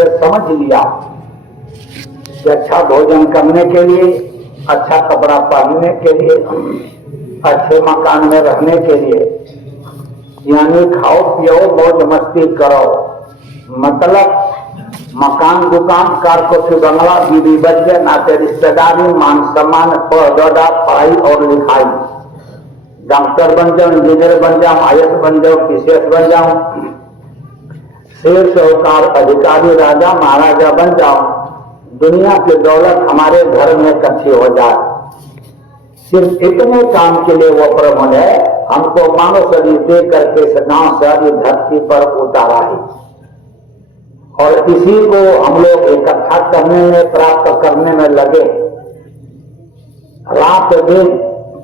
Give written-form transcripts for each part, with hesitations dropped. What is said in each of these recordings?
से समझ लिया कि अच्छा भोजन करने के लिए, अच्छा कपड़ा पहनने के लिए, अच्छे मकान में रहने के लिए, यानी खाओ पियो मौज मस्ती करो, मतलब मकान दुकान कार कोठी बंगला बीवी बच्चे नाते रिश्तेदारी मान सम्मान पौधा पढ़ाई और लिखाई, डॉक्टर बन जाऊं, इंजीनियर बन जाऊं, आईएएस बन जाऊं, पीसीएस बन जाऊं, शेर साहूकार अधिकारी राजा महाराजा बन जाऊं, दुनिया की दौलत हमारे घर में इकट्ठी हो जाए, सिर्फ इतने काम के लिए वो प्रभु ने हमको मानव शरीर दे करके इस गांव से धरती पर उतारा है। और इसी को हम लोग इकट्ठा करने में, प्राप्त करने में लगे। रात दिन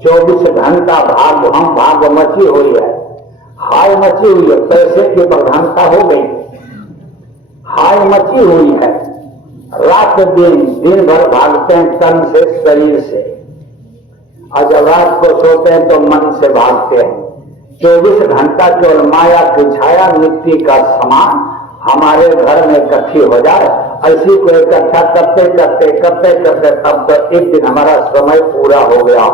24 घंटा भाग मची हुई है, हाय मची हुई है, पैसे की प्रधानता हो गई, हाय मची हुई है। रात दिन भर भागते हैं तन से, शरीर से, और जब रात को सोते हैं तो मन से भागते हैं। 24 घंटा केवल माया की छाया, मिट्टी का समान हमारे घर में इकट्ठी हो जाए, ऐसी को इकट्ठा करते करते करते करते तब तो एक दिन हमारा समय पूरा हो गया।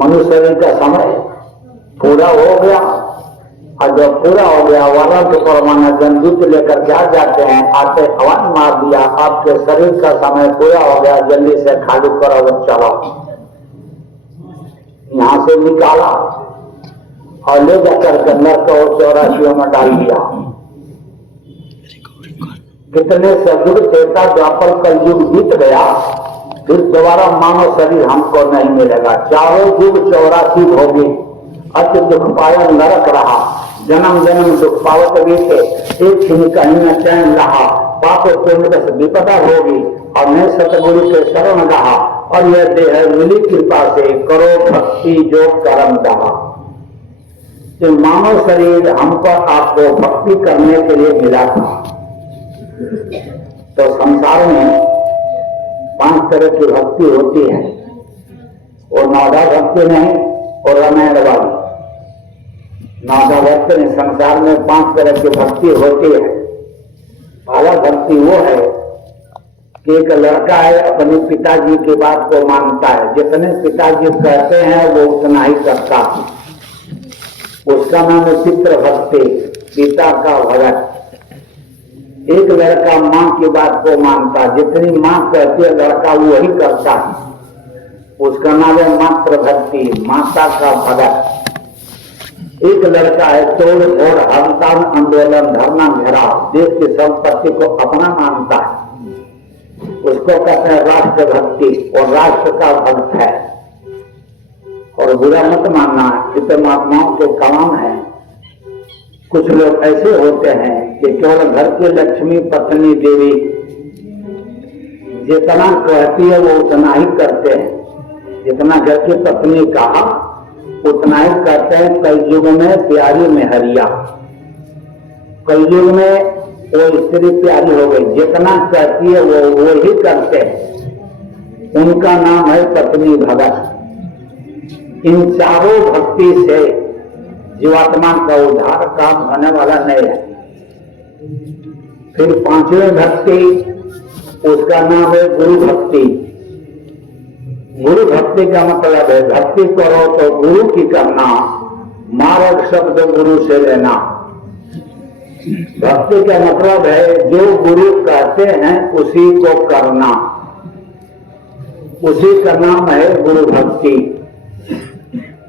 मनुष्य का समय पूरा हो गया, और जब पूरा हो गया वाला तो परमाणु जंदूत लेकर क्या जाते हैं, आते हवन मार दिया, आपके शरीर का समय पूरा हो गया, जल्दी से खाली करो और चलो। यहां से निकाला और ले जाकर गंदर को 84 में डाल दिया। कितने सदुग चेता द्वापर कलयुग बीत गया, फिर दोबारा मानव शरीर हमको नहीं मिलेगा। चारों युग 84 होगी, अति दुख पाया नरक रहा, जन्म जन्म दुख पावत बीते, एक क्षण कहीं न चैन रहा, पाप पुण्य विपदा होगी, और मैं सतगुरु के शरण रहा, और यह देह मिली कृपा से करो भक्ति जो कर्म रहा। तो मानव शरीर हमको आपको भक्ति करने के लिए मिला था। तो संसार में 5 तरह की भक्ति होती है, और नादा भक्ति नहीं और रामायण वाली। नादा भक्ति नहीं, संसार में 5 तरह की भक्ति होती है। पहला भक्ति वो है कि एक लड़का है, अपने पिताजी की बात को मानता है, जितने पिताजी कहते हैं वो उतना ही करता है, उसका नाम है पितृ भक्ति, पिता का भगत। एक लड़का माँ की बात को मानता, जितनी माँ कहती है लड़का वही करता है, उसका नाम है मातृ भक्ति, माता का भगत। एक लड़का है तोड़ फोड़ हड़ताल आंदोलन धरना घेराव, देश की संपत्ति को अपना मानता है, उसको कहते हैं राष्ट्र भक्ति, और राष्ट्र का भक्त है। और बुरा मत मानना, इतने महात्माओं के काम है। कुछ लोग ऐसे होते हैं कि केवल घर की लक्ष्मी पत्नी देवी जितना कहती है वो उतना ही करते हैं, जितना घर की पत्नी कहा उतना ही करते हैं। कलयुग में प्यारी मेहरिया, कलयुग में वो स्त्री प्यारी हो गई, जितना कहती है वो ही करते हैं, उनका नाम है पत्नी भगत। इन चारों भक्ति से जीवात्मा का उद्धार काम होने वाला नहीं है। फिर 5वीं भक्ति, उसका नाम है गुरु भक्ति। गुरु भक्ति का मतलब है भक्ति करो तो गुरु की करना, मार्ग शब्द गुरु से लेना। भक्ति का मतलब है जो गुरु कहते हैं उसी को करना, उसी का नाम है गुरु भक्ति।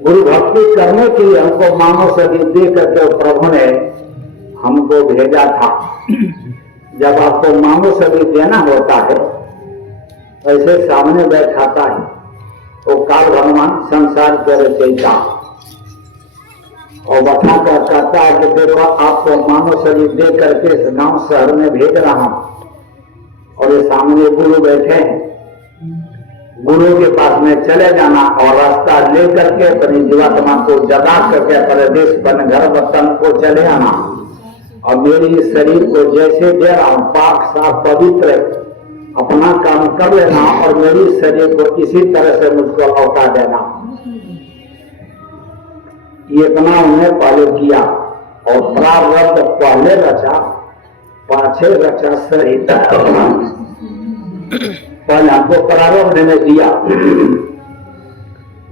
गुरु भक्ति करने के लिए हमको मानव शरीर दे करके प्रभु ने हमको भेजा था। जब आपको मानव शरीर देना होता है, ऐसे सामने बैठाता है तो काल भगवान संसार के रचयिता, और बता कर कहता है कि देखो आपको मानव शरीर दे करके इस गांव शहर में भेज रहा हूं, और ये सामने गुरु बैठे हैं, गुरु के पास में चले जाना और रास्ता ले करके अपनी जीवात्मा को जगा करके प्रदेश बन घर वतन को चले आना, और मेरी शरीर को जैसे दे रहा हूं पाक साफ पवित्र अपना काम कर लेना, और मेरी शरीर को इसी तरह से मुझको लौटा देना। ये इतना उन्हें पहले किया, और प्रारब्ध पहले रचा पाछे रचा सरिता। पहले हमको प्रारंभ ने दिया,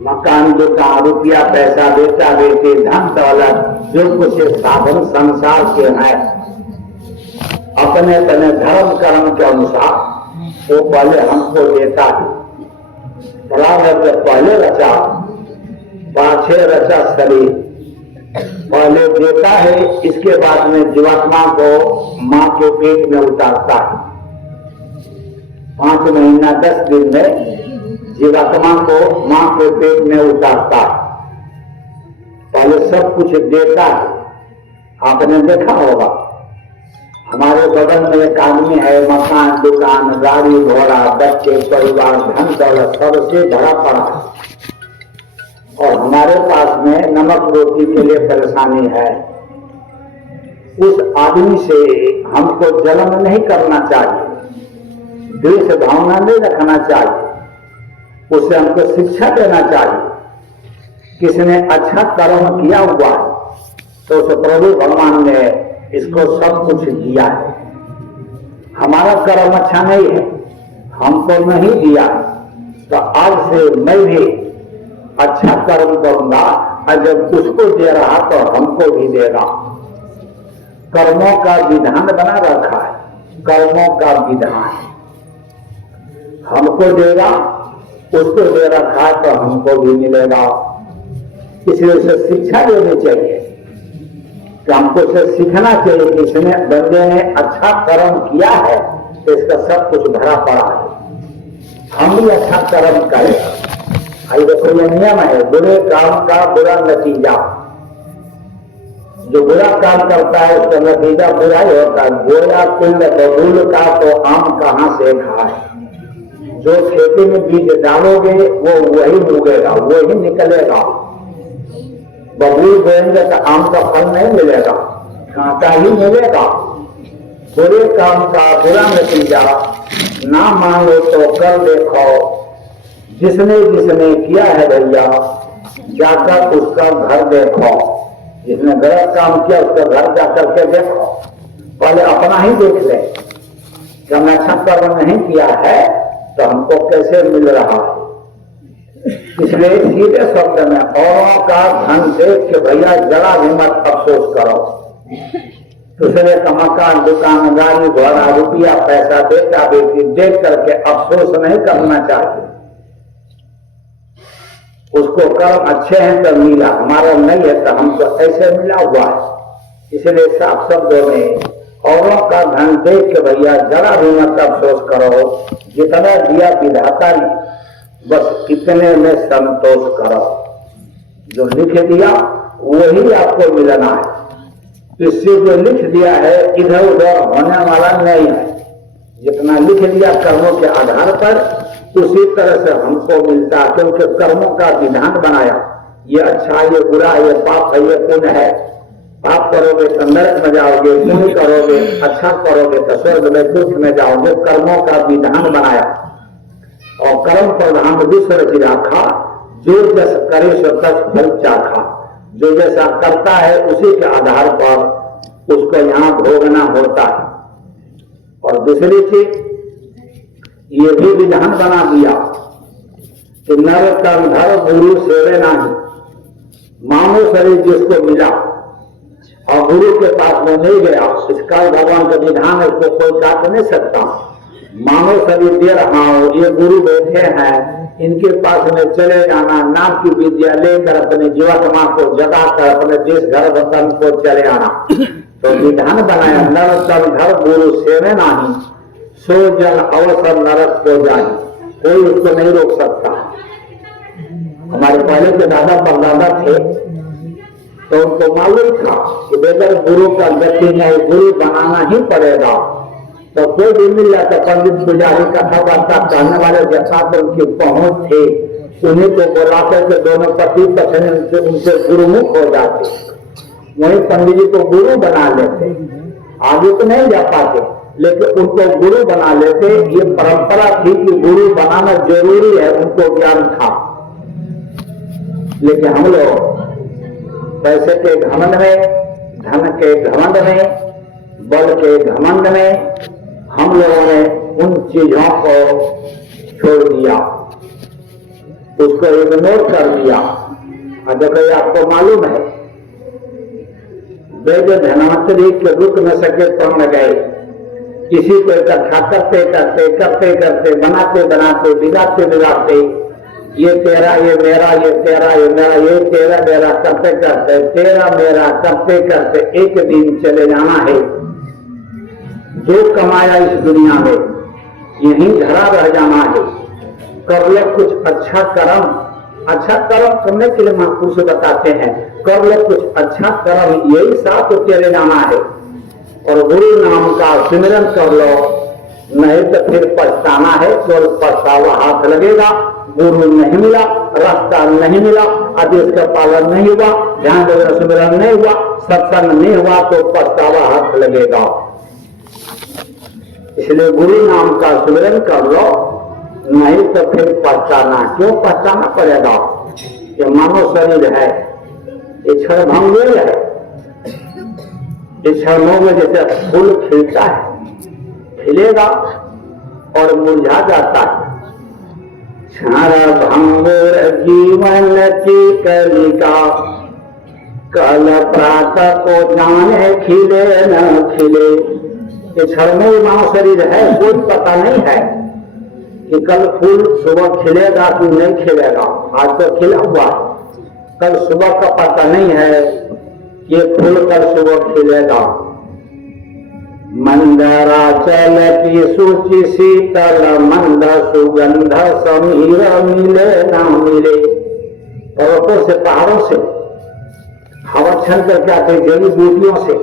मकान, दुकान, रुपया, पैसा, बेटा बेटी, धन दौलत, जो कुछ साधन संसार के हैं, अपने अपने धर्म कर्म के अनुसार वो पहले हमको देता है। प्रारब्ध पहले रचा, पाछे रचा शरीर, पहले देता है, इसके बाद में जीवात्मा को मां के पेट में उतारता है। 5 महीना 10 दिन में जीवात्मा को मां के पेट में उतारता है। पहले सब कुछ देता है। आपने देखा होगा, हमारे बगल में एक आदमी है, मकान, दुकान, गाड़ी घोड़ा, बच्चे, परिवार, धन दौलत सबसे भरा पड़ा है, और हमारे पास में नमक रोटी के लिए परेशानी है। उस आदमी से हमको जलन नहीं करना चाहिए, द्वेष भावना नहीं रखना चाहिए, उसे हमको शिक्षा देना चाहिए। किसने अच्छा कर्म किया हुआ है तो उस प्रभु भगवान ने इसको सब कुछ दिया है। हमारा कर्म अच्छा नहीं है, हमको नहीं दिया, तो आज से मैं भी अच्छा कर्म करूंगा, और जब उसको दे रहा तो हमको भी देगा। कर्मों का विधान बना रखा है, कर्मों का विधान हमको देगा, उसको दे रखा है तो हमको भी मिलेगा। इसलिए उसे शिक्षा देनी चाहिए कि हमको उसे सीखना चाहिए कि इसने बंदे ने अच्छा कर्म किया है तो इसका सब कुछ भरा पड़ा है, हम भी अच्छा कर्म करें। आई देखो, ये नियम है, बुरे काम का बुरा नतीजा। जो बुरा काम करता है उसका नतीजा बुरा ही होता है। गोया पिंड बबूल का तो आम कहाँ से खाए। जो खेती में बीज डालोगे वो वही उगेगा, वही निकलेगा। बबूल बोएंगे तो आम का फल नहीं मिलेगा, कांटा ही मिलेगा। बुरे काम का बुरा नतीजा ना मानो तो कर देखो। जिसने जिसने किया है भैया, जाकर उसका घर देखो। जिसने गलत काम किया उसका घर जाकर के देखो। पहले अपना ही देख ले कि हमने अच्छा कर्म नहीं किया है तो हमको कैसे मिल रहा है। इसलिए सीधे शब्द में औरों का धन देख के भैया जरा भी मत अफसोस करो। दूसरे का मकान, दुकान, गाड़ी घोड़ा, रुपया, पैसा, बेटा बेटी देख करके अफसोस नहीं करना चाहिए। उसको कर्म अच्छे हैं तो मिला, हमारा नहीं है तो हमको ऐसे मिला हुआ है। इसलिए साफ शब्दों में औरों का धन देख के भैया जरा भी मत अफसोस करो। जितना दिया विधाता ने बस इतने में संतोष करो। जो लिख दिया वही आपको मिलना है। इससे जो लिख दिया है इधर उधर होने वाला नहीं है। जितना लिख दिया कर्मों के आधार पर उसी तरह से हमको मिलता है, क्योंकि कर्मों का विधान बनाया। ये अच्छा, ये बुरा, ये पाप है, ये पुण्य है। पाप करोगे तो नरक में जाओगे, पुण्य करोगे, अच्छा करोगे तो स्वर्ग में दुख में जाओगे। कर्मों का विधान बनाया और कर्म प्रधान विश्व रचि राखा। जो जस करे सो तस फल चाखा। जो जैसा करता है उसी के आधार पर उसको यहाँ भोगना होता है। और दूसरी चीज ये भी विधान बना दिया कि नर कंधर गुरु सेवे नहीं। मानव शरीर जिसको मिला और गुरु के पास में नहीं गया, इसका भगवान का विधान है, उसको कोई काट नहीं सकता। मानव शरीर दे रहा हूं, ये गुरु बैठे हैं, इनके पास में चले जाना, नाम की विद्या लेकर अपने जीवात्मा को जगाकर अपने देश घर वतन को चले आना। तो विधान बनाया, नर कंधर गुरु सेवे नहीं, सो जन अवसर नरक को जाए। कोई उसको नहीं रोक सकता। हमारे पहले के दादा परदादा थे तो उनको मालूम था कि बगैर गुरु का गति नहीं, गुरु बनाना ही पड़ेगा। तो कोई भी मिल जाता, पंडित पुजारी कथा वार्ता कहने वाले जैसा तो उनकी पहुंच थे, उन्हीं को बुलाकर के दोनों पति पत्नी उनसे गुरुमुख हो जाते। वही पंडित जी को गुरु बना लेते। आगे तो नहीं जा पाते लेकिन उनको गुरु बना लेते। ये परंपरा थी कि गुरु बनाना जरूरी है, उनको ज्ञान था। लेकिन हम लोग पैसे के घमंड में, धन के घमंड में, बल के घमंड में हम लोगों ने उन चीजों को छोड़ दिया, उसको इग्नोर कर दिया। और देखो आपको मालूम है, वेद धनवंतरी के रुक न सके तो न गए, किसी को इकट्ठा करते करते करते करते बनाते बनाते बिगाड़ते बिगाड़ते ये तेरा ये मेरा, ये तेरा ये मेरा, ये तेरा मेरा करते करते तेरा मेरा करते करते एक दिन चले जाना है। जो कमाया इस दुनिया में यहीं धरा रह जाना है। कर लो कुछ अच्छा कर्म, अच्छा कर्म करने के लिए महापुरुष बताते हैं, कर लो कुछ अच्छा कर्म, यही साथ तेरे जाना है। और गुरु नाम का सिमरन कर लो, नहीं तो फिर पछताना है, केवल पछतावा हाथ लगेगा। गुरु नहीं मिला, रास्ता नहीं मिला, आदेश का पालन नहीं हुआ, ध्यान वगैरह सिमरन नहीं हुआ, सत्संग नहीं हुआ तो पछतावा हाथ लगेगा। इसलिए गुरु नाम का सिमरन कर लो, नहीं तो फिर पछताना। क्यों पछताना पड़ेगा? ये मानव शरीर है, ये क्षणभंगुर है। इस क्षणों में जैसे फूल खिलता है, खिलेगा और मुरझा जाता है। क्षणभंगुर जीवन की कलिका, कल प्रातः को जाने खिले न खिले। ये क्षणों मानव शरीर है, कोई पता नहीं है कि कल फूल सुबह खिलेगा कि नहीं खिलेगा। आज तो खिला हुआ, कल सुबह का पता नहीं है ये फूल कल सुबह खिलेगा। मंदराचल की सूची शीतल मंद सुगंध समीर मिले ना मिले। पर्वतों से पहाड़ों से हवा छन करके आते जड़ी बूटियों से,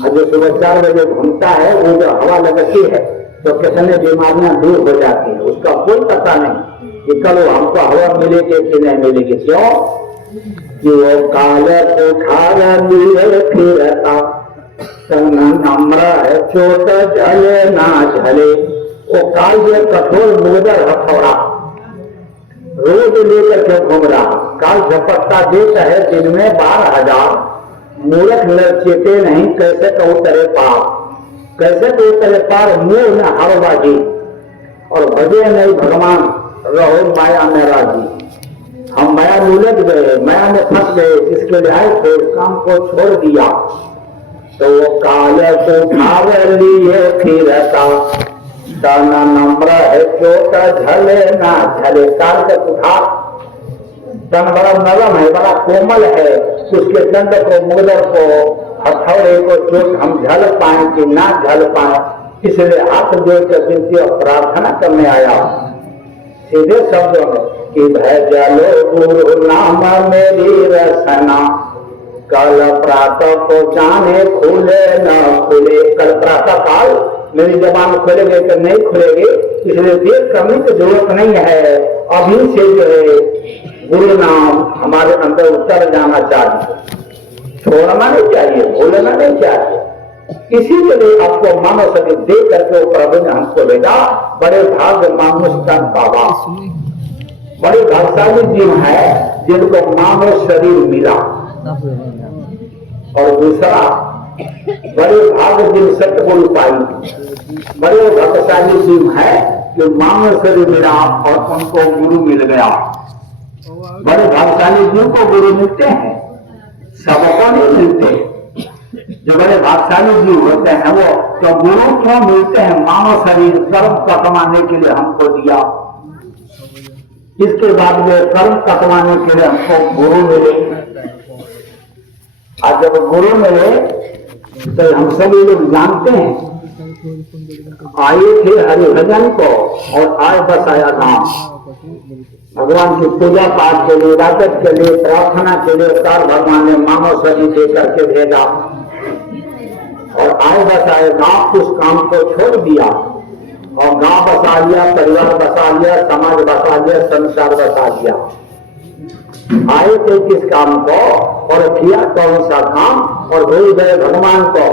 और जो सुबह 4 बजे घूमता है वो जो हवा लगती है तो कितने बीमारियां दूर हो जाती है। उसका कोई पता नहीं कि कल हमको हवा मिलेगी कि नहीं मिलेगी। क्यों कि वो काल उठार मिले फिरता, नम्र है चोट झले ना झले। वो काल जो कठोर मुगदर हथौड़ा रोज लेकर के घूम रहा, काल झपटता देता है दिन में 12,000। मूर्ख चेते नहीं कैसे तो उतरे पार, कैसे तो उतरे पार मुंह न हरबाजी, और भजे नहीं भगवान रहो माया में राजी। हम माया में उलझ गए, माया में फंस गए, जिसके लिए आए थे उस काम को छोड़ दिया। तो वो काल को भाव लिए फिरता, तन नम्र है चोट झले ना झले। काल का सुधार तन बड़ा नरम है, बड़ा कोमल है, उसके दंड को मुगदर को हथौड़े को चोट हम झल पाए कि ना झल पाए, इसलिए हाथ जोड़कर विनती और प्रार्थना करने आया सीधे शब्दों में कि भजलो गुरु नाम मेरी रसना, कल प्रातः को जाने खुले न खुले। कल प्रातः काल मेरी जबान खुलेगी तो नहीं खुलेगी, इसलिए देर करने की जरूरत नहीं है। अभी से जो है गुरु नाम हमारे अंदर उतर जाना चाहिए, छोड़ना नहीं चाहिए, भूलना नहीं चाहिए। इसी के लिए आपको मानव शरीर दे करके वो प्रभु ने हमको भेजा। बड़े भाग्य मानुष्य बाबा, बड़े भाग्यशाली जीव है जिनको मानव शरीर मिला। और दूसरा बड़े भाग्य जिन सतगुरु पाई, बड़े भाग्यशाली जीव है कि मानव शरीर मिला और उनको गुरु मिल गया। बड़े भाग्यशाली जीव को गुरु मिलते हैं, सबको नहीं मिलते। जो बड़े भाग्यशाली जीव होते हैं वो तो गुरु क्यों मिलते हैं? मानव शरीर कर्म कटवाने के लिए हमको दिया, इसके बाद में कर्म कटवाने के लिए हमको गुरु मिले। और जब गुरु मिले तो हम सभी लोग जानते हैं, आए थे हरिभजन को और आज बसाया नाम। भगवान की पूजा पाठ के लिए, इबादत के लिए, प्रार्थना के लिए अवतार भगवान ने मानव शरीर दे करके भेजा और आए बसाए गांव। उस काम को छोड़ दिया और गांव बसा लिया, परिवार बसा लिया, समाज बसा लिया, संसार बसा लिया। आए थे किस काम को और किया कौन सा काम, और भूल गए भगवान को,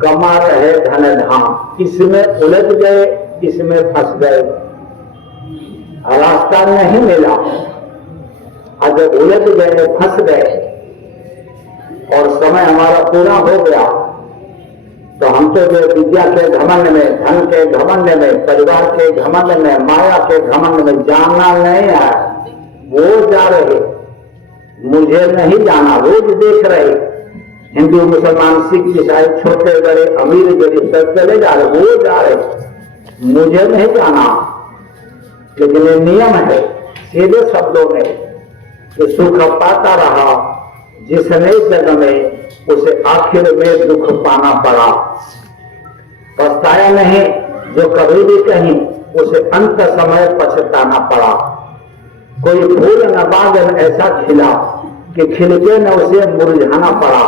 कमा रहे धन धाम। इसमें उलझ गए, इसमें फंस गए, रास्ता नहीं मिला। अगर उलझ गए, फंस गए और समय हमारा पूरा हो गया तो हमको जो विद्या के घमंड में, धन के घमंड में, परिवार के घमंड में, माया के घमंड में जाना नहीं है, वो जा रहे, मुझे नहीं जाना। रोज देख रहे हिंदू मुसलमान सिख ईसाई छोटे बड़े अमीर गरीब सब चले जा रहे, वो जा रहे, मुझे नहीं जाना। लेकिन ये नियम है सीधे शब्दों में कि सुख पाता रहा जिसने जन्म में, उसे आखिर में दुख पाना पड़ा। पछताया नहीं जो कभी भी कहीं, उसे अंत समय पछताना पड़ा। कोई फूल न बागन ऐसा खिला कि खिलके न उसे मुरझाना पड़ा।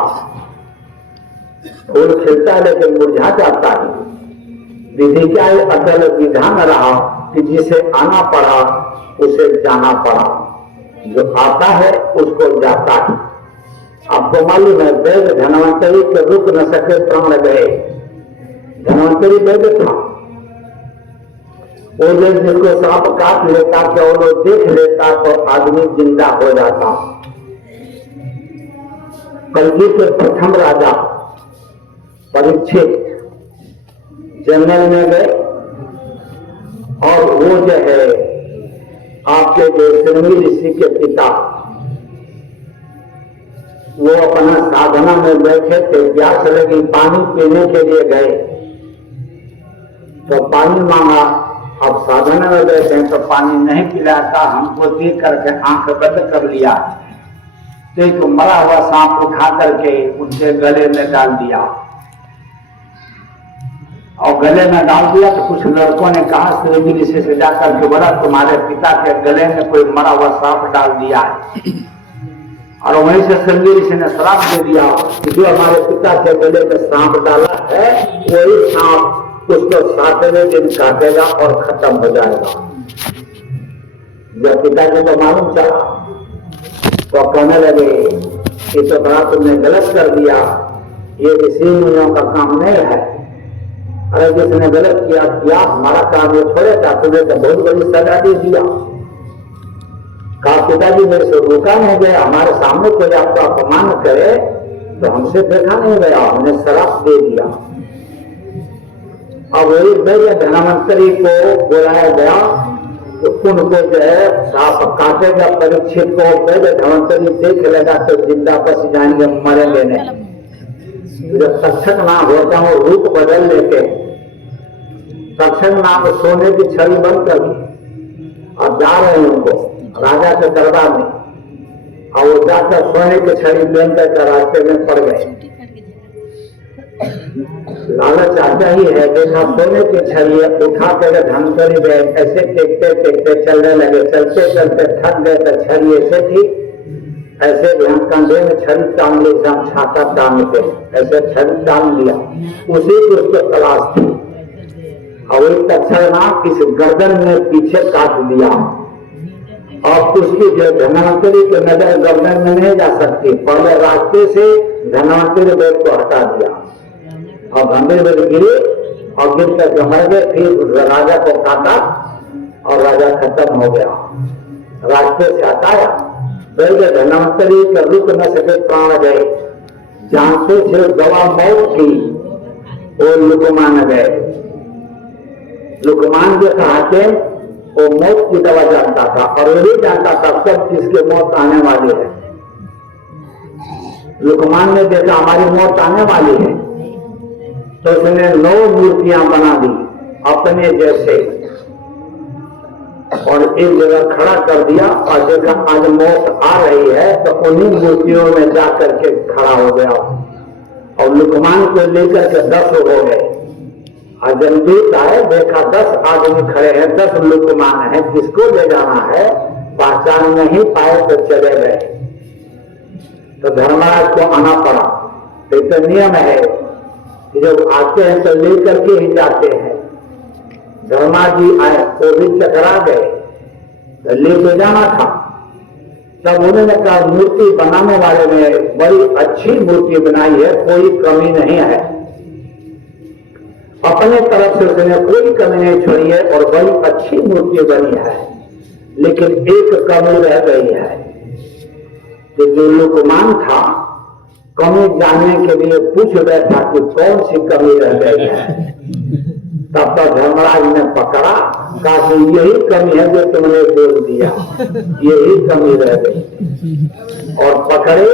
फूल खिलता है लेकिन मुरझा जाता है। विधि का ये अटल विधान रहा कि जिसे आना पड़ा उसे जाना पड़ा। जो आता है उसको जाता है। आपको मालूम है वेद धनवंतरी के रुक न सके प्राण गए। धनवंतरी वेद था, वो जिसको सांप काट लेता तो वो लोग देख लेता तो आदमी जिंदा हो जाता। कलगी के प्रथम राजा परीक्षित जंगल में गए और वो जो है आपके जो शृंगी ऋषि के पिता, वो अपना साधना में बैठे थे, प्यास लगी, पानी पीने के लिए गए तो पानी मांगा। अब साधना में बैठे हैं तो पानी नहीं पिलाता, हमको देख करके आंख बंद कर लिया तो एक मरा हुआ सांप उठा करके उनके गले में डाल दिया। और गले में डाल दिया तो कुछ लड़कों ने कहा श्री ऋषि से जाकर के बोला तुम्हारे पिता के गले में कोई मरा हुआ सांप डाल दिया है। और वहीं से श्री ऋषि ने श्राप दे दिया कि जो हमारे पिता के गले में सांप डाला है वही सांप उसको 7वें दिन काटेगा और खत्म हो जाएगा। जब पिता को तो मालूम चला तो कहने लगे कि तो बड़ा तुमने गलत कर दिया, ये ऋषि मुनियों का काम नहीं है। अरे जिसने गलत किया हमारा काम ये थोड़े था, तुम्हें तो बहुत बड़ी सजा दे दिया। कहा पिताजी मेरे से रोका नहीं गया, हमारे सामने कोई आपका अपमान करे तो हमसे देखा नहीं गया, हमने श्राप दे दिया। अब वही वैद्य धनवंतरी को बुलाया गया तो उनको जो है सांप काटेगा परीक्षित को। वैद्य धनवंतरी देख लेगा तो जिंदा बच जाएंगे, मरेंगे नहीं। जब तक्षक नाम होता है वो रूप बदल लेते, तक्षक नाम सोने की छड़ी बंद कर दी और जा रहे हैं उनको राजा के दरबार में। और वो जाकर सोने की छड़ी पहन कर रास्ते में पड़ गए। लालच आता ही है, देखा सोने की छड़ी उठा कर धनवंतरी गए, ऐसे टेकते टेकते चलने लगे। चलते चलते थक गए तो छड़ी ऐसे थी, ऐसे ध्यान कंधे में छड़ी टांग ली, छाता टांगते ऐसे छड़ी टांग लिया, उसी की उसको तलाश थी। और वही तक्षक इस गर्दन में पीछे काट दिया और उसकी जो धनवंतरी की नजर गर्दन में नहीं जा सकती, पहले रास्ते से धनवंतरी वेद को हटा दिया और गंभीर वेद गिरे और गिर कर मर गए। फिर राजा को काटा और राजा खत्म हो गया। रास्ते से हटाया, वैद्य धनवंतरी के रुक न सके प्राण गए। जानते थे दवा मौत की, वो लुकमान गए। लुकमान जो कहते वो मौत की दवा जानता था और यही जानता था सब जिसके मौत आने वाली है। लुकमान ने देखा हमारी मौत आने वाली है तो उसने 9 मूर्तियां बना दी अपने जैसे और एक जगह खड़ा कर दिया और देखा आज मौत आ रही है तो उन्हीं मूर्तियों में जाकर के खड़ा हो गया और लुकमान को लेकर के 10 हो गए। अजनबीत आए, देखा 10 आदमी खड़े हैं, 10 लुकमान है, किसको ले जाना है पहचान नहीं पाए तो चले गए। तो धर्मराज को आना पड़ा। तो नियम है कि जब आते हैं तो लेकर के ही जाते हैं। धर्मा जी आए वो भी चकरा गए तो लेके जाना था। तब उन्होंने कहा मूर्ति बनाने वाले ने बड़ी अच्छी मूर्ति बनाई है, कोई कमी नहीं है। अपने तरफ से उसने कोई कमी नहीं छोड़ी है और बड़ी अच्छी मूर्ति बनी है, लेकिन एक कमी रह गई है कि जो लुकमान था कमी जानने के लिए पूछ बैठा कि कौन सी कमी रह गई है। तब तक धर्मराज ने पकड़ा, कहा कि यही कमी है जो तुमने बोल दिया, यही कमी रह गई। और पकड़े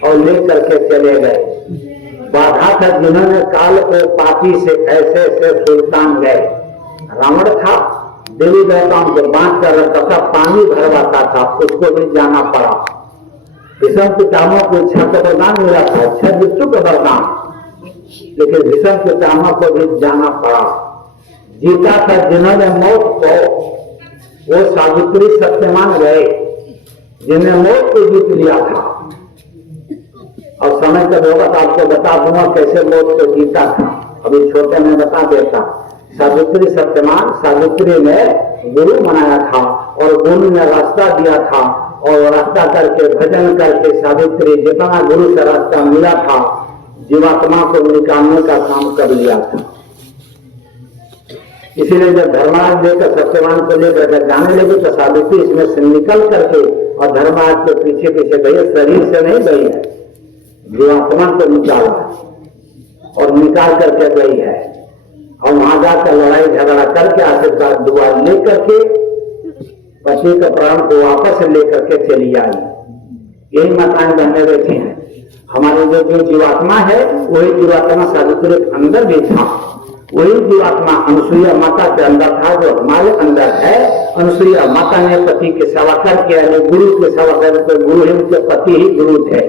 और लेकर के चले गए। बाधा था जिन्होंने काल को पाती से ऐसे ऐसे सुल्तान गए। रावण था, देवी देवताओं को बांध कर रखता था, पानी भरवाता था, उसको भी जाना पड़ा। भीष्म पितामह को इच्छा का वरदान मिला था, इच्छा मृत्यु का वरदान, लेकिन भीष्म पितामह को भी जाना पड़ा। जीता था जिन्होंने मौत को, वो सावित्री सत्यवान गए जिन्हें मौत को जीत लिया था। और समय जब होगा तो आपको बता दूंगा कैसे मौत को जीता था, अभी छोटे में बता देता। सावित्री सत्यवान, सावित्री ने गुरु बनाया था और गुरु ने रास्ता दिया था, और रास्ता करके भजन करके सावित्री जितना गुरु से रास्ता मिला था जीवात्मा को निकालने का काम कर लिया था। इसीलिए जब धर्मराज लेकर सत्यवान को लेकर जाने लगे तो सावित्री इसमें से निकल करके और धर्मराज के पीछे पीछे गई, शरीर से नहीं गई है, जीवात्मा को निकाला और निकाल करके गई है। और वहां जाकर लड़ाई झगड़ा करके आशीर्वाद दुआ लेकर के पति के प्राण को वापस लेकर के चली आई। यही माताएं बहने बैठी हैं। हमारे जो जीवात्मा है वही जीवात्मा सावित्री के अंदर भी था, वही जीवात्मा अनुसुईया माता के अंदर था जो हमारे अंदर है। अनुसुईया माता ने पति की सेवा करके, गुरु की सेवा करके, गुरु ही उनके पति ही गुरु थे,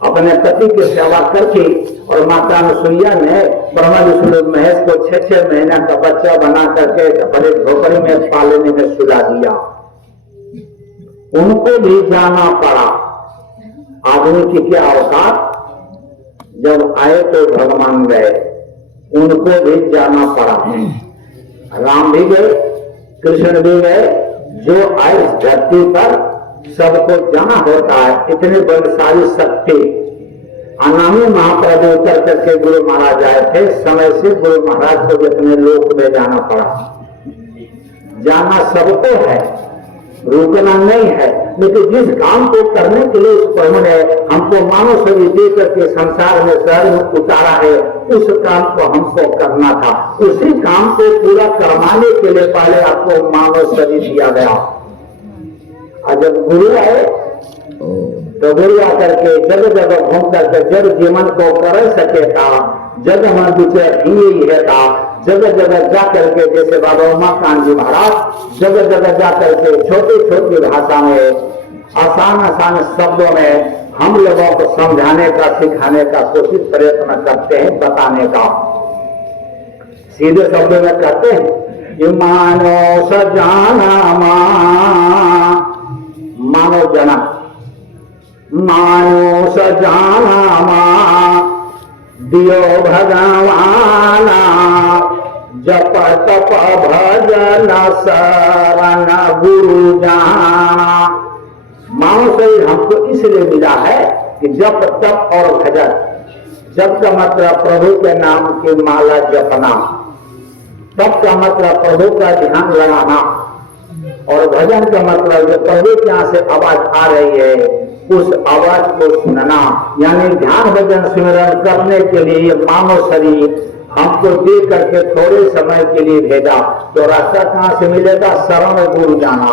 अपने पति की सेवा करके। और माता अनुसुईया ने ब्रह्मा विष्णु महेश को 6-6 महीना का बच्चा बना करके बड़े झोपड़ी में पालने में सुला दिया। उनको भी जाना पड़ा। आदमी की क्या औकात, जब आए तो भगवान गए, उनको भी जाना पड़ा। राम भी गए, कृष्ण भी गए, जो आए इस धरती पर सबको जाना होता है। इतने बलशाली शक्ति अनामी महाप्रभु उतर करके गुरु महाराज आए थे, समय से गुरु महाराज को जितने लोक में जाना पड़ा। जाना सबको है, रुकना नहीं है, लेकिन जिस काम को करने के लिए उस प्रभु ने हमको मानव शरीर दे करके संसार में शहर में उतारा है, उस काम को हमको करना था। उसी काम को पूरा करवाने के लिए पहले आपको मानव शरीर दिया गया। और जब गुरु आए तो गुरु आकर के जगह जगह घूम करके जब जीवन को कर सकेगा, जग मन विचार ही रहता, जगह जगह जा करके, जैसे बाबा उमाकांत जी महाराज जगह जगह जा करके छोटी छोटी भाषा में आसान आसान शब्दों में हम लोगों को समझाने का, सिखाने का कोशिश प्रयत्न करते हैं, बताने का। सीधे शब्दों में कहते हैं कि मानो सजाना मानो जना, मानो सजाना दियो भगवाना, जप तप भजन शरण गुरु जाना। मानो शरीर हमको इसलिए मिला है कि जप तप और भजन। जप का मतलब प्रभु के नाम की माला जपना, तप का मतलब प्रभु का ध्यान लगाना, और भजन का मतलब जो प्रभु के यहाँ से आवाज आ रही है उस आवाज को सुनना। यानी ध्यान भजन स्मरण करने के लिए ये मानव शरीर हमको दे करके थोड़े समय के लिए भेजा। तो रास्ता कहाँ से मिलेगा? शरण गुरु जाना।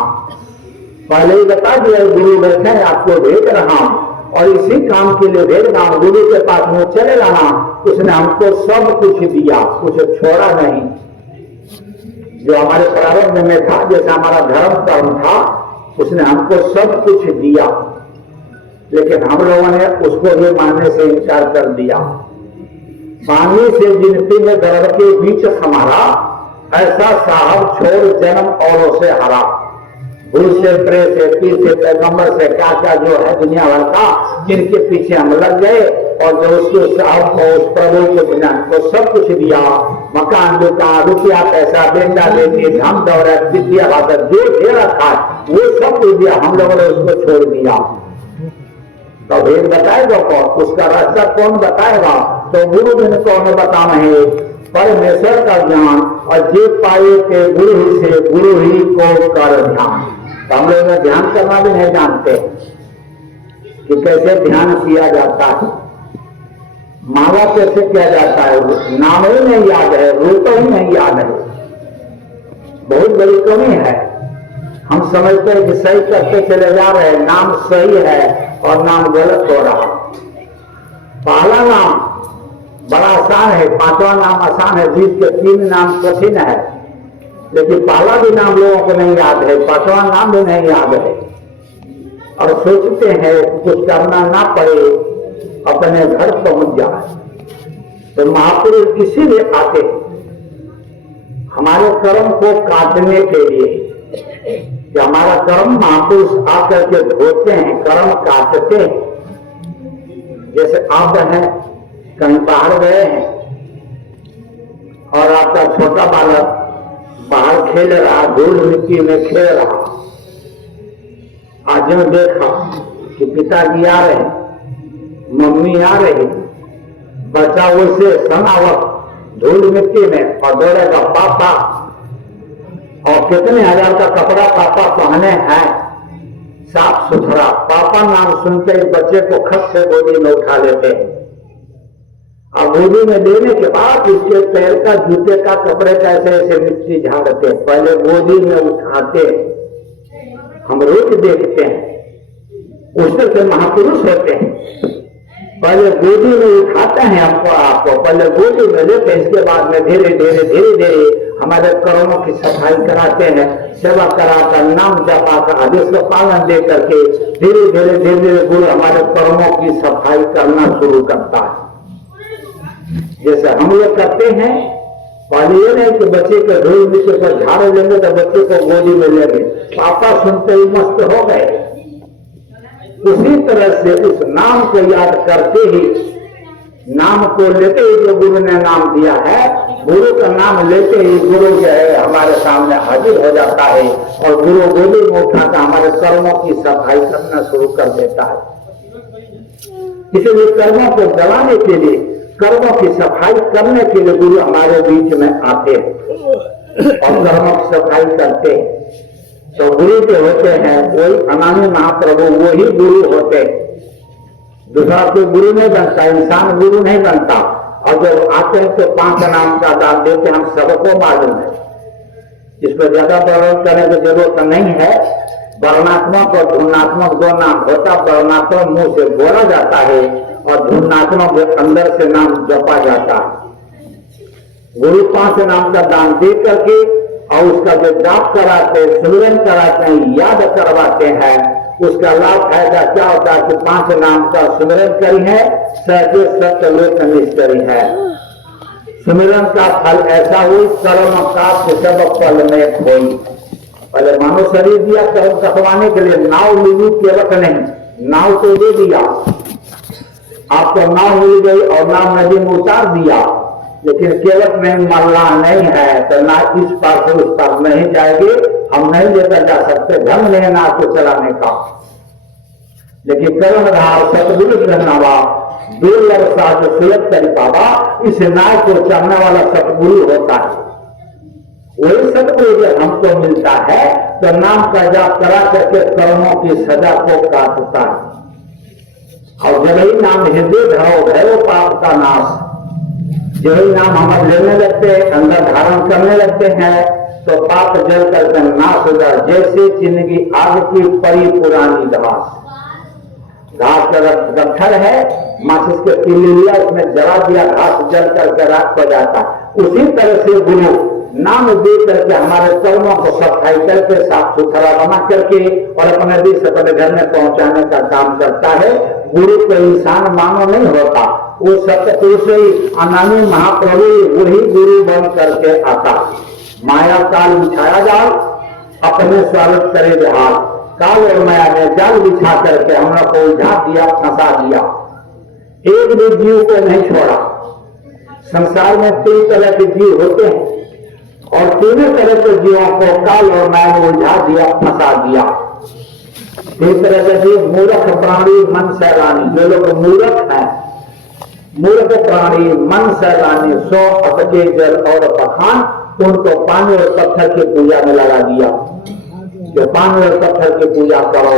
पहले ही बता दिया गुरु बैठे आपको भेज रहा हूं और इसी काम के लिए भेज रहा हूं, गुरु के पास मुझे चले जाना। उसने हमको सब कुछ दिया, कुछ छोड़ा नहीं। जो हमारे प्रारंभ में था, जैसा हमारा धर्म कर्म था, उसने हमको सब कुछ दिया, लेकिन हम लोगों ने उसको भी मानने से इनकार कर दिया। पानी से जिनती में गर्भ के बीच हमारा, ऐसा साहब छोड़ जन्म औरों से हरा। भूल से, प्रेम से, पीर से, पैगंबर से, क्या क्या जो है दुनिया भर का, जिनके पीछे हम लग गए और जो उसके साहब को, उस प्रभु के बिना को सब कुछ दिया। मकान, दुकान, रुपया, पैसा, बेटा बेटी, धन दौलत, विद्या भाषा जो दे रखा है वो सब कुछ दिया, हम लोगों ने उसको छोड़ दिया। तो भेद बताएगा कौन? उसका रास्ता कौन बताएगा? तो गुरु जी ने कौन बताना है? परमेश्वर का ज्ञान, और जे पाए के गुरु ही से, गुरु ही को कर ध्यान। तो हम लोग ध्यान करना भी नहीं जानते कि कैसे ध्यान किया जाता है, माला कैसे किया जाता है, नाम ही नहीं याद है, रूप ही नहीं याद है। बहुत बड़ी कमी है। हम समझते हैं कि सही करते चले जा रहे हैं, नाम सही है और नाम गलत हो रहा। पहला नाम बड़ा आसान है, पांचवा नाम आसान है, बीच के 3 नाम कठिन है। लेकिन पहला भी नाम लोगों को नहीं याद है, पांचवा नाम भी नहीं याद है, और सोचते हैं कुछ करना ना पड़े, अपने घर पहुंच जाए। तो महापुरुष इसीलिए आते हमारे कर्म को काटने के लिए, कि हमारा कर्म महापुरुष आकर के धोते हैं, कर्म काटते हैं। जैसे आप हैं, कहीं बाहर गए हैं और आपका छोटा बालक बाहर खेल रहा, धूल मिट्टी में खेल रहा, आज में देखा कि पिताजी आ रहे, मम्मी आ रही, बच्चा वैसे सनावत धूल मिट्टी में और दौड़ेगा पापा, और कितने हजार का कपड़ा पापा पहने हैं, साफ सुथरा। पापा नाम सुनते ही बच्चे को खट से गोदी में उठा लेते हैं, और गोदी में लेने के बाद उसके पैर का, जूते का, कपड़े का ऐसे ऐसे मिट्टी झाड़ते, पहले गोदी में उठाते। हम रोज देखते हैं, उससे से महापुरुष होते हैं, पहले गोदी में उठाते हैं आपको पहले गोदी में लेते हैं, इसके बाद में धीरे धीरे धीरे धीरे हमारे कर्मों की सफाई कराते हैं, सेवा कराकर, नाम जपा कर, आदेश का पालन दे करके धीरे धीरे धीरे धीरे गुरु हमारे कर्मों की सफाई करना शुरू करता है। जैसे हम लोग करते हैं, पहले ये नहीं कि बच्चे के धूल मिट्टी पर झाड़ू लेंगे तो बच्चे को गोदी में लेंगे, पापा सुनते ही मस्त हो गए। उसी तरह से उस नाम को याद करते ही, नाम को लेते ही जो गुरु ने नाम दिया है, गुरु का नाम लेते ही गुरु जो है हमारे सामने हाजिर हो जाता है, और गुरु गोदी में उठाकर हमारे कर्मों की सफाई करना शुरू कर देता है। इसीलिए कर्मों को जलाने के लिए, कर्मों की सफाई करने के लिए गुरु हमारे बीच में आते हैं और कर्मों की सफाई करते हैं। तो गुरु जो होते हैं वही अनामी महाप्रभु, वही गुरु होते हैं। दूसरा कोई गुरु नहीं बनता, इंसान गुरु नहीं बनता। और जब आते हैं तो 5 नाम का दान देते, हम सबको मालूम है, इस पर ज्यादा वर्णन करने की जरूरत नहीं है। वर्णात्मक और धुनात्मक 2 नाम होता। वर्णात्मक मुंह से बोला जाता है और धुनात्मक अंदर से नाम जपा जाता है। गुरु 5 नाम का दान दे करके और उसका जो जाप कराते, सुमिरन कराते हैं, याद करवाते हैं, उसका लाभ फायदा क्या होता है कि 5 नाम का सुमिरन करी है, सहजे सत्य लोक निश्चरी है। सुमिरन का फल ऐसा हुई, कर्म का सब फल में खोई। पहले मानव शरीर दिया कर्म कटवाने के लिए, नाव मिली केवट नहीं, नाव तो दे दिया आपको, नाव मिल गई और नाव नदी में उतार दिया, लेकिन केवट में मल्ला नहीं है, तो ना इस पार से उस पार नहीं जाएंगे, हम नहीं लेकर जा सकते, ढंग नहीं नाव को चलाने का। लेकिन कर्मधार सतगुरु रहनावा, दुर्लभ साध सुलभ कर पावा, इस नाव को चलने वाला सतगुरु होता है। वही सतगुरु जब हमको मिलता है तो नाम का जाप करा करके कर्मों की सजा को काटता है। और जब ही नाम हृदय धरो भैरो पाप का नाश, जो ही नाम हम लेने लगते हैं, अंदर धारण करने लगते हैं, तो पाप जल करके नाश हो जाए। जैसे जिंदगी आग की परी पुरानी घास, घास का गट्ठर है, माचिस के तिल्ली लिया, उसमें जला दिया, घास जल करके राख हो जाता। उसी तरह से गुरु नाम दे करके हमारे कर्मों को सफाई करके, साफ सुथरा बना करके और अपने देश अपने घर में पहुंचाने का काम करता है। गुरु को इंसान मानव नहीं होता, वो सत्य पुरुष ही, अनामी महाप्रभु वही गुरु बन करके आता। माया काल बिछाया जाल, अपने स्वागत करे जहाल। काल और माया ने जाल बिछा करके हमने को उलझा दिया, फंसा दिया, एक भी जीव को नहीं छोड़ा। संसार में 3 तरह के जीव होते हैं और 3 तरह के जीवों को काल और माया ने उलझा दिया, फंसा दिया। 3 तरह के जीव, मूर्ख प्राणी, मन सैलानी। जो लोग मूर्ख है, मूर्ख प्राणी, मन सैलानी, सो अटके जल और पखान, उनको पानी और पत्थर की पूजा में लगा दिया। जो पानी और पत्थर की पूजा करो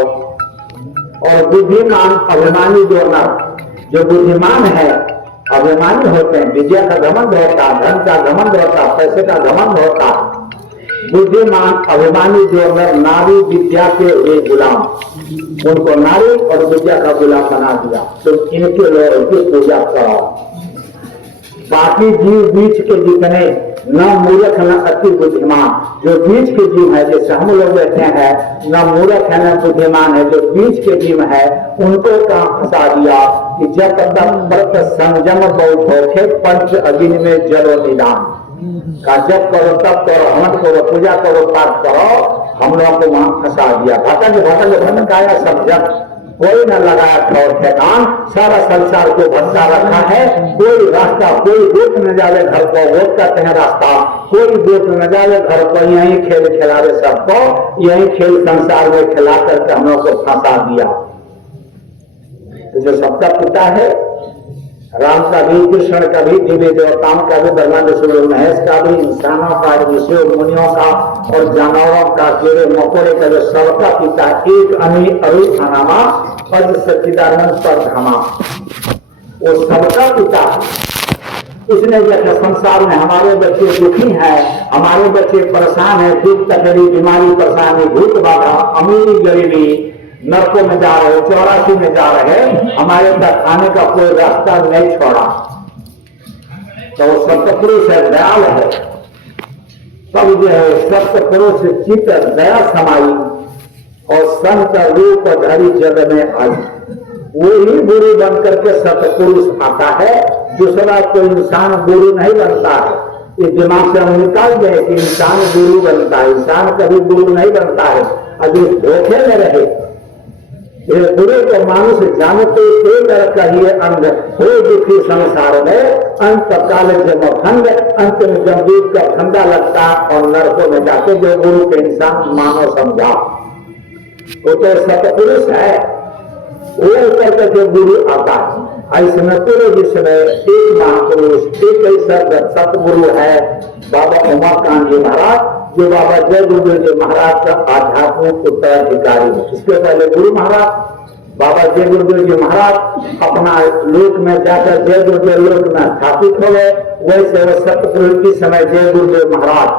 और बुद्धिमान अभिमानी जो नर, जो बुद्धिमान है अभिमानी होते हैं, विजय का घमंड होता, धन का घमंड होता, पैसे का घमंड होता। बुद्धिमान अभिमानी जो नर नारी विद्या के वे गुलाम, उनको नारी और विद्या का गुलाम बना दिया। तो इनके लोगों की पूजा करो। बाकी जीव बीच के जितने न मूर्ख न अति बुद्धिमान, जो बीच के जीव है, जैसे हम लोग बैठे हैं, न मूर्ख है न बुद्धिमान है, जो बीच के जीव है उनको कहां फंसा दिया कि जब तक व्रत संयम बहुत होते पंच अग्नि में जलो निदान का जब करो तब करो, हवन करो, पूजा करो, पाठ करो, हम लोगों को वहां फंसा दिया। भटकाया सब जब कोई न लगाया ठौर ठेकान, सारा संसार को भटका रखा है। कोई रास्ता, कोई देख न जावे घर को, वो कहते हैं रास्ता, कोई देख न जावे घर को, यही खेल खिलावे सबको, यही खेल संसार में खिला करके हम लोग को फंसा दिया। तो जो सबका पिता है, राम का भी, कृष्ण का भी, दिव्य देवताओं का भी, ब्रह्मांड सूर्य महेश का भी, इंसानों का, ऋषियों मुनियों का और जानवरों का, कीड़े मकोड़े का, जो सबका पिता एक अमी अरुणामा पद सच्चिदानंद पर धामा, वो सबका पिता। इसने जैसे संसार में हमारे बच्चे दुखी हैं, हमारे बच्चे परेशान हैं, दुख तकलीफ, बीमारी, परेशानी, भूत बाधा, अमीरी गरीबी, नरकों में जा रहे, 84 में जा रहे, हमारे तक आने का कोई रास्ता नहीं छोड़ा। तो वो सप्तपुरुष है, दयाल है। तब जो है सप्तपुरुष चित्त दया समाई और संत रूप धरी जग में आई। वही गुरु बन करके सप्तपुरुष आता है, दूसरा कोई इंसान गुरु नहीं बनता है। ये दिमाग से हम निकाल गए कि इंसान गुरु बनता है, इंसान कभी गुरु नहीं बनता है। अभी धोखे में रहे गुरु को मानुष जानते कहिए अंग हो दुखी संसार में, अंत काल जब खंड, अंत में जब दूध का ठंडा लगता और नरकों में जाके जो गुरु के इंसान मानो समझा, वो तो सतपुरुष है। वो करके जो गुरु आता है, इसमें पूरे विश्व में एक महापुरुष, एक ऐसा सतगुरु है बाबा उमाकांत जी महाराज, जो बाबा जय गुरुदेव जी महाराज का आध्यात्मिक उत्तराधिकारी है। इसके पहले गुरु महाराज, बाबा जय गुरुदेव जी महाराज अपना लोक में जाकर जय गुरुदेव लोक में स्थापित हो गए। वैसे वो सतपुरुष के समय जय गुरुदेव महाराज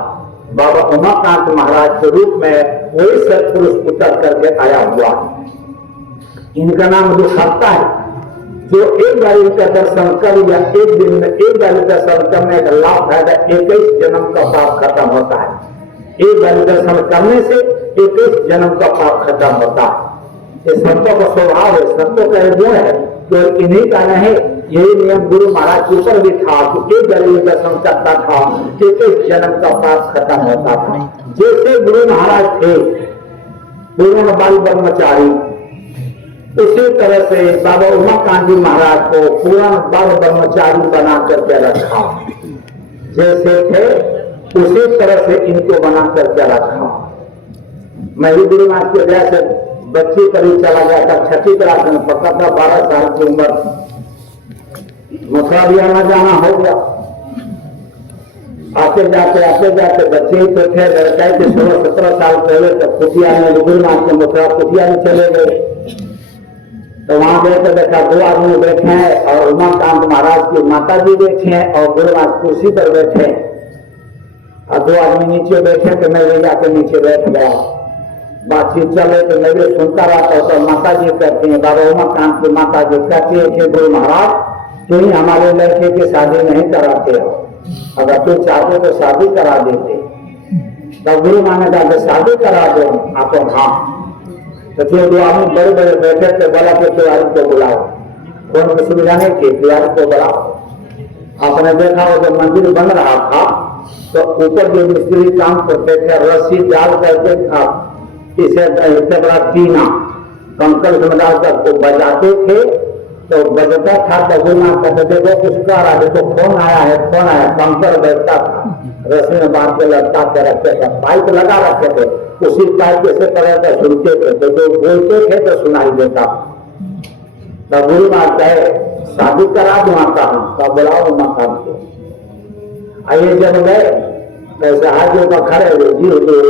बाबा उमाकांत महाराज के रूप में वही सतपुरुष उतर करके आया हुआ। इनका नाम जो सत्ता है, जो एक बार इनका दर्शन कर या एक दिन में एक बार दर्शन करने का लाभ फायदा 21 जन्म का पाप खत्म होता है। एक बार दर्शन करने से 21 जन्म का पाप खत्म होता है। ये संतों का स्वभाव है, संतों का गुण है, तो इन्हीं का नहीं। यही नियम गुरु महाराज के ऊपर भी था कि एक बार दर्शन करता था 21 जन्म का पाप खत्म होता था। जैसे गुरु महाराज थे पूर्ण बाल ब्रह्मचारी, उसी तरह से बाबा उमाकांत जी महाराज को पूर्ण बाल ब्रह्मचारी बना करके रखा। जैसे थे उसी तरह से इनको बना करके रखा। मैं भी गुरु महाराज के वजह से बच्ची पर ही चला गया था, 6ठी क्लास में पक्का था, 12 साल की उम्र, मथुरा भी आना जाना हो गया। आते जाते बच्चे ही तो थे, लड़का थे 16-17 साल पहले, तब कुटिया में गुरु महाराज के मथुरा कुटिया में चले गए। तो वहां बैठे देखा 2 आदमी बैठे हैं और उमाकांत महाराज की माता जी बैठे हैं और गुरु महाराज कुर्सी पर बैठे और 2 आदमी नीचे बैठे। तो मैं भी जाकर नीचे बैठ गया। बातचीत चले तो मैं भी सुनता रहता। तो माता जी कहती है, बाबा उमाकांत की माता जी कहती है कि गुरु महाराज तुम हमारे लड़के की शादी नहीं कराते हो, अगर तुम चाहते तो शादी करा देते। तब गुरु महाराज ने कहा शादी करा दो आप। हाँ, तो 2 आदमी बड़े बड़े बैठे थे, बोला कि तिवारी को बुलाओ। कौन की सुविधा नहीं थी, तिवारी को बुलाओ। आपने देखा वो जब मंदिर बन रहा था तो ऊपर जो मिस्त्री काम करते थे रस्सी डाल करके इसे इतना बड़ा टीना कंकड़ में डालकर को बजाते थे। तो बजता था तो गुना कहते देखो कुछ कर रहा है, तो फोन आया, कंकड़ बजता था, रस्सी में बांध के लटका के रखते थे, पाइप लगा रखे थे, उसी पाइप से तरह का सुनते थे, तो जो बोलते थे तो सुनाई देता। तब गुरु महाराज कहे शादी करा दूँ आता हूँ, तब बुलाओ मकान को। आइए जब गए तो हाजियों का खड़े हुए जी हुजूर।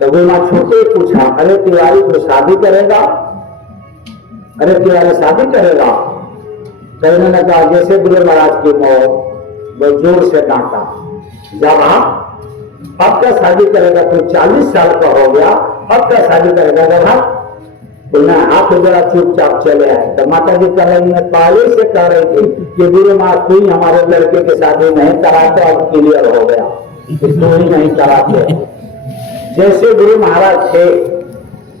तो गुरु महाराज छोटे पूछा, अरे तिवारी को शादी करेगा? अरे तुम्हारी शादी करेगा? तो उन्होंने कहा जैसे गुरु महाराज की मौत, वो जोर से डांटा, जब अब क्या शादी करेगा? तो 40 साल का हो गया, अब क्या शादी करेगा? जब बोलना हाथ जरा चुपचाप चले आए। तो माता जी कल में पहले से कह रही थी कि गुरु महाराज तू ही हमारे लड़के की शादी नहीं कराते, अब क्लियर हो गया, तू ही नहीं कराते। जैसे गुरु महाराज थे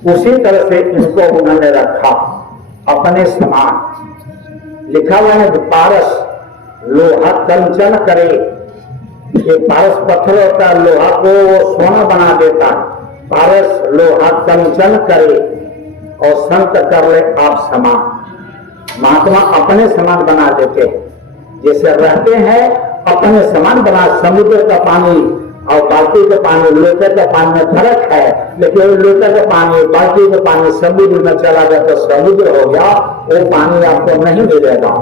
उसी तरह से इनको उन्होंने रखा अपने समान। लिखा हुआ है कि पारस लोहा कंचन करे, ये पारस पत्थर होता है, लोहा को वो सोना बना देता है। पारस लोहा कंचन करे और संत कर ले आप समान। महात्मा अपने समान बना देते हैं, जैसे रहते हैं अपने समान बना। समुद्र का पानी और बाल्टी के पानी, लोटे के पानी में फर्क है, लेकिन लोटे के पानी बाल्टी के पानी समुद्र में चला गया तो समुद्र हो गया, वो पानी आपको नहीं मिलेगा।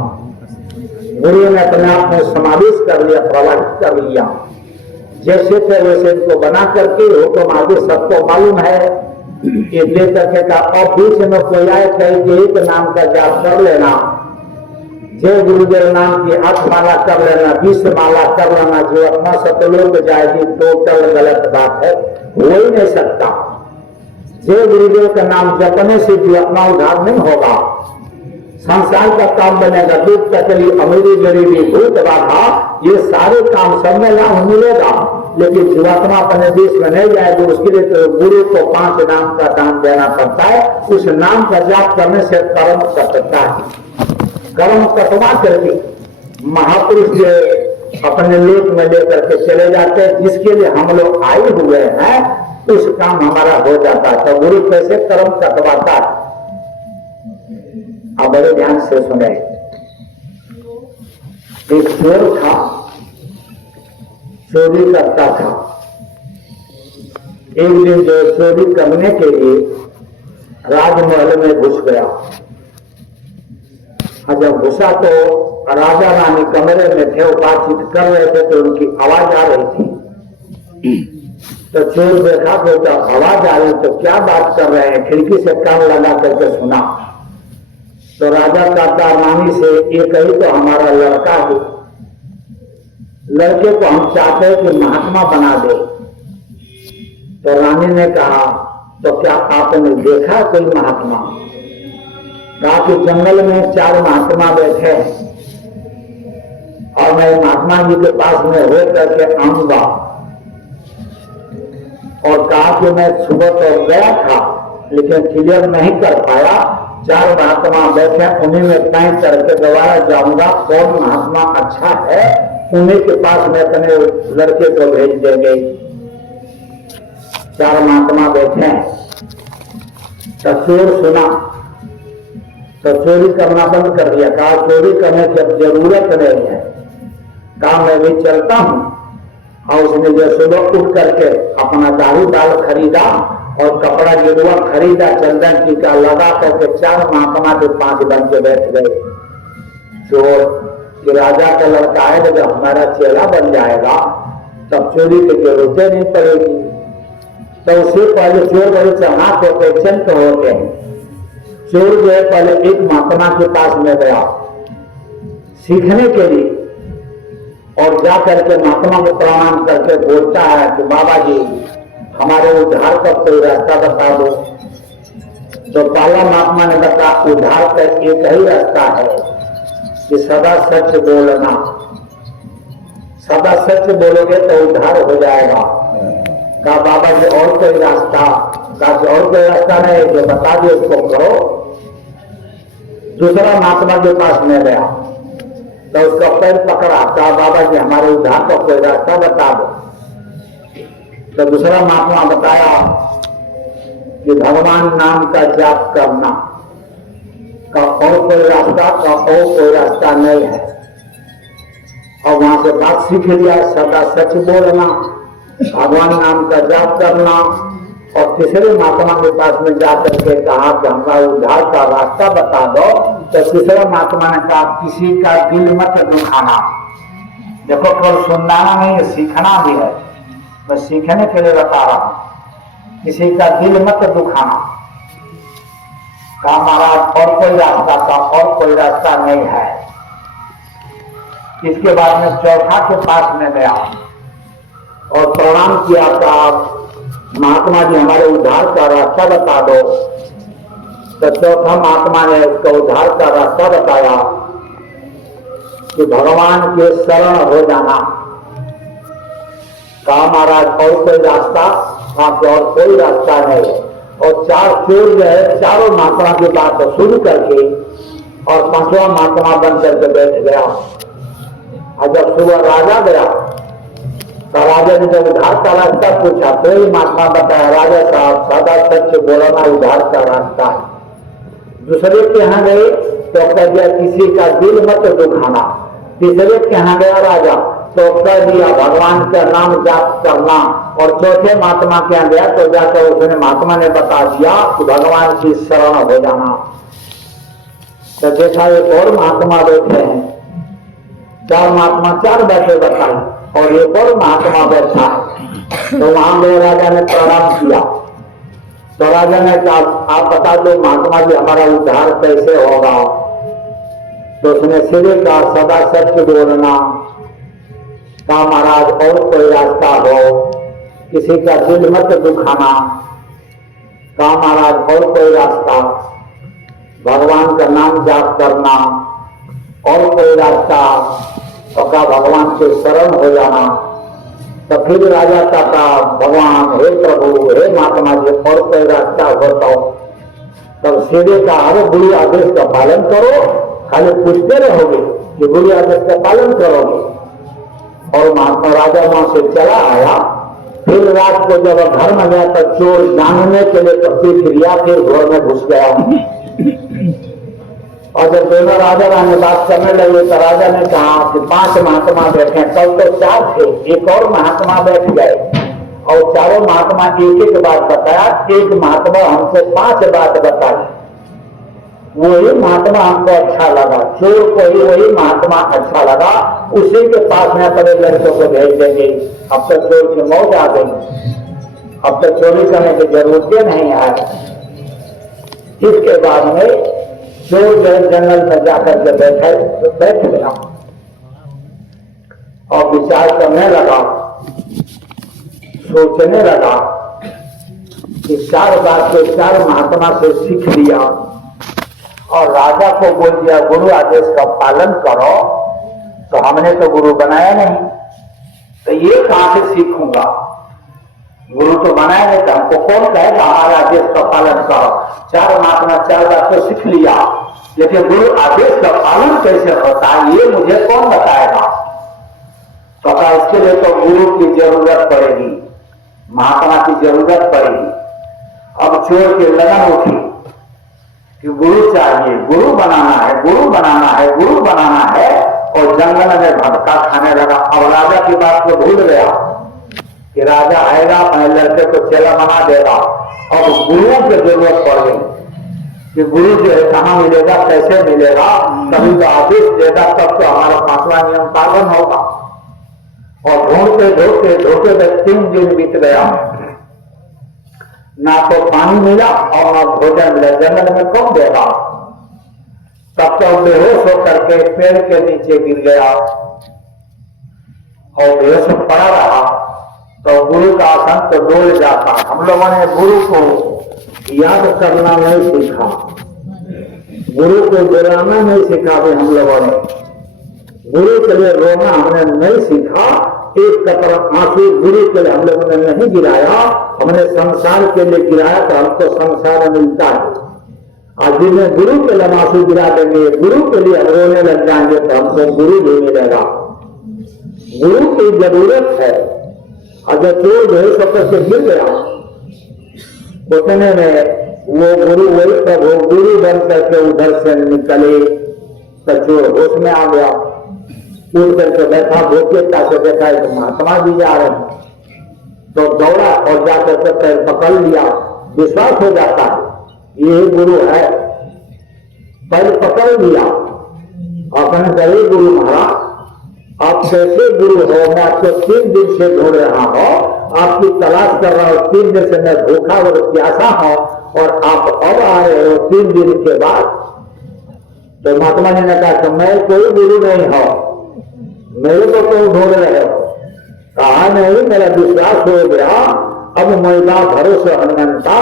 गुरु ने अपने आप में समावेश कर लिया, प्रवाहित कर लिया। जैसे थे वैसे इनको बना करके हुक्म आगे सबको मालूम है कि दे करके का। और बीच में कोई आए कहे एक नाम का जाप कर लेना, जय गुरुदेव नाम की 8 माला कर लेना, 20 माला कर लेना, जो अपना सतलोक जाएगी, टोटल गलत बात है, हो ही नहीं सकता। जय गुरुदेव का नाम जपने से भी अपना उद्धार नहीं होगा। संसार का काम बनेगा, दुख तकलीफ अमीरी गरीबी भूत बाधा, ये सारे काम सब में लाभ मिलेगा। लेकिन जीवात्मा अपने देश में नहीं जाएगी, उसके लिए तो गुरु को 5 नाम का दान देना पड़ता है। उस नाम का जाप करने से कर्म कटता है। कर्म कटवा करके महापुरुष जो अपने लोक में लेकर के चले जाते हैं, जिसके लिए हम लोग आए हुए हैं उस काम हमारा हो जाता है। तो गुरु कैसे कर्म कटवाता है, आप बड़े ध्यान से सुने। एक चोर था, चोरी करता था। एक दिन जो चोरी करने के लिए राजमहल में घुस गया। जब घुसा तो राजा रानी कमरे में थे, वो बातचीत कर रहे थे तो उनकी आवाज आ रही थी। तो चोर देखा तो आवाज आ रही, तो क्या बात कर रहे हैं, खिड़की से कान लगा करके सुना। तो राजा कहता रानी से, ये कही तो हमारा लड़का है, लड़के को हम चाहते हैं कि महात्मा बना दे। तो रानी ने कहा तो क्या आपने देखा कोई महात्मा? कहा कि जंगल में 4 महात्मा बैठे और मैं महात्मा जी के पास में हो करके आऊंगा। और कहा कि मैं सुबह तो गया था लेकिन क्लियर नहीं कर पाया, 4 महात्मा बैठे, उन्हीं में तय करके दोबारा जाऊंगा, कौन महात्मा अच्छा है उन्हीं के पास में अपने लड़के को भेज देंगे। 4 महात्मा बैठे, तो चोर सुना तो चोरी करना बंद कर दिया। कहा चोरी करने की अब जरूरत नहीं है, कहा मैं भी चलता हूं। और उसने जो सुबह उठ करके अपना दारू दाल खरीदा और कपड़ा गिरुआ खरीदा, चंदन टीका लगा करके 4 महात्मा के 5 बन के बैठ गए। चोर कि राजा का लड़का है, जब हमारा चेला बन जाएगा तब चोरी की जरूरत नहीं पड़ेगी। तो उससे पहले चोर बड़े चालाक होते, चंट होते हैं। चोर जो है पहले एक महात्मा के पास में गया सीखने के लिए, और जा करके महात्मा को प्रणाम करके बोलता है कि बाबा जी हमारे उद्धार का कोई रास्ता बता दो। तो पहला महात्मा ने बताया उद्धार का एक ही रास्ता है कि सदा सच बोलना, सदा सच बोलोगे तो उद्धार हो जाएगा। कहा बाबा जी और कोई रास्ता? कहा और कोई रास्ता नहीं, जो बता दिए उसको करो। दूसरा महात्मा के पास में गया तो उसका पैर पकड़ा, कहा बाबा जी हमारे उद्धार का कोई रास्ता बता दो। तो दूसरा महात्मा बताया कि भगवान नाम का जाप करना का और कोई रास्ता, का और कोई रास्ता नहीं है। और वहां से बात सीख लिया, सदा सच बोलना, भगवान नाम का जाप करना। और तीसरे महात्मा के पास में जाकर के कहा कि हमारा उद्धार का रास्ता बता दो। तो तीसरा महात्मा ने कहा किसी का दिल मत दुखाना। देखो केवल सुनना नहीं, सीखना भी है, मैं सीखने के लिए बता रहा हूं। किसी का दिल मत दुखाना। कहा महाराज और कोई रास्ता था, और कोई रास्ता नहीं है। इसके बाद में चौथा के पास में गया और प्रणाम किया था, महात्मा जी हमारे उद्धार का रास्ता बता दो। तो चौथा महात्मा ने उसका उद्धार का रास्ता बताया कि भगवान के शरण हो जाना। कहा महाराज और कोई रास्ता? वहां पे और कोई रास्ता नहीं। और चार चोर जो है चारों महात्मा की बात शुरू करके और पांचवा महात्मा बन करके बैठ गया। और जब सुबह राजा गया तो राजा ने जब उद्धार का रास्ता पूछा तो ही महात्मा बताया, राजा साहब सादा सच बोला ना, उद्धार का रास्ता है। दूसरे के यहाँ गए तो कह दिया किसी का दिल मत दुखाना। तीसरे के यहाँ गया राजा तो कह दिया भगवान का नाम जाप करना। और चौथे महात्मा के यहाँ गया तो जाकर उसने महात्मा ने बता दिया कि भगवान की शरण हो जाना। तो देखा एक और महात्मा बैठे हैं, चार महात्मा चार बैठे बताए और एक और महात्मा बैठा है। तो वहां गए, राजा ने प्रणाम किया तो राजा ने कहा आप बता दो महात्मा जी हमारा उद्धार कैसे होगा। तो उसने सिरे का सदा सच बोलना। कहा महाराज और कोई रास्ता हो, किसी का दिल मत दुखाना। कहा महाराज और कोई रास्ता? भगवान का नाम जाप करना। और कोई रास्ता? तो कहा भगवान के शरण हो जाना। तो फिर राजा का कहा भगवान हे प्रभु हे महात्मा जी और कोई रास्ता बताओ। तब सीधे का अरे गुरु आदेश का पालन करो, खाली पूछते रहोगे कि गुरु आदेश का पालन करोगे। और महात्मा राजा वहां से चला आया। फिर रात को जब घर में गया तो चोर जानने के लिए प्रतिक्रिया फिर घर में घुस गया। और जब दोनों राजा रानी बात करने लगे तो राजा ने कहा कि 5 महात्मा बैठे, कल तो 4 थे, एक और महात्मा बैठ गए। और चारों महात्मा एक एक बात बताया। एक महात्मा हमसे 5 बात बताई, वही महात्मा हमको अच्छा लगा। चोर को ही वही महात्मा अच्छा लगा, उसी के पास में अपने लड़कों को भेज देंगे। अब तो चोर की मौत आ गई, अब तो चोरी करने की जरूरत नहीं है। इसके बाद में चोर जंगल में जाकर के बैठ गया और विचार करने लगा, सोचने लगा कि 4 बात के 4 महात्मा से सीख लिया और राजा को बोल दिया गुरु आदेश का पालन करो। तो हमने तो गुरु बनाया नहीं, तो ये कहां से सीखूंगा? गुरु तो बनाया नहीं, तो हमको कौन कहेगा हमारा आदेश का पालन करो? 4 महात्मा 4 बात तो सीख लिया, लेकिन गुरु आदेश का पालन कैसे होता है ये मुझे कौन बताएगा? तो कहा इसके लिए तो गुरु की जरूरत पड़ेगी, महात्मा की जरूरत पड़ेगी। अब चोर की लगन उठी कि गुरु चाहिए, गुरु बनाना है, गुरु बनाना है, गुरु बनाना है। और जंगल में भटका खाने लगा। अब राजा की बात को भूल गया कि राजा आएगा अपने लड़के को चेला बना देगा। अब गुरुओं की जरूरत पड़ गई कि गुरु जो है कहाँ मिलेगा, कैसे मिलेगा, कभी तो आदेश देगा तब तो हमारा 5वां नियम पालन होगा। और ढूंढते ढूंढते ढूंढते 3 दिन बीत गया, ना तो पानी मिला और ना भोजन मिला। जंगल में कौन देगा? तब तो बेहोश होकर के पेड़ के नीचे गिर गया और बेहोश पड़ा रहा। तो गुरु का आसन तो डोल जाता। हम लोगों ने गुरु को याद करना नहीं सीखा, गुरु को बुलाना नहीं सीखा। हम लोगों ने गुरु के लिए रोना हमने नहीं सीखा। एक कतरा आंसू गुरु के लिए हम लोगों ने नहीं गिराया, हमने संसार के लिए गिराया तो हमको संसार मिलता है। आज जिन्हें गुरु के लिए आंसू गिरा देंगे, गुरु के लिए हम रोने लग जाएंगे तो हमको गुरु नहीं मिलेगा। गुरु की जरूरत है। अगर चोर जो है सब से गिर गया उतने में वो गुरु वही तब वो गुरु बन करके उधर से निकले तो चोर होश में आ गया। उठ करके बैठा, भोग्यता से देखा तो महात्मा जी जा रहे हैं। तो दौड़ा और जाकर के पैर पकड़ लिया। विश्वास हो जाता है ये गुरु है, पैर पकड़ लिया और कहने गए गुरु महाराज आप कैसे गुरु हो? मैं आपको 3 दिन से ढूंढ रहा हूं, आपकी तलाश कर रहा हूं, 3 दिन से मैं भूखा और प्यासा हूं और आप अब आ रहे हो 3 दिन के बाद। तो महात्मा जी ने कहा कि मैं कोई गुरु नहीं हूं, मेरे को तो ढूंढ रहे हो। कहा नहीं, मेरा विश्वास हो गया, अब मैदा भरोसे हनुमंता,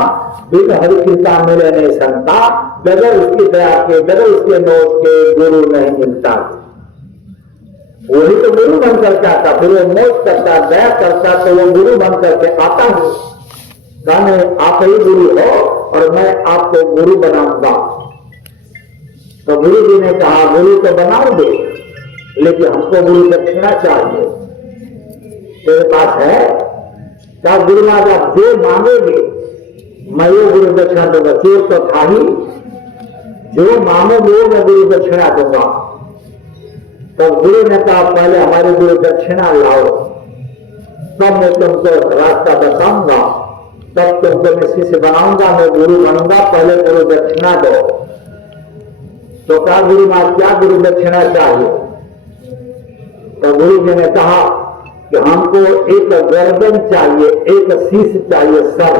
बिन हरि कृपा मिले नहीं संता, बगैर उसकी दया के बगैर उसके नोट के गुरु नहीं मिलता। वही तो गुरु बन करके आता, फिर वो नोट करता, दया करता, तो वो गुरु बन करके आता है। कहने आप ही गुरु हो और मैं आपको गुरु बनाऊंगा। तो गुरु जी ने कहा गुरु तो बनाओगे, लेकिन हमको गुरु दक्षिणा चाहिए। तेरे पास है? क्या गुरु महाराज आप जो मांगोगे मैं वो गुरु दक्षिणा दूंगा। चोर तो था ही, जो मांगोगे मैं गुरु दक्षिणा दूंगा। तो गुरु ने कहा पहले हमारे गुरु दक्षिणा लाओ, तब मैं तुमको रास्ता बताऊंगा, तब तुमको मैं शिष्य बनाऊंगा, मैं गुरु बनूंगा, पहले गुरु दक्षिणा दो। तो कहा गुरु महाराज क्या गुरु दक्षिणा चाहिए? तो गुरु जी ने कहा कि हमको एक गर्दन चाहिए, एक शीश चाहिए, सर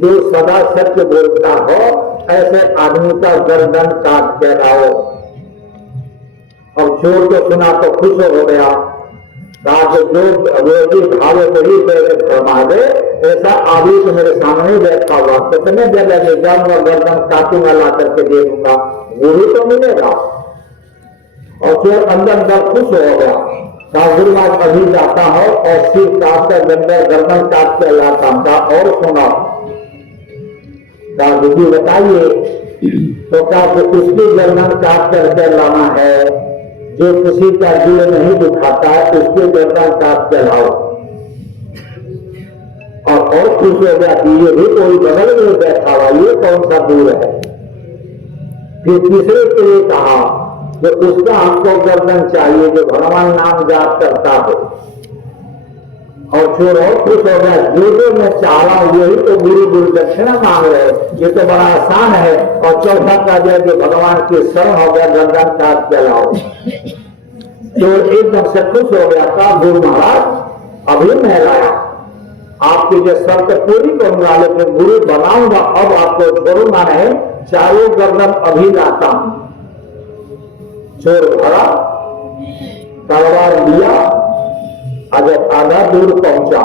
जो सदा सत्य बोलता हो, ऐसे आदमी का गर्दन काट के लाओ। और चोर तो सुना तो खुश हो गया, कहा कि जो रोगी भावे वही तेरे फरमा दे, ऐसा आदमी तो मेरे सामने बैठा हुआ, कितने जगह में जाऊंगा गर्दन काटूंगा ला करके दे दूंगा, गुरु तो मिलेगा। और चोर अंदर अंदर खुश हो गया, कहा गुरु महाराज अभी जाता हो और सिर काट कर गर्दन काट के लाता हूं। और सुना, कहा विधि बताइए। तो कहा कि उसकी गर्दन काट करके लाना है, जो किसी का दिल नहीं दुखाता है उसके गर्दन काट के लाओ। और खुश हो गया कि ये भी कोई बगल में बैठा हुआ, ये कौन सा दूर है। फिर तीसरे के लिए कहा कि उसका हमको गर्दन चाहिए जो भगवान नाम जाप करता हो। और चोर और खुश हो गया, जो मैं चाह रहा हूं यही तो गुरु दक्षिणा मांग रहे, ये तो बड़ा आसान है। और चौथा का जो भगवान की शरण हो गया, गर्दन काट के लाओ। तो एकदम से खुश हो गया, था गुरु महाराज अभी मैं लाया, आपकी जो शर्त पूरी करूंगा, लेकिन गुरु बनाऊंगा, अब आपको छोड़ूंगा नहीं, चारों गर्दन अभी लाता हूं। चोर भरा, तलवार लिया, जब आधा दूर पहुंचा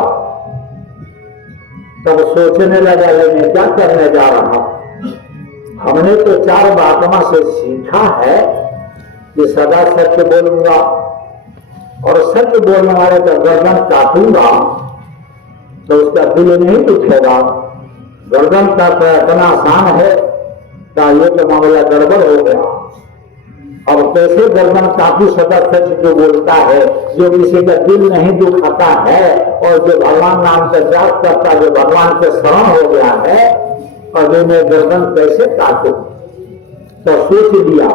तब सोचने लगा ये मैं क्या करने जा रहा। हमने तो 4 महात्मा से सीखा है कि सदा सत्य बोलूंगा और सत्य बोलने वाले का गर्दन काटूंगा तो उसका दिल नहीं दुखेगा। गर्दन काटना इतना आसान है, क्या ये तो मामला गड़बड़ हो गया। अब कैसे गर्दन काटू सदा सच जो बोलता है, जो किसी का दिल नहीं दुखाता है और जो भगवान नाम का जाप करता, जो भगवान के शरण हो गया है, और जो मैं गर्दन कैसे काटू। तो सोच लिया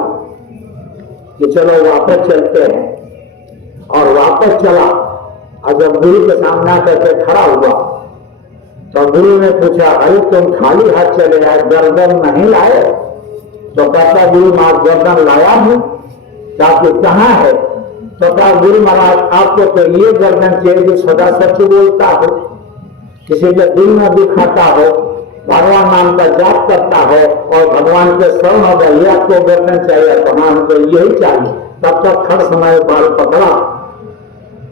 कि चलो वापस चलते हैं। और वापस चला, और जब गुरु के सामने करके खड़ा हुआ तो गुरु ने पूछा अरे तुम खाली हाथ चले आए, गर्दन नहीं लाए? तो कहता गुरु महाराज गर्दन लाया हूं। ताकि कहाँ है? तो कहा गुरु महाराज आपको तो ये गर्दन चाहिए जो सदा सच बोलता हो, किसी के दिल में दुखाता हो, भगवान नाम का जाप करता हो और भगवान के शरण हो गया, ये आपको गर्दन चाहिए। तो हाँ हमको यही चाहिए। तब तक खड़ समय बाल पकड़ा,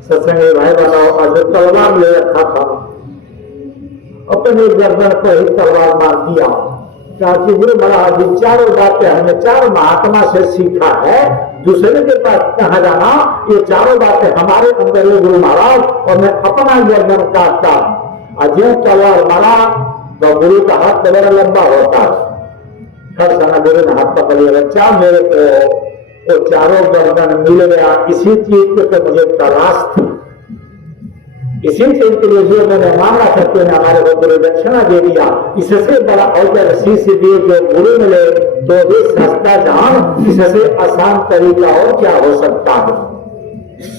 सत्संगी भाई बनाओ, और जो तलवार ले रखा था अपनी गर्दन को ही तलवार मार दिया। कि गुरु महाराज चारों बातें हमने 4 महात्मा से सीखा है, दूसरे के पास कहा जाना, ये चारों बातें हमारे अंदर है गुरु महाराज, और मैं अपना गर्दन काटता अजय तलवार मारा तो गुरु का हाथ बड़ा लंबा होता। हर समय गुरु ने हाथ पकड़ लिया, बच्चा मेरे को तो चारों गर्दन मिल गया। इसी चीज के तो मुझे तलाश थी, इसी चीज के लिए जो मैंने मांगा करते ने हमारे को गुरु दक्षिणा दे दिया। इससे बड़ा अवसर शीश दिए जो गुरु मिले तो भी सस्ता जान, इससे आसान तरीका और क्या हो सकता है।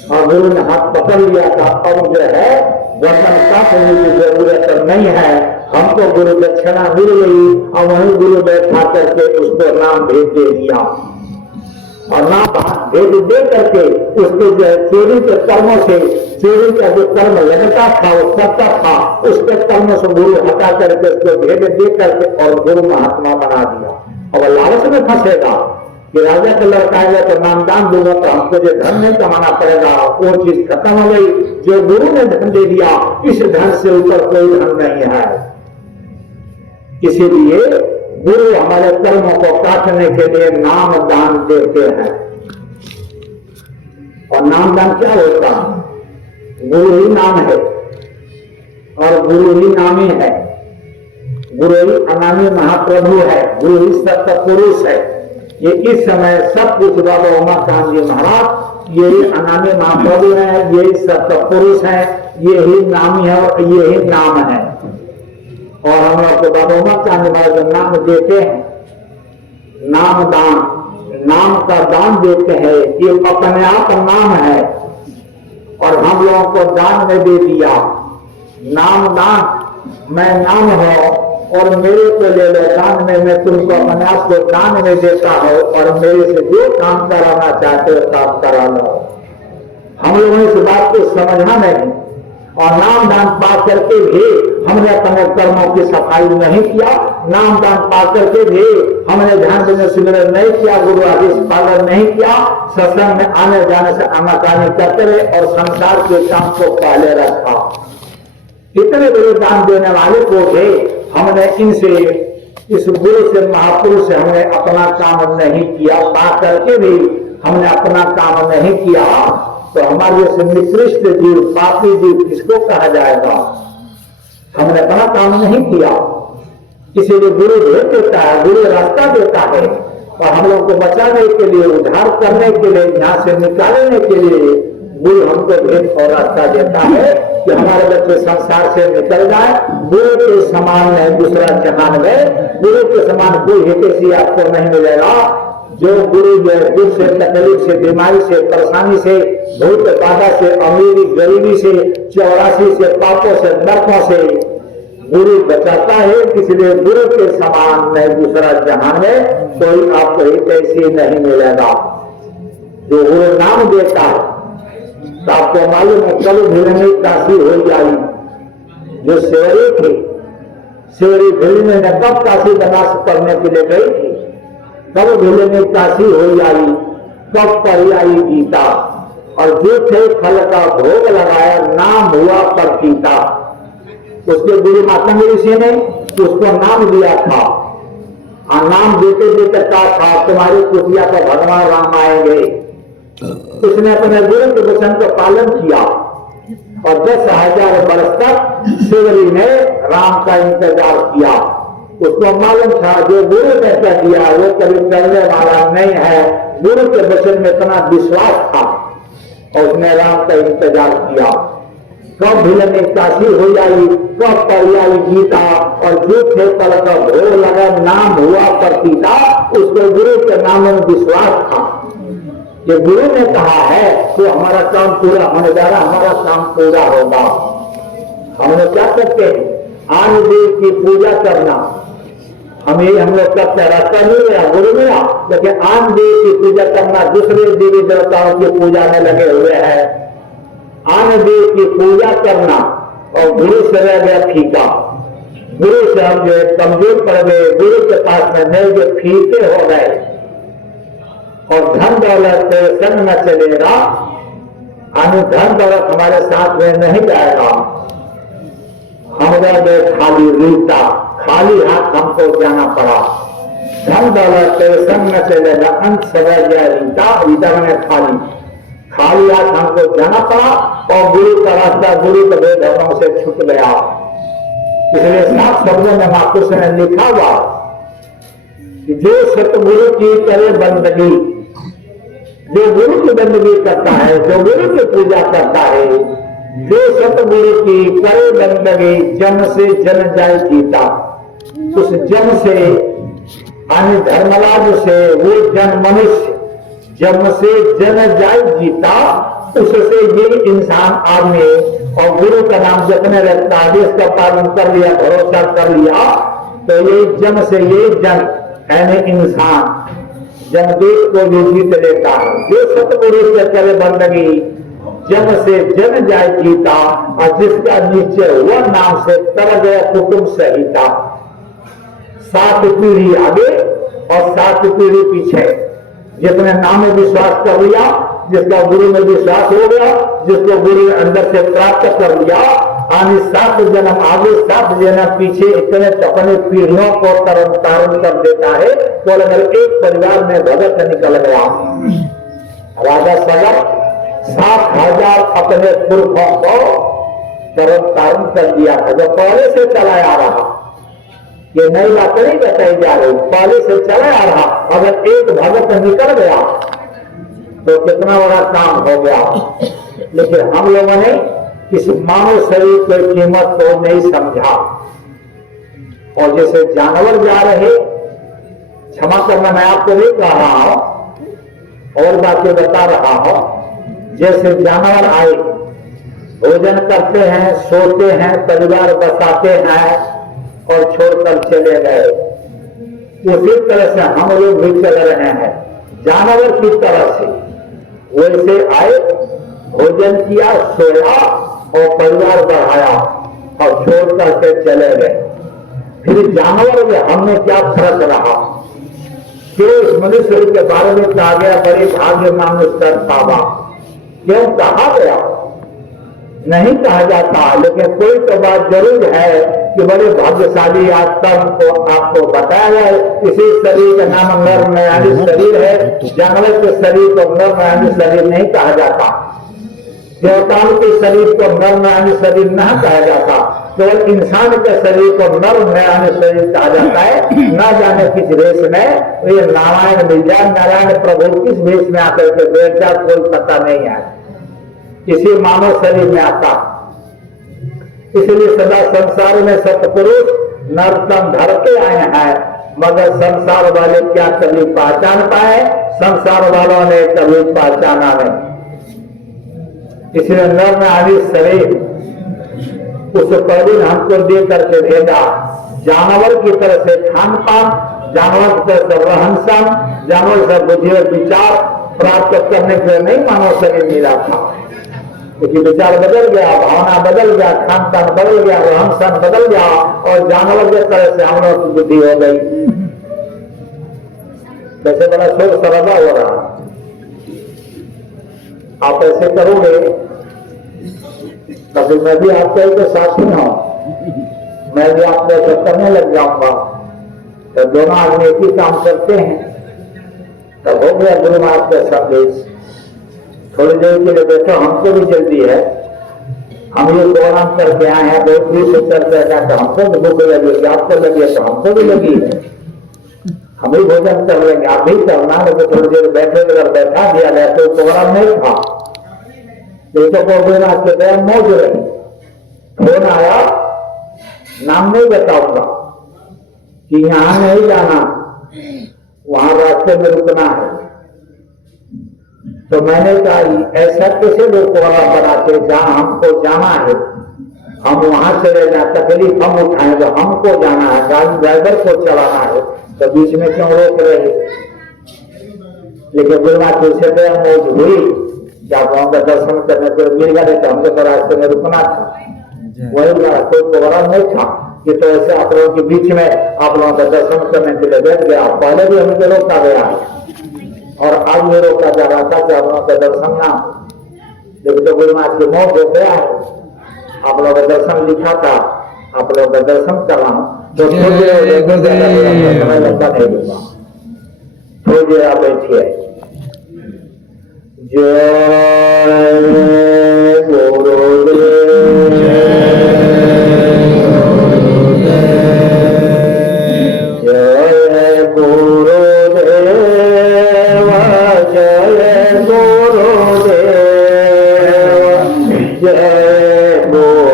और गुरु ने हाथ पकड़ लिया था, अब जो है गर्दन काटने की जरूरत नहीं है, हमको गुरु दक्षिणा मिल गई। और वहीं गुरु बैठा करके उसको नाम भेज दे दिया। और नाम भेद दे करके उसके जो चोरी के कर्मों से, चोरी का जो कर्म लगता था, वो करता था, उसके कर्मों से गुरु हटा करके उसको भेद दे करके और गुरु महात्मा बना दिया। अब लालच में फंसेगा कि राजा का लड़का आएगा तो नामदान दूंगा तो हमको जो धन नहीं कमाना पड़ेगा, वो चीज खत्म हो गई। जो गुरु ने धन दे दिया, इस धन से ऊपर कोई धन नहीं है। इसीलिए गुरु हमारे कर्मों को काटने के लिए नाम दान देते हैं। और नाम दान क्या होता है? गुरु ही नाम है और गुरु ही नामी है। गुरु ही अनामी महाप्रभु है, गुरु ही सत्य पुरुष है। ये इस समय सब कुछ बाबा उमाकांत जी महाराज यही अनामी महाप्रभु है, यही सत्य पुरुष है, यही नामी है और यही नाम है। और हम लोग को बाबा उमाकांत जी महाराज नाम देते हैं, नाम दान, नाम का दान देते हैं। ये अपने आप नाम है और हम लोगों को दान में दे दिया। नाम दान, मैं नाम हो और मेरे को ले लो दान में, मैं तुमको अपने आप को दान में देता हूं और मेरे से जो काम कराना चाहते हो काम करा लो। हम लोगों ने इस बात को समझना नहीं और नाम दान पा करके भी हमने अपने कर्मों की सफाई नहीं किया। नाम दान पा करके भी हमने ध्यान देने सिमरन नहीं किया, गुरु आदेश पालन नहीं किया, सत्संग में आने जाने से आनाकानी करते रहे और संसार के काम को पहले रखा। इतने बड़े दान देने वाले को भी हमने इनसे, इस गुरु से, महापुरुष से हमने अपना काम नहीं किया। पा करके भी हमने अपना काम नहीं किया तो हमारे जैसे निकृष्ट जीव, पापी जीव किसको कहा जाएगा? हमने अपना काम नहीं किया। इसीलिए गुरु भेद देता है, गुरु रास्ता देता है और हम लोग को बचाने के लिए, उद्धार करने के लिए, यहाँ से निकालने के लिए गुरु हमको भेद और रास्ता देता है कि हमारे बच्चे संसार से निकल जाए। गुरु के समान नहीं दूसरा जहान में, गुरु के समान कोई हितैषी आपको नहीं मिलेगा। जो गुरु जो दुख से, तकलीफ से, बीमारी से, परेशानी से, भूत बाधा से, अमीरी गरीबी से, 84 से, पापों से, नरकों से गुरु बचाता है। इसलिए गुरु के समान नहीं दूसरा जहान में कोई आपको हितैषी नहीं मिलेगा। जो गुरु नाम देता है तो आपको मालूम है कल भिलनी काशी हो जाई। जो शेवरी थी, शेवरी भिलनी ने कब काशी बनास पढ़ने के लिए गई थी, कब भिलनी काशी हो जाई, कब पढ़ी आई गीता और जो थे फल का भोग लगाया, नाम हुआ प्रतीता। उसके गुरु मातंग ऋषि ने उसको नाम दिया था और नाम देते देते कहा था तुम्हारी कुटिया पर भगवान राम आएंगे। उसने अपने गुरु के वचन का पालन किया और 10,000 वर्ष तक शिवरी ने राम का इंतजार किया। उसको मालूम था जो गुरु ने कह दिया वो कभी करने वाला नहीं है। गुरु के वचन में इतना विश्वास था और उसने राम का इंतजार किया। कब भिलनी काशी हो जाई, कब पढ़ी आई गीता और जो थे पल का भोग लगा, नाम हुआ प्रतीता। उसको गुरु के नाम में विश्वास था। ये गुरु ने कहा है तो हमारा काम पूरा होने जा रहा, हमारा काम पूरा होगा। हमने क्या करते हैं? आन देव की पूजा करना, हम लोग करते हैं। रास्ता नहीं मिला, गुरु मिला, लेकिन आन देव की पूजा करना, दूसरे देवी देवताओं की पूजा में लगे हुए हैं। आन देव की पूजा करना और गुरु से रह गया फीका। गुरु से हम जो कमजोर पड़ गए, गुरु के पास में नहीं, जो फीके हो गए और धन दौलत संग न चलेगा, धन दौलत हमारे साथ में नहीं जाएगा। हम गए खाली रीता, खाली हाथ हमको जाना पड़ा। धन दौलत संग न चलेगा, अंत समय गया रीता, रीता में खाली, खाली हाथ हमको जाना पड़ा और गुरु का रास्ता, गुरु के वेद धर्मों से छूट गया। इसलिए साफ शब्दों में महापुरुष ने लिखा हुआ कि जो सतगुरु की करे बंदगी, जो गुरु की बंदगी करता है, जो गुरु की पूजा करता है, जो सतगुरु की करे बंदगी, जम से जन जाए जीता। उस जम से अन्य धर्मराज से वो जन मनुष्य जम से जन जाए जीता, उससे ये इंसान आदमी और गुरु का नाम जपने लगता, आदेश का पालन कर लिया, भरोसा कर लिया, तो ये जम से ये जन यानी इंसान जनदेव को भी जीत लेता है। जो सतगुरु से करे बंदगी, जन से जन जाए जीता, और जिसका निश्चय हुआ नाम से तर गया कुटुंब सहिता। 7 पीढ़ी आगे और 7 पीढ़ी पीछे, जिसने नाम में विश्वास कर लिया, जिसका गुरु में विश्वास हो गया, जिसको गुरु ने अंदर से प्राप्त कर लिया, आने 7 जन्म आगे 7 जन्म पीछे, इतने अपने पीढ़ियों को तरन तारण कर देता है। तो अगर एक परिवार में भगत निकल गया, राजा सगर 7,000 अपने पुरखों को तरन तारण कर दिया था, जो पहले से चला आ रहा। ये नई बात नहीं बताई जा रही, पहले से चला आ रहा। अगर एक भगत निकल गया तो कितना बड़ा काम हो गया। लेकिन हम लोगों ने इस मानव शरीर की कीमत को नहीं समझा, और जैसे जानवर जा रहे, क्षमा करना मैं आपको नहीं कह रहा हूं और बातें बता रहा हूं, जैसे जानवर आए, भोजन करते हैं, सोते हैं, परिवार बसाते हैं और छोड़कर चले गए, उसी तरह से हम लोग भी चल रहे हैं जानवर की तरह से। वैसे आए, भोजन किया, सोया और परिवार बढ़ाया और छोड़ करके चले गए। फिर जानवर में हमने क्या फर्क रहा? क्यों इस मनुष्य के बारे में कहा गया बड़े भाग्य मानुष पावा? क्यों कहा गया? नहीं कहा जाता, लेकिन कोई तो बात जरूर है कि बड़े भाग्यशाली आत्मा को आपको बताया जाए। इसी शरीर का नाम नर नयानी शरीर है। जानवर के शरीर को नर नयानी शरीर नहीं कहा जाता, देवताओं के शरीर को नर नयानी शरीर नहीं कहा जाता, केवल इंसान के शरीर को नर नयानी शरीर कहा जाता है। ना जाने किस वेश में ये नारायण मिल जाए, नारायण प्रभु किस वेश में आकर के बैठ जाए, कोई पता नहीं है। इसी मानव शरीर में आता, इसलिए सदा संसार में सतपुरुष नर्तन धर के आए हैं, मगर संसार वाले क्या कभी पहचान पाए? संसार वालों ने कभी पहचाना नहीं। इसलिए नर नारी शरीर उस पहले हमको दे करके भेजा, जानवर की तरह से खान पान, जानवर की तरह से रहन सहन, जानवर से बुद्धि और विचार प्राप्त करने के लिए नहीं मानव शरीर मिला था। क्योंकि विचार बदल गया, भावना बदल गया, खान पान बदल गया, रहन सहन बदल गया, और जानवर की तरह से हम लोग की बुद्धि हो गई। जैसे बड़ा शोर शराबा हो रहा, आप ऐसे करोगे कभी मैं भी आपका ही तो साथी हूं, मैं भी आपको ऐसा करने लग जाऊंगा, तो दोनों आदमी एक ही काम करते हैं, तब हो गया गुरु महाराज का संदेश। थोड़ी देर के लिए देखो, हमको भी जल्दी है, हम ये प्रोग्राम करके आए हैं, बहुत ही सुंदर करके, तो हमको भी भूख लगी, आपको लगी है तो हमको भी लगी है, हम ही भोजन कर लेंगे, आप भी करना। लेकिन थोड़ी देर बैठे अगर बैठा दिया जाए तो प्रोग्राम नहीं था। देखो प्रोग्राम के दया मौज रही, फोन आया, नाम नहीं बताऊंगा कि यहां नहीं जाना, वहां रास्ते में रुकना है। तो मैंने कहा ऐसा कैसे लोग प्रोग्राम बनाते, जहां हमको जाना है हम वहां चले जाए, तकलीफ हम उठाएं, तो हमको जाना है, गाड़ी ड्राइवर को चलाना है, तो बीच में क्यों रोक रहे? लेकिन गुरुमा तुझसे तो मौज हुई कि आप वहां का दर्शन करने को मिल गया, तो हमको तो रास्ते में रुकना था, वही कोई प्रोग्राम नहीं था कि तो ऐसे आप लोगों के बीच में आप लोगों का दर्शन करने के लिए बैठ गया। पहले भी हमको रोका गया और आज ये रोका जा रहा था कि आप लोगों का दर्शन ना, लेकिन तो गुरु महाराज की मौत हो गया है, आप लोगों का दर्शन लिखा था, आप लोगों का दर्शन कर रहा हूँ, तो थोड़ी देर आप बैठिए। जय गुरुदेव, जय गुरुदेव, जय गुरुदेव, जय गुरुदेव, जय जय गुरुदेव।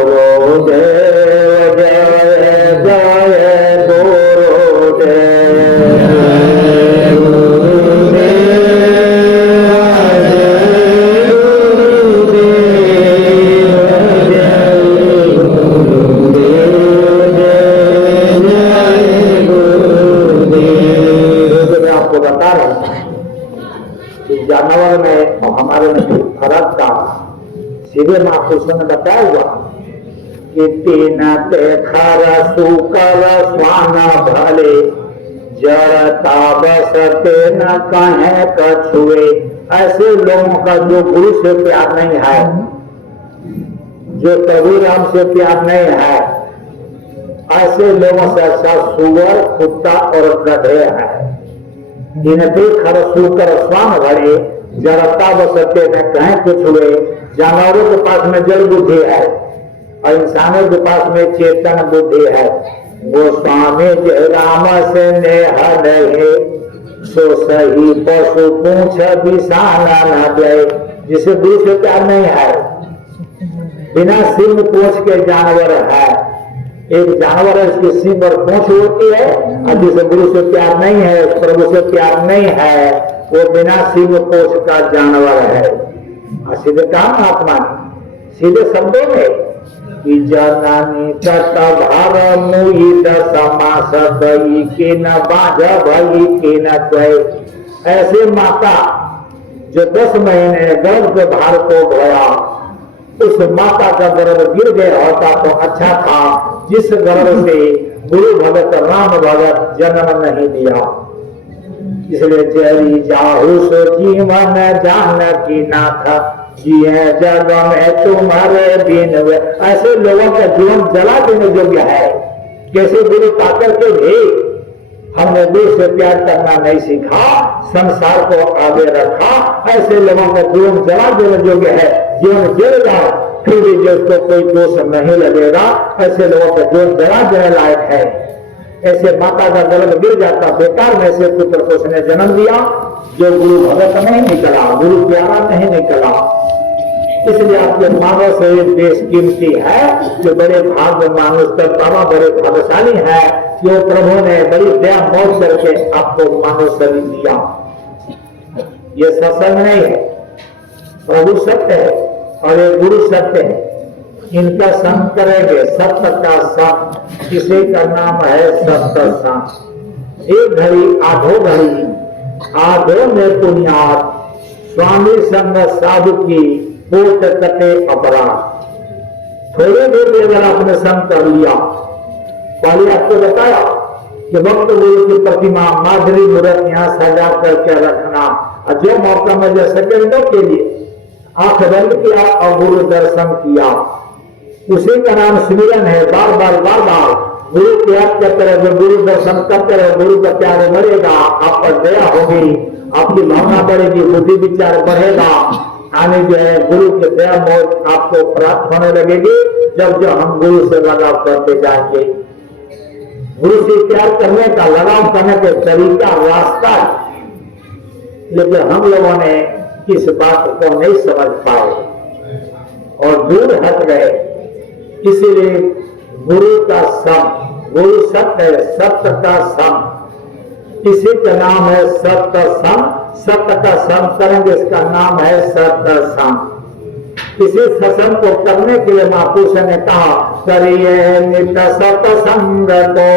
आपको बता रहा हूं भी फर्क था। सीधे महापुरुषों ने बताया हुआ कि तीन ते खर सुकर स्वान भले जड़ता बसते न कहे कछुए। ऐसे लोगों का जो गुरु से प्यार नहीं है, जो प्रभु राम से प्यार नहीं है, ऐसे लोगों से अच्छा सुअर, कुत्ता और गधे हैं। इनके खर सुकर स्वान भले जड़ता बसते न कहे कुछ हुए। जानवरों के पास में जड़ बुद्धि है और इंसानों के पास में चेतन बुद्धि है। वो स्वामी जय राम से नेह रहे सो सही पशु पूछ विशाला न दे। जिसे गुरु से प्यार नहीं है, बिना सिंह पूछ के जानवर है। एक जानवर है, इसकी सिंह और पूछ होती है, और जिसे गुरु से प्यार नहीं है, प्रभु से प्यार नहीं है, वो बिना सिंह पूछ का जानवर है। सीधे काम आत्मा सीधे शब्दों में कि जननी तट भार मुहित समास भई के न बाझ भई के न त्वय। ऐसे माता जो 10 महीने गर्भ के भार को ढोया, उस माता का गर्भ गिर गया होता तो अच्छा था, जिस गर्भ से गुरु भगत राम भगत जन्म नहीं दिया। इसलिए जरी जाहु सो जीवन जान की नाथा जिए जग में तुम्हारे बिन। ऐसे लोगों का जीवन जला देने योग्य है। कैसे गुरु पाकर के भी हमने गुरु से प्यार करना नहीं सीखा, संसार को आगे रखा, ऐसे लोगों का जीवन जला देने योग्य है। जीवन जलेगा फिर भी जिसको कोई दोष नहीं लगेगा, ऐसे लोगों का जीवन जला देने लायक है। ऐसे माता का गर्भ गिर जाता बेकार में से पुत्र को उसने जन्म दिया जो गुरु भगत नहीं निकला, गुरु प्यारा नहीं निकला। इसलिए आपके मानव से देश कीमती है, जो बड़े भाग्य मानुष बाबा बड़े भाग्यशाली है, जो प्रभु ने बड़ी दया मौज करके आपको मानव शरीर दिया। ये सत्संग नहीं है, प्रभु सत्य है और ये गुरु सत्य है। इनका संग करेंगे, सत्य का संग, इसी का नाम है सत्य संग। एक घड़ी आधो घड़ी आधो में पुण्यात स्वामी संग साधु की कोट कटे अपराध। थोड़े देर में अगर आपने संग कर लिया, पहले आपको बताया कि भक्त गुरु की प्रतिमा माधुरी मूर्त यहाँ सजा करके रखना, और जो मौका मिले सेकंडों के लिए आंख बंद किया और गुरु दर्शन किया, उसी का नाम स्मरण है। बार बार गुरु को याद करते रहे, गुरु दर्शन करते रहे, गुरु का प्यार बढ़ेगा, आप पर दया होगी, आपकी भावना बढ़ेगी, बुद्धि विचार बढ़ेगा, आने जो है गुरु के दया मौज आपको प्राप्त होने लगेगी। जब हम गुरु से लगाव करते जाएंगे, गुरु से प्यार करने का, लगाव करने का तरीका, रास्ता, लेकिन हम लोगों ने इस बात को नहीं समझ पाए और दूर हट गए। इसीलिए गुरु का सम, गुरु सत्य है, सत्य का सम, इसी का नाम है सत्य सम। सत्य का सम करेंगे, इसका नाम है सत्य सम। इसी सत्संग को करने के लिए महापुरुष ने कहा, करिए नित सत्संग को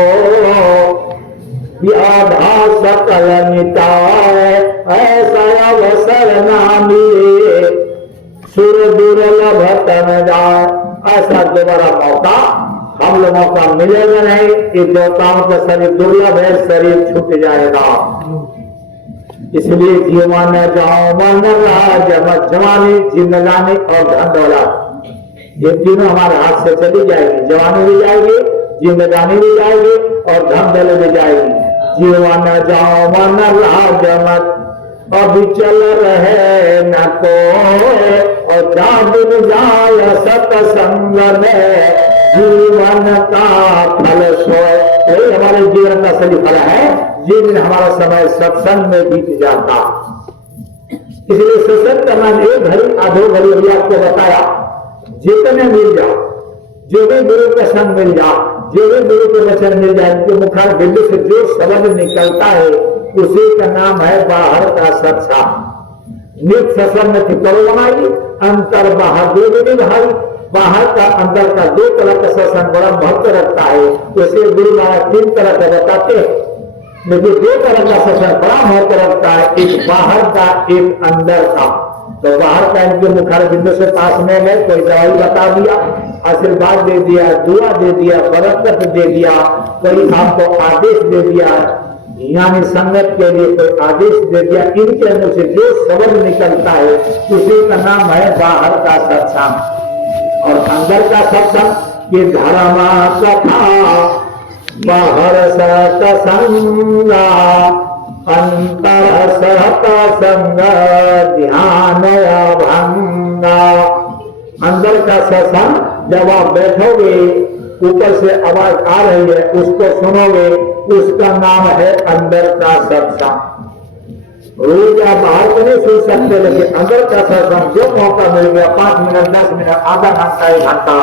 आधा सकल निताय, ऐसा अवसर ना मिले सुर दुर्लभ तन जाए। ऐसा दोबारा मौका हम लोगों का मिलेगा नहीं। कि देवताओं का शरीर दुर्लभ है, शरीर छूट जाएगा। इसलिए जीवन जाओ मन राज जवानी, जिंदगानी और धन दौलत, ये तीनों हमारे हाथ से चली जाएगी। जवानी भी जाएगी, जिंदगानी भी जाएगी और धन दौलत भी जाएगी। जीवन जाओ मन राज मत अभी चल रहे न को, और जान जाय सत्संग में जीवन का फल सोए। यही हमारे जीवन का सही फल है, जिस दिन हमारा समय सत्संग में बीत जाता। इसलिए सत्संग करना एक घड़ी आधो घड़ी अभी आपको बताया, जितने मिल जाओ, जो भी गुरु का संग मिल जाओ, जो भी गुरु के वचन मिल जाए, उनके मुखार बिंदु से जो शब्द निकलता है उसी का नाम है बाहर का सत्संग। नित सत्संग में करो बनाई, अंतर बाहर दो भी भाई। बाहर का अंदर का दो तरह का सत्संग बड़ा महत्व रखता है। उसे गुरु महाराज 3 तरह का बताते हैं, लेकिन 2 तरह का सत्संग बड़ा महत्व रखता है, एक बाहर का, एक अंदर का। तो बाहर का इनके मुखारबिंदु से पास में गए, कोई दवाई बता दिया, आशीर्वाद दे दिया, दुआ दे दिया, बरकत दे दिया, कोई आपको आदेश दे दिया, यानी संगत के लिए कोई आदेश दे दिया। इनके मुंह से जो शब्द निकलता है उसी का नाम है बाहर का सत्संग। और अंदर का सत्संग ये धर्म कथा बाहर सत्संग अंतर सत्संग ध्यान अभंगा। अंदर का सत्संग जब आप बैठोगे ऊपर से आवाज आ रही है उसको सुनोगे, उसका नाम है अंदर का सत्संग। रोज आप बाहर को नहीं सुन सकते, लेकिन अंदर का सत्संग जो मौका मिल गया 5 मिनट 10 मिनट आधा घंटा 1 घंटा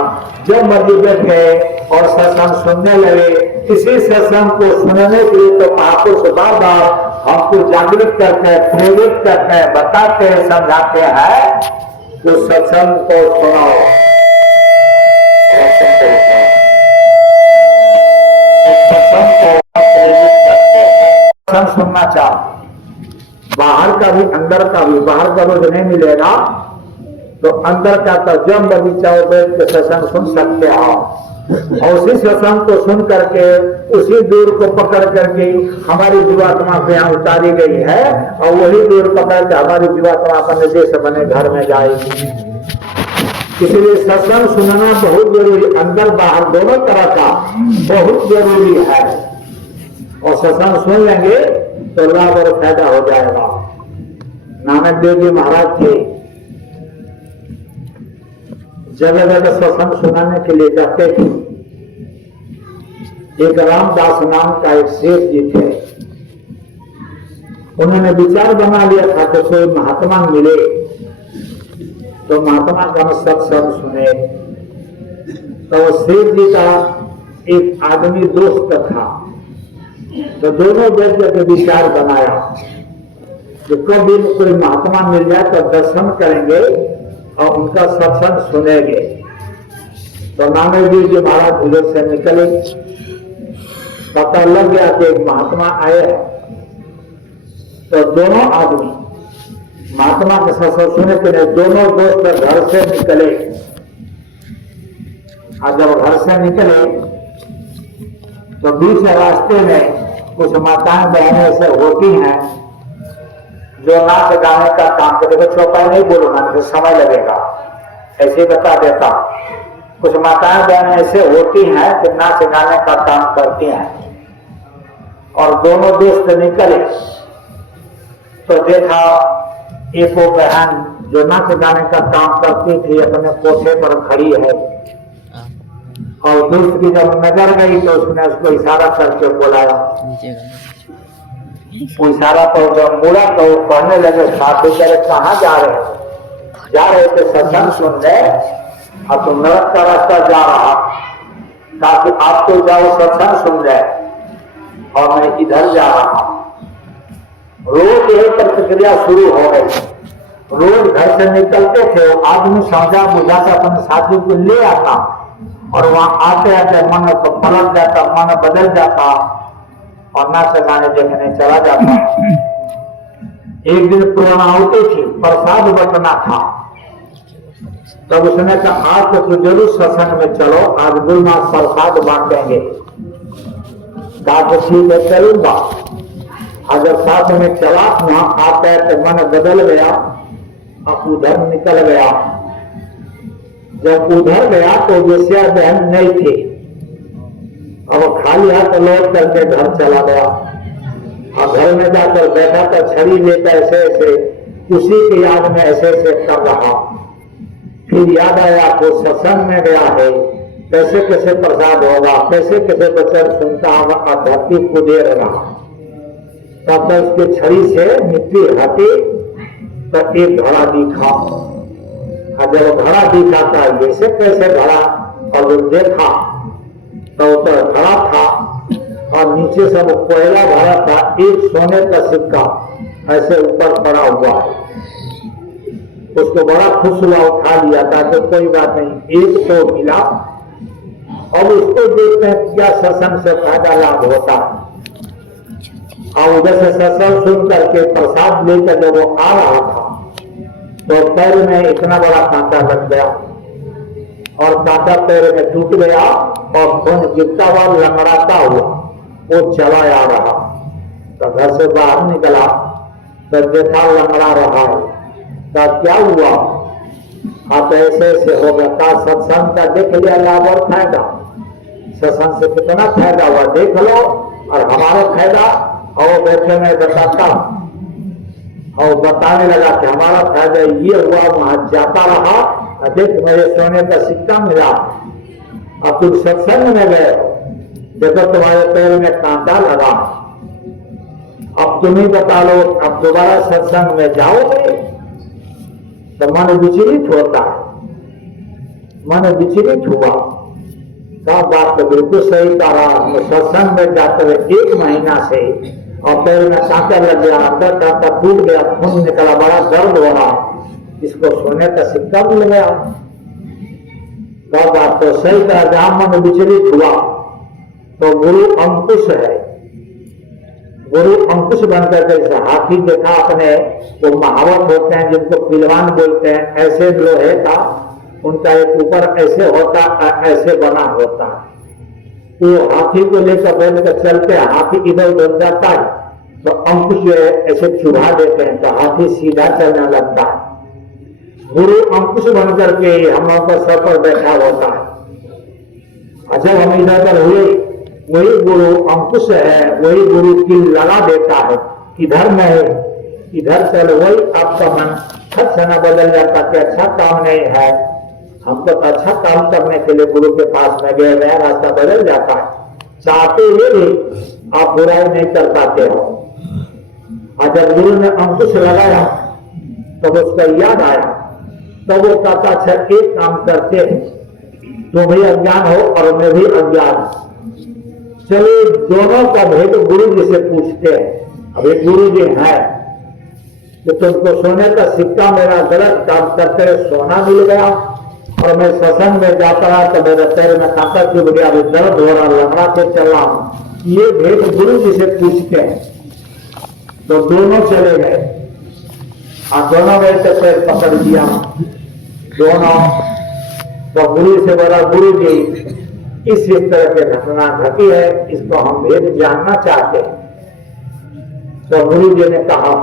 जब मर्जी बैठ गए और सत्संग सुनने लगे। इसी सत्संग को सुनने के लिए तो महापुरुष बार बार हमको जागृत करते हैं, प्रेरित करते हैं, बताते हैं, समझाते हैं। तो सत्संग को सुनो, सत्संग सुनना चाहो, बाहर का भी अंदर का भी। बाहर का रोज नहीं मिलेगा तो अंदर का तो जब बगी चाहो बैठ के सत्संग सुन सकते हो। और उसी सत्संग को सुन करके उसी दूर को पकड़ करके हमारी जीवात्मा पे यहाँ उतारी गई है और वही दूर पकड़ के हमारी जीवात्मा अपने देश बने घर में जाएगी। इसलिए सत्संग सुनना बहुत जरूरी, अंदर बाहर दोनों तरह का बहुत जरूरी है। और सत्संग सुन लेंगे तो लाभ और फायदा हो जाएगा। नानक देव जी महाराज थे, जगह जगह सत्संग सुनाने के लिए जाते थे। एक रामदास नाम का एक सेठ जी थे, उन्होंने विचार बना लिया था कि कोई महात्मा मिले तो महात्मा का सत्संग सुने। तो सेठ जी का एक आदमी दोस्त था, तो दोनों व्यक्ति के विचार बनाया कि कभी कोई महात्मा मिल जाए तो दर्शन करेंगे और उनका सत्संग सुनेंगे। तो नानक देव जी महाराज उधर से निकले, पता लग गया कि एक महात्मा आए हैं। तो दोनों आदमी महात्मा के सत्संग सुने के लिए दोनों दोस्त घर से निकले। और जब घर से निकले तो बीच रास्ते में कुछ माताएं बहनें ऐसे होती हैं जो नाच गाने का काम करते। देखो चौपाई नहीं बोलो ना, तो समय लगेगा, ऐसे बता देता। कुछ माताएं बहनें ऐसे होती हैं कि नाच गाने का काम करती हैं। और दोनों दोस्त निकले तो देखा एक वो बहन जो नाच गाने का काम करती थी अपने कोठे पर खड़ी है, और दोस्त की जब नजर गई तो उसने उसको इशारा करके बुलाया। वो इशारा पर जब मुड़ा तो वो कहने लगे साथी करे कहाँ जा रहे हो? जा रहे थे सत्संग सुनने, अब तुम नरक का रास्ता जा रहा, ताकि आप तो जाओ सत्संग सुन रहे और मैं इधर जा रहा हूं। रोज यही प्रतिक्रिया शुरू हो गई। रोज घर से निकलते थे, आदमी समझा बुझा के अपने साथी को ले आता और वहां आते आते मन तो पलट जाता, मन बदल जाता और नाच गाने देखने चला जाता। एक दिन पूर्णाहुति थी, प्रसाद बटना था। तब उसने कहा आज तो तू जरूर सत्संग में चलो, आज गुरुनाथ प्रसाद बांटेंगे। ठीक है चलूंगा। अगर साथ में चला, वहां आते तो मन बदल गया, अब उधर निकल गया। जब उधर गया तो विषया बहन नहीं थी, अब खाली हाथ लौट करके घर चला गया। और घर में जाकर बैठा तो छड़ी लेकर ऐसे ऐसे उसी की याद में ऐसे ऐसे कर रहा। फिर याद आया तो सत्संग में गया है, कैसे कैसे प्रसाद होगा, कैसे कैसे वचन सुनता होगा, और धरती को दे रहा। तब तक उसके छड़ी से मिट्टी हटी तो एक घड़ा दिखा। और जब घड़ा दिखा था ऐसे कैसे घड़ा, और जब देखा तो ऊपर घड़ा था और नीचे सब कोयला भरा था, एक सोने का सिक्का ऐसे ऊपर पड़ा हुआ है। उसको बड़ा खुश हुआ, उठा लिया था कि कोई बात नहीं, एक तो मिला। अब उसको देखते हैं क्या सत्संग से फायदा लाभ होता है। और उधर से सत्संग सुन करके प्रसाद लेकर जब वो आ रहा था तो पैर में इतना बड़ा कांटा लग गया और कांटा पैर में टूट गया और खून गिरता हुआ लंगड़ाता हुआ वो चला आ रहा। तो घर से बाहर निकला तो देखा लंगड़ा रहा है। तो क्या हुआ? आप ऐसे ऐसे हो गया। सत्संग का देख लिया लाभ और फायदा, सत्संग से कितना फायदा हुआ देख लो और हमारा फायदा। और बैठे मैं बताता और बताने लगा कि हमारा फायदा ये हुआ, वहां जाता रहा, देख मेरे सोने का सिक्का मिला। अब तुम सत्संग में गए, देखो तुम्हारे पैर में कांटा लगा। अब तुम ही बता लो, अब दोबारा सत्संग में जाओगे? तो मन विचलित होता है, मन विचलित हुआ। का बात तो बिल्कुल सही कहा। सत्संग में जाते हुए 1 महीना से और पैर में कांटा लग गया, अंदर कांटा टूट गया, खून निकला, बड़ा दर्द हो रहा, इसको सोने का सिक्का मिल गया। का बात तो सही कहा। जहां मन विचलित हुआ तो गुरु अंकुश है। गुरु अंकुश बनकर जैसे हाथी देखा आपने, वो महावत होते हैं जिनको पिलवान बोलते हैं, ऐसे लोहे का उनका एक ऊपर ऐसे होता, ऐसे बना होता है। तो हाथी को लेकर बैठ कर चलते हैं, हाथी इधर उधर जाता है तो अंकुश ऐसे चुरा देते हैं तो हाथी सीधा चलने लगता है। गुरु अंकुश बनकर के हम लोग का सर पर बैठा होता है। अच्छा, हम इधर हुए, वही गुरु अंकुश है, वही गुरु की लगा देता है, इधर नहीं इधर चल। वही आपका मन खत से न बदल जाता कि अच्छा काम नहीं है, हमको तो अच्छा काम करने के लिए गुरु के पास में गए, नया रास्ता बदल जाता है। चाहते हुए भी आप बुराई नहीं कर पाते हो। और जब गुरु ने अंकुश लगाया तब उसका याद आया, तब वो कहता अच्छा एक काम करते हैं, तुम भी अज्ञान हो और मैं भी अज्ञान, चलिए दोनों का भेद गुरु जी से पूछते हैं। अब एक गुरु जी है कि तुमको सोने का सिक्का मेरा गलत काम करते सोना मिल गया और मैं सत्संग में जाता रहा तो मेरे पैर में कांटा चुभ गया, अभी दर्द हो रहा, लंगड़ा के चल रहा हूं। ये भेद गुरु जी से पूछते हैं। तो दोनों चले गए और दोनों में से पैर पकड़ दिया दोनों। तो गुरु से बोला, गुरु जी इस तरह की घटना घटी है, इसको हम भेद जानना चाहते हैं। तो गुरु जी ने कहा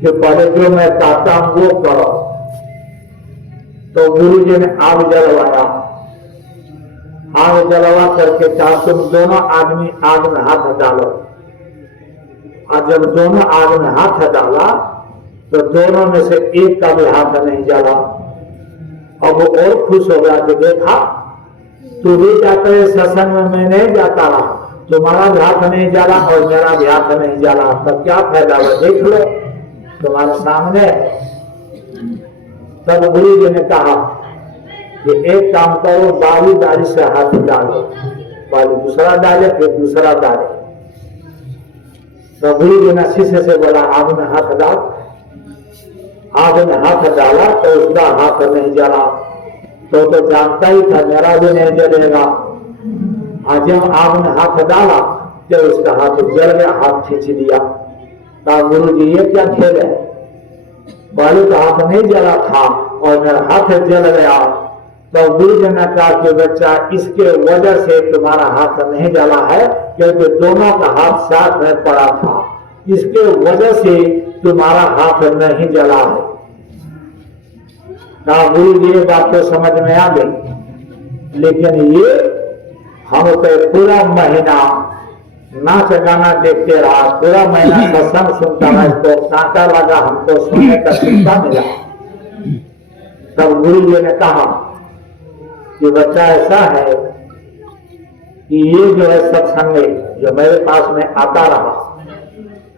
कि पहले जो मैं कहता हूं वो करो। तो गुरु जी ने आग जलवाया, आग जलवा करके कहा तुम दोनों आदमी आग में हाथ डालो। और जब दोनों आग में हाथ डाला तो दोनों में से एक का भी हाथ नहीं जला। अब वो और खुश हो गया कि देखा तू भी जाता है सत्संग में, मैं नहीं जाता रहा, तुम्हारा भी हाथ नहीं जला और मेरा भी हाथ नहीं जला, तब क्या फायदा हुआ, देख लो तुम्हारे सामने। तब गुरु जी ने कहा कि एक काम करो, बारी बारी से हाथ डालो, बारी दूसरा डाले फिर दूसरा डाले। तो गुरु जी ने शिष्य से बोला आग में हाथ डाल। आग में हाथ डाला तो उसका हाथ नहीं जला। तो जानता ही था मेरा भी नहीं जलेगा। आज जब आग में हाथ डाला जब उसका हाथ जल गया, हाथ खींच दिया। तो गुरु जी ये क्या खेल है, पहले तो हाथ नहीं जला था और मेरा हाथ जल गया। तो गुरु जी ने कहा कि बच्चा इसके वजह से तुम्हारा हाथ नहीं जला है, क्योंकि दोनों का हाथ साथ में पड़ा था, इसके वजह से तुम्हारा हाथ नहीं जला है। गुरु जी ये बात तो समझ में आ गई। लेकिन ये हम तो पूरा महीना नाच गाना देखते रहा, पूरा महीना सत्संग सुनता रहा, इसको कांटा लगा, हमको सोने का सिक्का मिला। तब गुरु जी ने कहा कि बच्चा ऐसा है कि ये जो है सत्संग जो मेरे पास में आता रहा,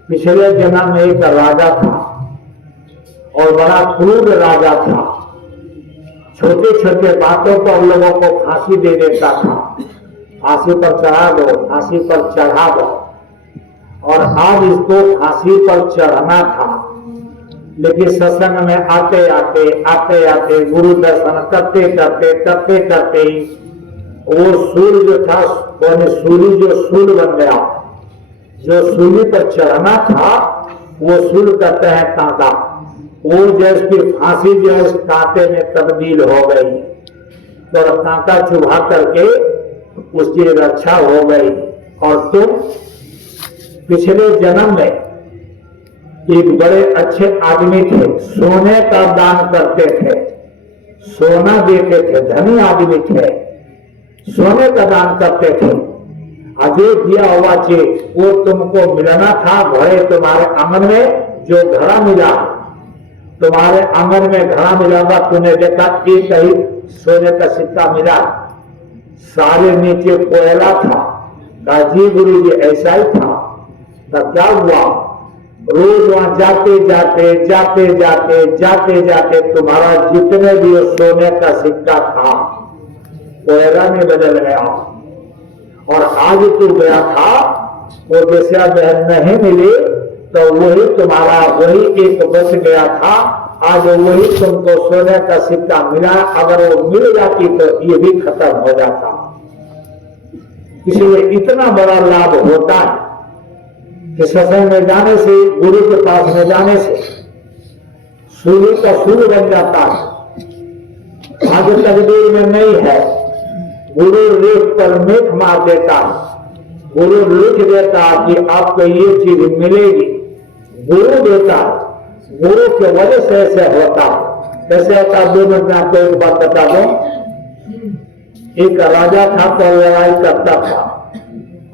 पिछले जन्म में एक राजा था और बड़ा क्रूर राजा था। छोटे छोटे बातों पर लोगों को फांसी दे देता था, फांसी पर चढ़ा दो, फांसी पर चढ़ा दो। और आज इसको फांसी पर चढ़ना था, लेकिन सत्संग में आते आते गुरु दर्शन करते करते वो सूर्य जो था, सूर्य जो सूल बन गया, जो सूली पर चढ़ना था वो सूल कहते हैं कांटा, वो जैसे फांसी जैसे कांटे में तब्दील हो गई, तो कांटा चुभा करके उसकी रक्षा हो गई। और तुम पिछले जन्म में एक बड़े अच्छे आदमी थे, सोने का दान करते थे, सोना देते थे, धनी आदमी थे, सोने का दान करते थे। अजय दिया हुआ चीज वो तुमको मिलना था। घड़े तुम्हारे आंगन में जो घड़ा मिला, तुम्हारे आंगन में घड़ा मिला था, तूने देखा एक ही सोने का सिक्का मिला, सारे नीचे कोयला था। जी गुरु जी ऐसा ही था। तब क्या हुआ, रोज वहां जाते जाते जाते जाते जाते जाते तुम्हारा जितने भी सोने का सिक्का था कोयला में बदल गया। और आज तू गया था, वो जैसा बहन नहीं मिली तो वही तुम्हारा वही एक बच गया था। आज वही तुमको सोने का सिक्का मिला, अगर वो मिल जाती तो ये भी खत्म हो जाता। इसलिए इतना बड़ा लाभ होता है कि सत्संग में जाने से, गुरु के पास में जाने से सूर्य का सूर्य बन जाता है। आज तकदीर में नहीं है, गुरु लेख पर मेघ मार देता है, गुरु लिख देता कि आपको ये चीज मिलेगी, गुरु देता है। गुरु के वजह से ऐसे होता है। कैसे होता है, 2 मिनट में आपको एक बात बता दो। एक राजा था तो लड़ाई करता था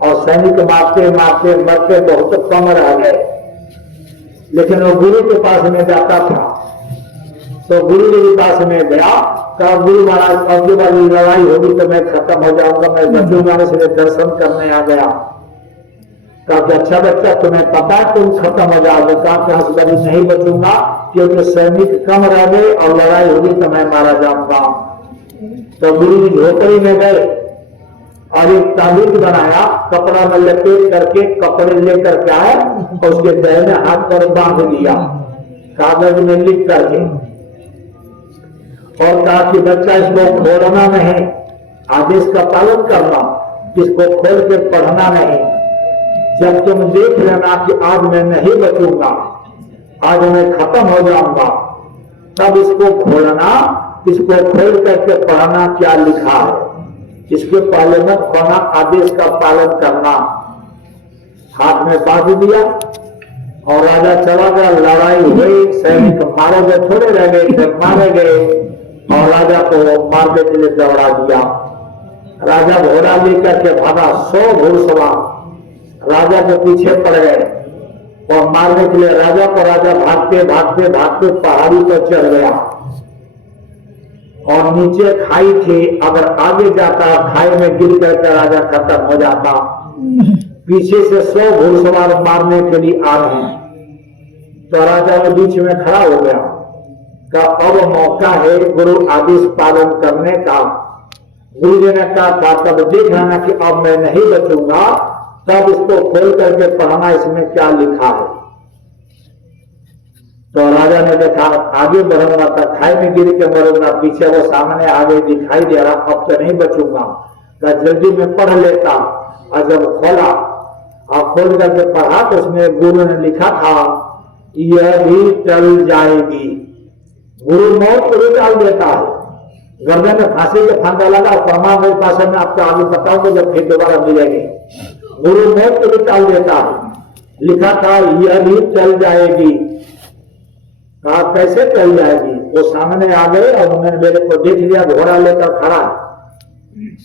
और सैनिक मारते मारते मरते बहुत कम रह गए, लेकिन वो गुरु के पास में जाता था। तो गुरु जी के पास में गया, कहा गुरु महाराज अब की बार लड़ाई होगी तो मैं खत्म हो जाऊंगा, मैं बचूंगा, इसलिए दर्शन करने आ गया। कहा कि अच्छा बच्चा तुम्हें पता है तुम खत्म हो जाओगे? कहा कि हंसबरी नहीं बचूंगा, क्योंकि सैनिक कम रह गए और लड़ाई होगी तो मैं मारा जाऊंगा। तो गुरु जी झोपड़ी में गए और एक ताबीज बनाया, कपड़ा में लपेट करके कपड़े लेकर के आए और उसके दाहिने हाथ पर बांध दिया कागज में लिख करके, और कहा कि बच्चा इसको खोलना नहीं, आदेश का पालन करना, इसको खोल के पढ़ना नहीं। जब तुम देख लेना कि आज मैं नहीं बचूंगा, आज मैं खत्म हो जाऊंगा, तब इसको खोलना, इसको खोल करके पढ़ना क्या लिखा है। इसके पहले मत खोलना, आदेश का पालन करना। हाथ में बांध दिया और राजा चला गया। लड़ाई हुई, सैनिक मारे गए, थोड़े रह गए, मारे गए और राजा को मारने के लिए दौड़ा दिया। राजा घोड़ा लेकर के भागा, 100 घुड़सवार राजा के पीछे पड़ गए और मारने के लिए राजा को। राजा भागते भागते भागते पहाड़ी पर चढ़ गया और नीचे खाई थी, अगर आगे जाता खाई में गिर करके राजा खत्म हो जाता। पीछे से 100 घुड़सवार मारने के लिए आ रहे हैं, तो राजा के बीच में खड़ा हो गया। का अब मौका है गुरु आदेश पालन करने का। गुरु जी ने कहा था तब देख लेना कि अब मैं नहीं बचूंगा, तब इसको खोल करके पढ़ना इसमें क्या लिखा है। तो राजा ने देखा आगे बढ़ूंगा तो खाई में गिर के मरूंगा, पीछे वो सामने आगे दिखाई दे रहा, अब तो नहीं बचूंगा। तो जल्दी में पढ़ लेता। और जब खोला और खोल करके पढ़ा तो उसमें गुरु ने लिखा था यह भी टल जाएगी। गुरु मौत को भी टाल देता है। गर्दन में फांसी का फंदा लगा, प्रमाण मेरे पास में आपको आगे बताऊंगा जब फिर दोबारा मिलेंगे। गुरु मौत को भी टाल देता है। लिखा था यह भी टल जाएगी। कहा कैसे टल जाएगी? वो सामने आ गए और उन्होंने मेरे को देख लिया, घोड़ा लेकर खड़ा है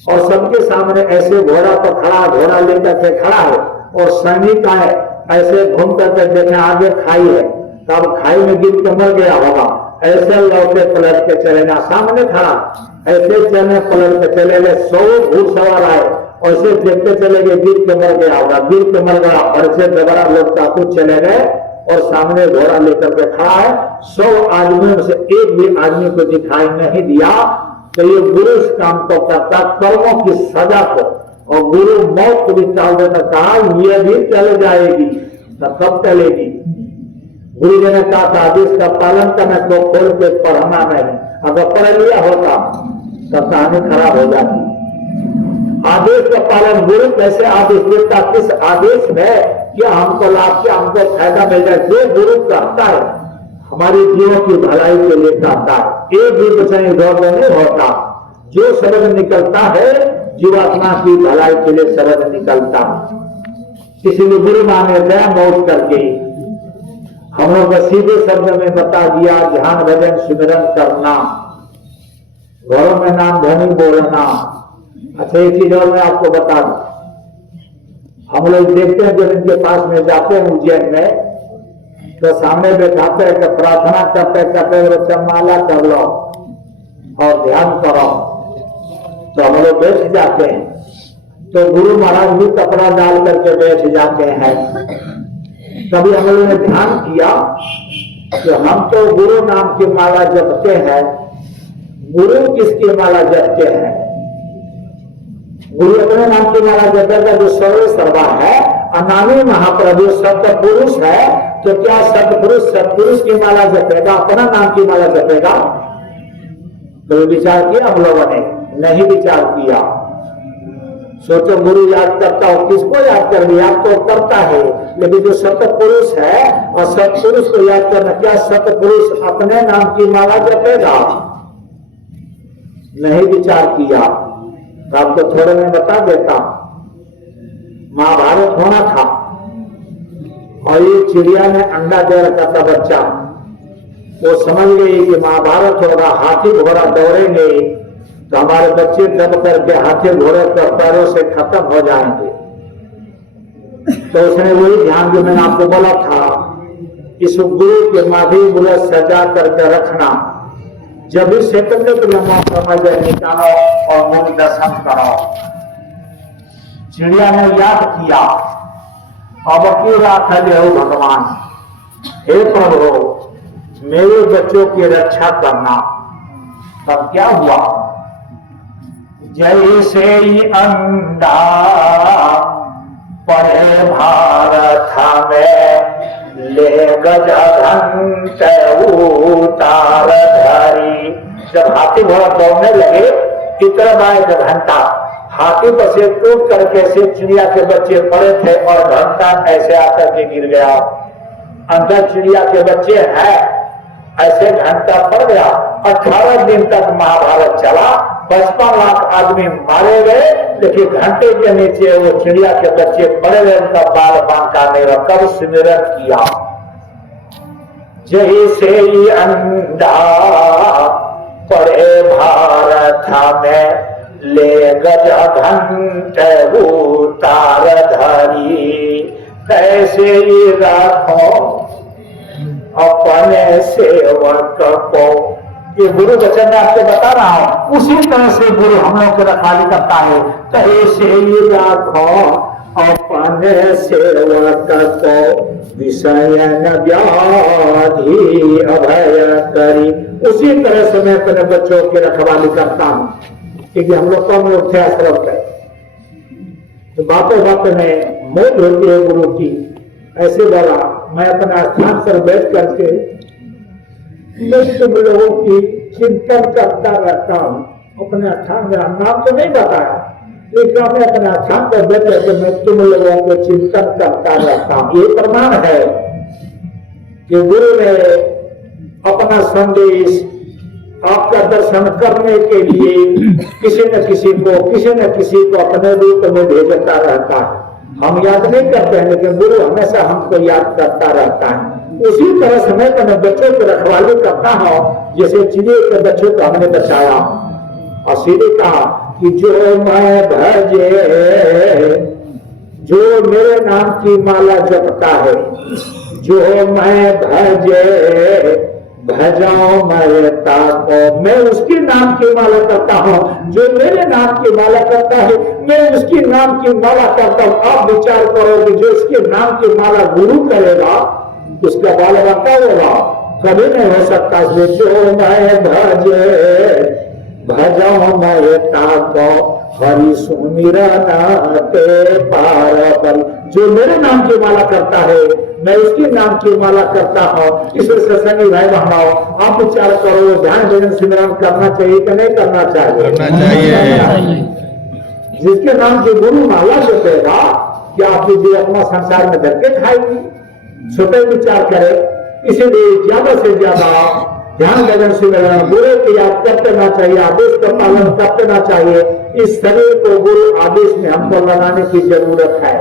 और सबके सामने ऐसे घोड़ा पर खड़ा, घोड़ा लेकर के खड़ा है और सैनिक आए ऐसे घूम करके देखे आगे खाई है, तब खाई में गिर के मर गया होगा। ऐसे लौटे पलट के चले गए, सामने खड़ा ऐसे चलने पलट के चले गए। 100 घुड़सवार आए और ऐसे देखते चले गए, गिर के मर गया होगा, गिर के मर गया। और ऐसे दोबारा लोग टापू चले गए और सामने घोड़ा लेकर के खड़ा है। 100 आदमियों में से एक भी आदमी को दिखाई नहीं दिया। तो ये गुरु इस काम को करता, कर्मों की सजा को, और गुरु मौत को भी टाल देता। कहा यह भी चल जाएगी, तो कब चलेगी? गुरु जी ने कहा था आदेश का पालन करना, तो खोल के पढ़ना नहीं। अगर पढ़ लिया होता तो कहानी खराब हो जाती। आदेश का पालन गुरु कैसे आदेश देता, किस आदेश में क्या हमको लाभ, क्या हमको फायदा मिल जाए, जो गुरु कहता है हमारी जीवों की भलाई के लिए करता है। एक भी वचन इधर नहीं होता। जो शब्द निकलता है जीवात्मा की भलाई के लिए शब्द निकलता है। किसी ने गुरु माने दया मौत करके हम लोग को सीधे शब्द में बता दिया, ध्यान भजन सिमरन करना, घरों में नाम ध्वनि बोलना। अच्छा एक चीज और मैं आपको बता दूं, हम लोग देखते हैं जब इनके पास में जाते हैं उज्जैन में, तो सामने बैठाते हैं कि प्रार्थना करते करते बच्चा माला कर लो और ध्यान करो, तो हम लोग बैठ जाते हैं। तो गुरु महाराज भी कपड़ा डाल करके बैठ जाते हैं। कभी हम लोगों ने ध्यान किया कि हम तो गुरु नाम की माला जपते हैं, गुरु किसकी माला जपते हैं? गुरु अपने नाम की माला जपेगा जो सर्व सर्वा है, अनामी महाप्रभु सत्य पुरुष है, तो क्या सत्पुरुष की माला जपेगा, अपना नाम की माला जपेगा? तो विचार किया हम लोगों ने? नहीं विचार किया। सोचो गुरु याद करता हो, किसको याद कर लिया? याद तो करता है, लेकिन जो सत्य पुरुष है और सत्पुरुष को याद करना, क्या सत्य पुरुष अपने नाम की माला जपेगा? नहीं विचार किया। तो आपको थोड़े में बता देता, महाभारत होना था और ये चिड़िया ने अंडा दे रखा था बच्चा। वो समझ गई कि महाभारत होगा, हाथी घोड़ा दौड़ेंगे तो हमारे बच्चे दब करके हाथी घोड़े के पैरों से खत्म हो जाएंगे। तो उसने वही ध्यान जो मैंने आपको बोला था, इस गुरु के माधी बुला सजा करके रखना, जब भी सेकंड के लिए मौका निकालो और मन दर्शन करो। चिड़िया ने याद किया, अब की रात है देव भगवान, हे प्रभु मेरे बच्चों की रक्षा करना। तब क्या हुआ? जैसे ही अंडा पड़े भारत में, ले गजा घंटे उतार धरी। जब हाथी घोड़ा दौड़ने लगे, इतना बार घंटा हाथी पर से टूट करके ऐसे चिड़िया के बच्चे पड़े थे और घंटा ऐसे आकर के गिर गया। अंदर चिड़िया के बच्चे हैं, ऐसे घंटा पड़ गया। 18 दिन तक महाभारत चला, 55 लाख आदमी मारे गए, लेकिन घंटे के नीचे वो चिड़िया के बच्चे पड़े गए, उनका बाल बांका नहीं रहा। कब सिमरन किया? जैसे ही अंडा पड़े भारत में, ले गजा घंटे उतार धरी। कैसे ही राखो अपने सेवक को। ये गुरु वचन में आपको बता रहा हूं, उसी तरह से गुरु हम लोग की रखवाली करता है। कैसे ही राखो अपने सेवक को, विषय न व्याधि अभय करी। उसी तरह से मैं अपने बच्चों की रखवाली करता हूं, क्योंकि हम लोग कम लोग थे आश्रम पे, तो बातों बातों में मोद होती है गुरु की। ऐसे बोला, मैं अपना स्थान पर बैठ करके मैं तुम लोगों की चिंतन करता रहता हूँ। अपने स्थान में नाम तो नहीं बताया, लेकिन मैं अपने स्थान पर बैठ करके मैं तुम लोगों को चिंतन करता रहता हूँ। ये प्रमाण है कि गुरु ने अपना संदेश आपका दर्शन करने के लिए किसी न किसी को अपने रूप में भेजता रहता है। हम याद नहीं करते हैं, लेकिन गुरु हमेशा हमको याद करता रहता है। उसी तरह से मैं अपने बच्चों की रखवाली करता हूँ, जैसे चिड़िया के बच्चों को हमने बचाया। और सीधे कहा कि जो मैं भजे, जो मेरे नाम की माला जपता है, जो मैं भजे भजाओ मरता को, मैं उसके नाम की माला करता हूँ। जो मेरे नाम की माला करता है, मैं उसकी नाम की माला करता हूँ। आप विचार करो कि जो इसके नाम की माला गुरु करेगा, उसका बाल बाका होगा? कभी नहीं हो सकता। जो मैं भजे भजाओ मरता को, हरि सुमिरन के पार पर। जो मेरे नाम की माला करता है, मैं उसके नाम की माला करता हूँ। इसलिए सत्संगी भाई बहनों, आप विचार करो, ध्यान भजन सिमरन करना चाहिए कि नहीं करना चाहिए? करना चाहिए। जिसके नाम की गुरु माला जपेगा, क्या आपकी जीवात्मा संसार में धक्के खाएगी? छोटे विचार करे, इसलिए ज्यादा से ज्यादा ध्यान लगन से लगन गुरु की याद करते रहना चाहिए, आदेश का पालन करते रहना चाहिए। इस शरीर को गुरु आदेश में हमको लगाने की जरूरत है।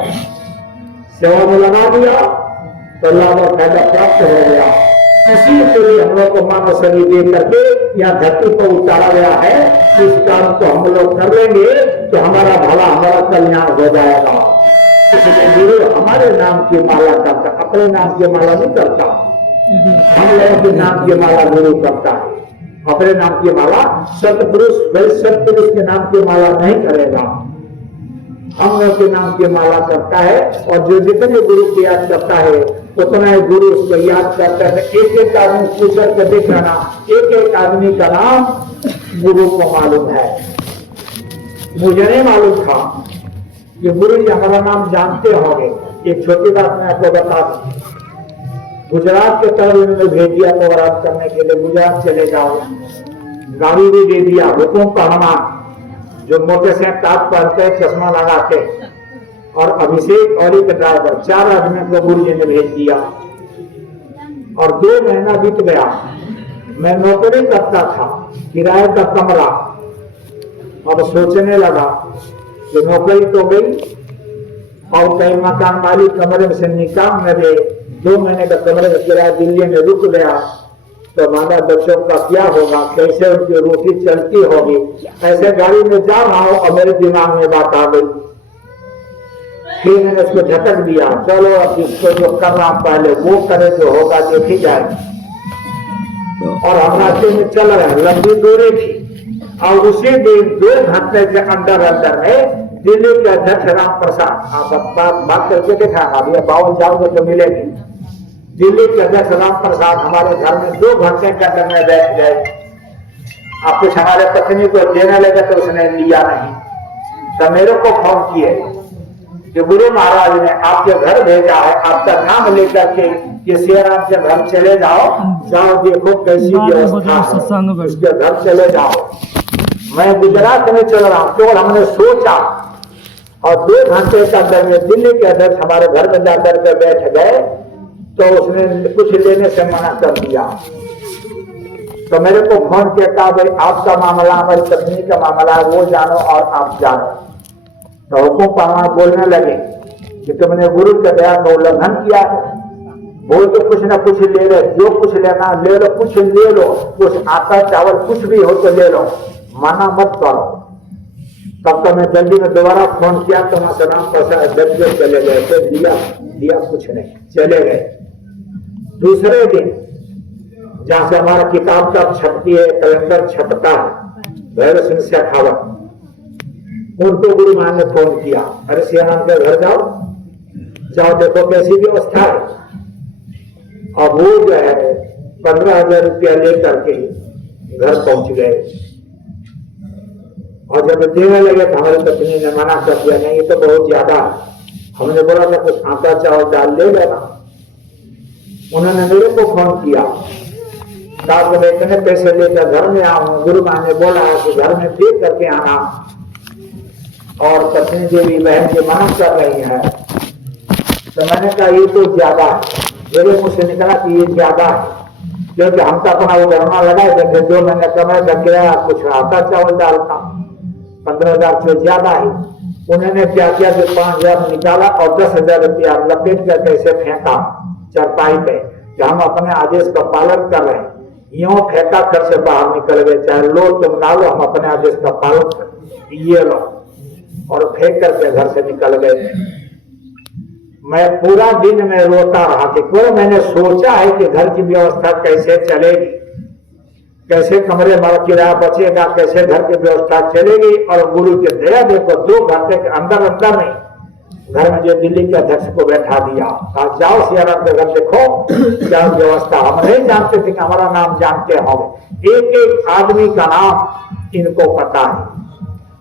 सेवा में लगा दिया तो लाभ और फायदा प्राप्त हो गया। इसी के लिए हम लोग को मानव शरीर दे करके यहाँ धरती पर उतारा गया है। इस काम को हम लोग कर लेंगे तो हमारा भला, हमारा कल्याण हो जाएगा। इसलिए गुरु हमारे नाम की माला करता, अपने नाम की माला नहीं करता। हम लोगों के नाम की माला गुरु करता है, अपने नाम की माला। सतपुरुष वही सतपुरुष के नाम की माला नहीं करेगा, हम लोग के नाम की माला करता है। और जो जितने गुरु की याद करता है उतना ही गुरु उसको याद करता है। एक एक आदमी पूछ करके देख लेना, एक एक आदमी का नाम गुरु को मालूम है। मुझे नहीं मालूम था कि गुरु जी हमारा नाम जानते होंगे। एक छोटी बात मैं आपको बता दूं, गुजरात के तरफ उन्होंने भेज दिया प्रोग्राम करने के लिए, गुजरात चले जाओ। गाड़ी भी दे दिया, हुकुम पढ़ना, जो मोटे से टाप पहनते हैं, चश्मा लगाते, और अभिषेक और एक ड्राइवर, 4 आदमी को गुरु जी ने भेज दिया। और 2 महीना बीत गया। मैं नौकरी करता था, किराए का कमरा। अब सोचने लगा कि नौकरी तो गई और कई मकान मालिक कमरे से निकाल न दे। 2 महीने का कमरे का किराया दिल्ली में रुक गया तो माना बच्चों का क्या होगा, कैसे उनकी रोटी चलती होगी। ऐसे गाड़ी में जा रहा हूं और मेरे दिमाग में बात आ गई। फिर मैंने उसको झटक दिया, चलो अब इसको जो करना पहले वो करे, जो होगा देखी जाए। और हम रास्ते में चल रहे हैं, लंबी दूरी थी। और उसी दिन 2 घंटे के अंदर अंदर में दिल्ली के अध्यक्ष राम प्रसाद, आप बात करके देखा, अभी बावन जाओगे तो मिलेगी। दिल्ली के अध्यक्ष राम प्रसाद हमारे घर में 2 घंटे के अंदर में बैठ गए। आप कुछ हमारे पत्नी को देने लगे तो उसने लिया नहीं, तो मेरे को फोन किए कि गुरु महाराज ने आपके घर भेजा है, आपका नाम लेकर के कि सियाराम के घर चले जाओ, जाओ देखो कैसी व्यवस्था है, उसके घर चले जाओ। मैं गुजरात में चल रहा हूँ, केवल हमने सोचा और 2 घंटे के अंदर में दिल्ली के अध्यक्ष हमारे घर में जाकर के बैठ गए। तो उसने कुछ लेने से मना कर दिया। तो मेरे को फोन किया, कहा भाई आपका मामला हमारी पत्नी का मामला है, वो जानो और आप जानो। तो हुकुम पाना बोलने लगे कि तुमने गुरु के दया का उल्लंघन किया है। बोल तो कुछ ना कुछ ले लो, जो कुछ लेना ले लो, कुछ ले लो, कुछ आटा चावल कुछ भी हो तो ले लो, माना मत करो। तब तो मैं जल्दी में दोबारा फोन किया तो वहां से राम प्रसाद जल्दी चले गए, तो दिया कुछ नहीं, चले गए। दूसरे दिन जहां से हमारा किताब का छपती है, कैलेंडर छपता है, भैरव सिंह शेखावत, उनको गुरु महाराज ने फोन किया, अरे सियाराम के घर जाओ देखो कैसी व्यवस्था है। अब वो जो है 15,000 रुपया लेकर के घर पहुंच गए। और जब देने लगे तो हमारी पत्नी ने मना कर दिया, नहीं ये तो बहुत ज्यादा है। हमने बोला था कुछ आटा चावल डाल ले लेना। उन्होंने मेरे को फोन किया, कहा मैं इतने पैसे लेकर घर में आऊं, गुरु मां ने बोला कि घर में दे करके आना। और पत्नी देवी बहन की मांग कर रही है। तो मैंने कहा ये तो ज्यादा है। मेरे मुंह से निकला कि ये ज्यादा है, क्योंकि हम तो अपना वो गरमा लगाए थे, 2 महीने कमाए का किराया, कुछ आटा चावल डालता, 15,000 से ज्यादा है। उन्होंने क्या किया कि 5,000 निकाला और 10,000 रुपया लपेट कर कैसे फेंका चरपाई पे कि हम अपने आदेश का पालन कर रहे हैं। यूं फेंका, घर से बाहर निकल गए, चाहे लो तुम ना लो, हम अपने आदेश का पालन कर, ये लो, और फेंक करके घर से निकल गए। मैं पूरा दिन में रोता रहा कि क्यों मैंने सोचा है कि घर की व्यवस्था कैसे चलेगी, कैसे कमरे वाला किराया बचेगा, कैसे घर की व्यवस्था चलेगी। और गुरु की दया देखो 2 घंटे के अंदर अंदर में घर में जो दिल्ली के अध्यक्ष को बैठा दिया, कहा जाओ सियाराम के घर देखो क्या व्यवस्था। हम नहीं जानते थे कि हमारा नाम जानते होंगे, एक एक आदमी का नाम इनको पता है।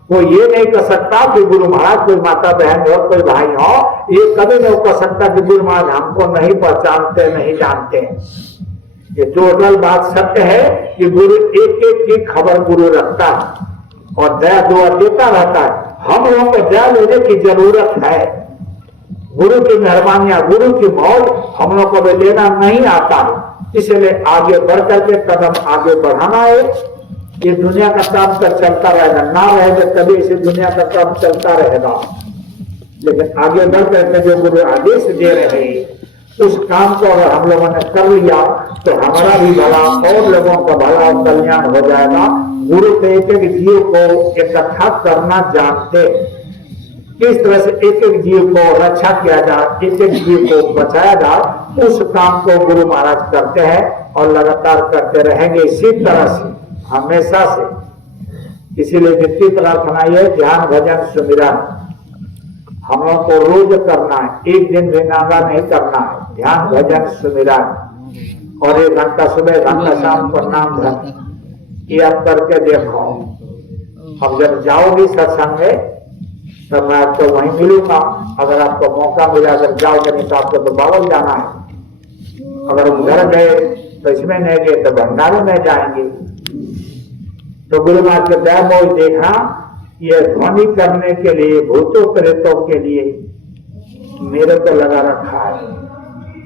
वो ये नहीं कह सकता कि गुरु महाराज कोई माता बहन हो, कोई भाई हो, ये कभी नहीं कह सकता कि गुरु महाराज हमको नहीं पहचानते, नहीं जानते। ये टोटल बात सत्य है कि गुरु एक एक की खबर गुरु रखता है और दया दुआ देता रहता है। हम लोगों को दया लेने की जरूरत है। गुरु की मेहरबानियां, गुरु की मौज हम लोग को भी लेना नहीं आता है, इसलिए आगे बढ़ करके कदम आगे बढ़ाना है। ये दुनिया का काम तो चलता रहेगा, ना रहेगा कभी इसे दुनिया का काम चलता रहेगा, लेकिन आगे बढ़ करके जो गुरु आदेश दे रहे हैं उस काम को अगर हम लोगों ने कर लिया तो हमारा भी भला और लोगों का भला और कल्याण हो जाएगा। गुरु के एक एक जीव को इकट्ठा करना जानते, किस तरह से एक एक जीव को रक्षा किया जाए, एक एक जीव को बचाया जाए, उस काम को गुरु महाराज करते हैं और लगातार करते रहेंगे इसी तरह से हमेशा से। इसीलिए जितनी प्रार्थना है ध्यान भजन सुमिरन हम लोग को रोज करना है, एक दिन भी नागा नहीं करना है। ध्यान भजन सुमिरन और 1 घंटा सुबह 1 घंटा शाम को नाम धन, ये आप करके देखो। अब जब जाओगी सत्संग में तब मैं आपको वहीं मिलूंगा। अगर आपको मौका मिला, अगर जाओगे नहीं तो आपको तो बावल जाना है। अगर उधर गए तो इसमें नहीं गए तो भंडारे में जाएंगे। तो गुरु महाराज के दया मोल देखा, ये ध्वनि करने के लिए भूतों प्रेतों के लिए मेरे को लगा रखा है,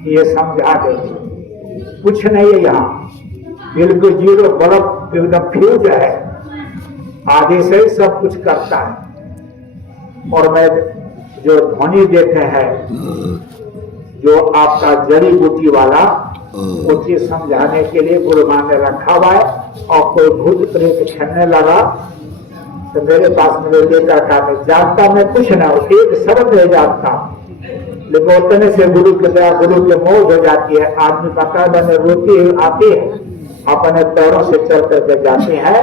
ये समझा दे। कुछ नहीं है यहाँ, बिल्कुल जीरो बल्ब एकदम फ्यूज है, आगे से ही सब कुछ करता है। और मैं जो ध्वनि देते हैं जो आपका जड़ी बूटी वाला वो चीज समझाने के लिए गुरु महाराज ने रखा हुआ है। और कोई भूत प्रेत खेलने लगा तो मेरे पास में लेकर का मैं जानता, मैं कुछ ना एक शब्द नहीं जानता, लेकिन उतने से गुरु के दया गुरु के मोह हो जाती है। आदमी पता मैंने रोटी आती है, अपने पैरों से चल करके जाते हैं,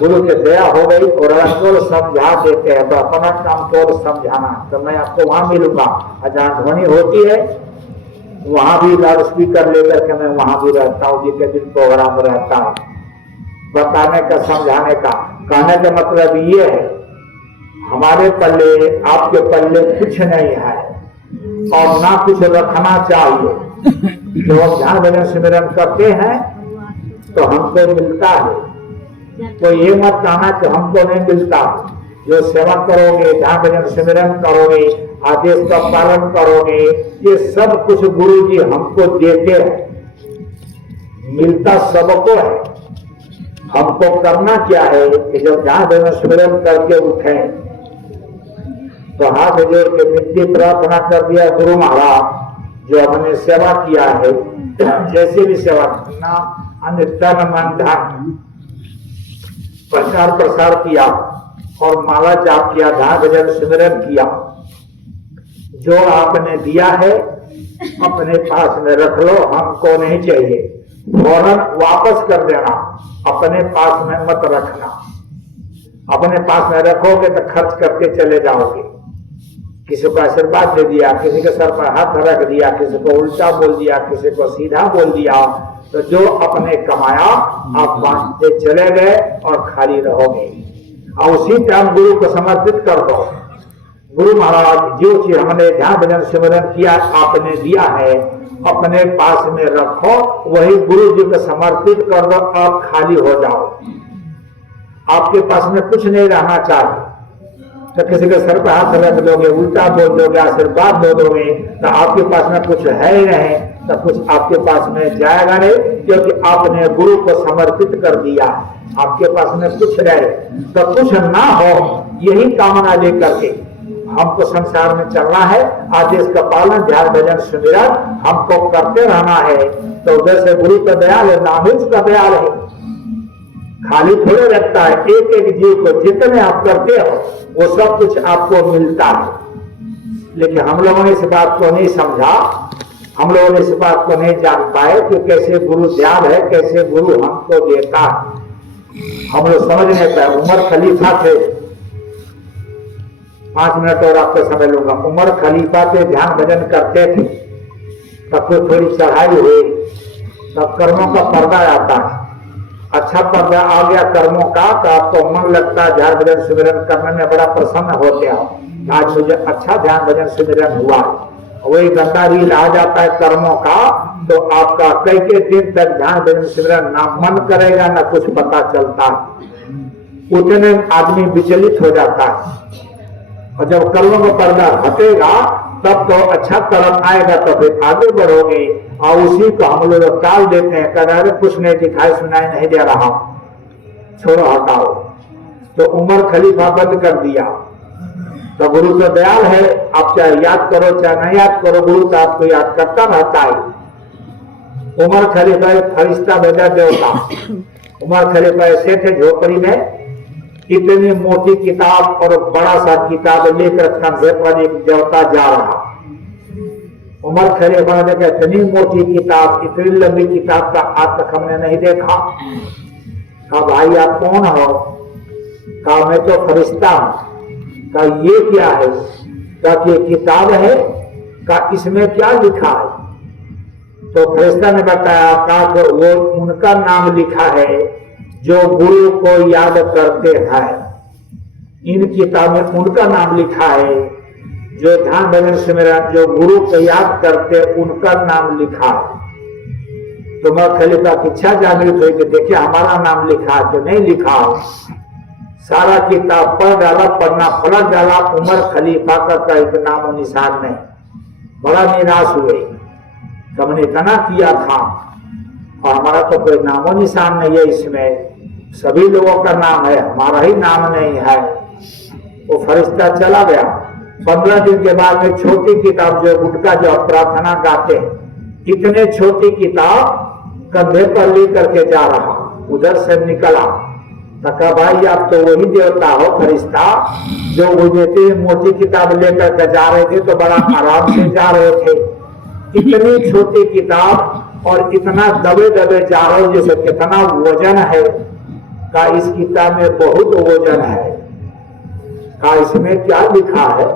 गुरु के दया हो गई और अगर समझा देते हैं तो अपना काम को समझाना। तो मैं आपको वहां मिलूंगा, जहाँ ध्वनि होती है वहां भी लाउड स्पीकर लेकर के मैं वहां भी रहता हूँ। जितने दिन प्रोग्राम रहता है बताने का, समझाने का। कहने का मतलब ये है हमारे पल्ले आपके पल्ले कुछ नहीं है और ना कुछ रखना चाहिए। जो हम ध्यान भजन सिमरन करते हैं तो हमको मिलता है, तो ये मत कहना कि हमको नहीं मिलता। जो सेवा करोगे, ध्यान भजन सिमरन करोगे, आदेश का पालन करोगे, ये सब कुछ गुरु जी हमको देते हैं, मिलता सबको है। हमको करना क्या है कि जब ध्यान भजन सिमरन करके उठे तो हाथ जोड़ के मिट्टी प्रार्थना कर दिया, गुरु महाराज जो हमने सेवा किया है, जैसे भी सेवा करना, अन्य तन मन धन प्रचार प्रसार किया और माला जाप किया, ध्यान भजन सिमरन किया, जो आपने दिया है अपने पास में रख लो, हमको नहीं चाहिए। फौरन वापस कर देना, अपने पास में मत रखना। अपने पास में रखोगे तो खर्च करके चले जाओगे। किसी को आशीर्वाद दे दिया, किसी के सर पर हाथ रख दिया, किसी को उल्टा बोल दिया, किसी को सीधा बोल दिया, तो जो अपने कमाया आप बांटते चले गए और खाली रहोगे। और उसी टाइम गुरु को समर्पित कर दो। गुरु महाराज जो चीज हमने ध्यान भजन सिमरन किया आपने दिया है, अपने पास में रखो, वही गुरु जी को समर्पित कर दो, आप खाली हो जाओ। आपके पास में कुछ नहीं रहना चाहिए। तो किसी के सर पर हाथ रख दोगे, उल्टा बोल दोगे, आशीर्वाद दे दोगे, तो आपके पास में कुछ है ही नहीं, तो कुछ आपके पास में जाएगा नहीं, क्योंकि आपने गुरु को समर्पित कर दिया। आपके पास में कुछ रहे तो कुछ ना हो, यही कामना लेकर के हमको संसार में चलना है। आदेश का पालन, ध्यान भजन सुमिरन हमको करते रहना है। तो उधर से गुरु का दयाल है, नाम का दयाल है, खाली थोड़े रखता है। एक एक जीव को जितने आप करते हो वो सब कुछ आपको मिलता है। लेकिन हम लोगों ने इस बात को नहीं समझा, हम लोगों ने इस बात को नहीं जान पाए कि कैसे गुरु दयाल है, कैसे गुरु हमको देता है। हम लोग समझ नहीं पाए। उमर खलीफा थे, 5 मिनट और आपको समय लूंगा। उमर खलीफा थे, ध्यान भजन करते थे, तब तो थोड़ी चढ़ाई हुई, तब कर्मों का पर्दा आता है। अच्छा पर्दा आ गया कर्मों का, तो आपको मन लगता है ध्यान भजन सिमरन करने में बड़ा प्रसन्न होते हो। आज मुझे अच्छा ध्यान भजन सिमरन हुआ, वही गंदा रील आ जाता है कर्मों का, तो आपका कई के दिन तक ध्यान भजन सिमरन ना मन करेगा ना कुछ पता चलता है। उतने आदमी विचलित हो जाता है। और जब कर्मों का पर्दा हटेगा तब तो अच्छा तरफ आएगा तो फिर आगे बढ़ोगे। और उसी को हम लोग टाल देते हैं, कदार कुछ नहीं दिखाई सुनाई नहीं दे रहा, छोड़ो हटाओ। तो उमर खलीफा बंद कर दिया। तो गुरु तो दयाल है, आप चाहे याद करो चाहे नहीं याद करो, गुरु तो आपको याद करता रहता है। उमर खलीफा एक फरिश्ता भेजा देवता। उमर खलीफा ऐसे थे झोपड़ी में, इतनी मोटी किताब और बड़ा सा किताब लेकर कंधे पर एक देवता जा रहा। उमर खलीफा ने देखा इतनी मोटी किताब, इतनी लंबी किताब का आज तक हमने नहीं देखा। कहा भाई आप कौन हो? कहा मैं तो फरिश्ता हूं। कहा ये क्या है? कहा ये किताब है। कहा इसमें क्या लिखा है? तो फरिश्ता ने बताया, कहा वो उनका नाम लिखा है जो गुरु को याद करते हैं। इन किताब में उनका नाम लिखा है जो ध्यान भजन सिमरन जो गुरु को याद करते उनका नाम लिखा है। तो मैं खलीफा की इच्छा जागृत हुई कि देखिए हमारा नाम लिखा है कि नहीं लिखा। सारा किताब पढ़ डाला, पढ़ना पलट डाला, उमर खलीफा का एक नाम और निशान नहीं। बड़ा निराश हुए, हमने इतना किया था और हमारा तो कोई नामो निशान नहीं है, इसमें सभी लोगों का नाम है, हमारा ही नाम नहीं है। वो फरिश्ता चला गया। 15 दिन के बाद में छोटी किताब जो गुटका जो प्रार्थना गाते हैं, इतने छोटी किताब कंधे पर लेकर के जा रहा, उधर से निकला। कहा भाई आप तो वही देवता हो फरिश्ता जो वो मोटी किताब लेकर के जा रहे थे, तो बड़ा आराम से जा रहे थे। इतनी छोटी किताब और इतना दबे दबे जा रहे हो, जैसे कितना वजन है। का इस किताब में बहुत वजन है। का इसमें क्या लिखा है?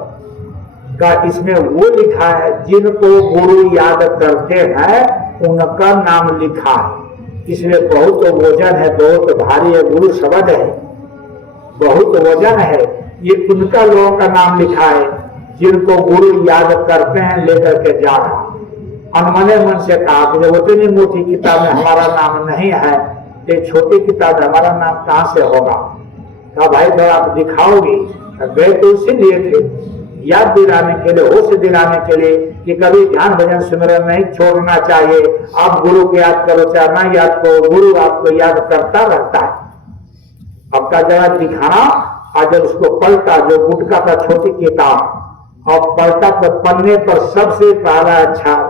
का इसमें वो लिखा है जिनको गुरु याद करते हैं उनका नाम लिखा है। इसमें बहुत वजन है, बहुत भारी है, गुरु शब्द है, बहुत वजन है। ये उनका लोगों का नाम लिखा है जिनको गुरु याद करते हैं, लेकर के जा रहा। अनमने मन से कहा कि जब उतनी मोटी किताब में हमारा नाम नहीं है, तो छोटी किताब में हमारा नाम कहां से होगा? कहा भाई तो आप दिखाओगे। गए तो इसीलिए थे, याद दिलाने के लिए, होश दिलाने के लिए कि कभी ध्यान भजन सिमरन नहीं छोड़ना चाहिए। आप गुरु को याद करो चाहे ना याद करो, गुरु आपको याद करता रहता है। आपका जरा दिखाना। आज जब उसको पलटा, जो गुटका का छोटी किताब और पलटा, पर पन्ने पर सबसे पहला अक्षर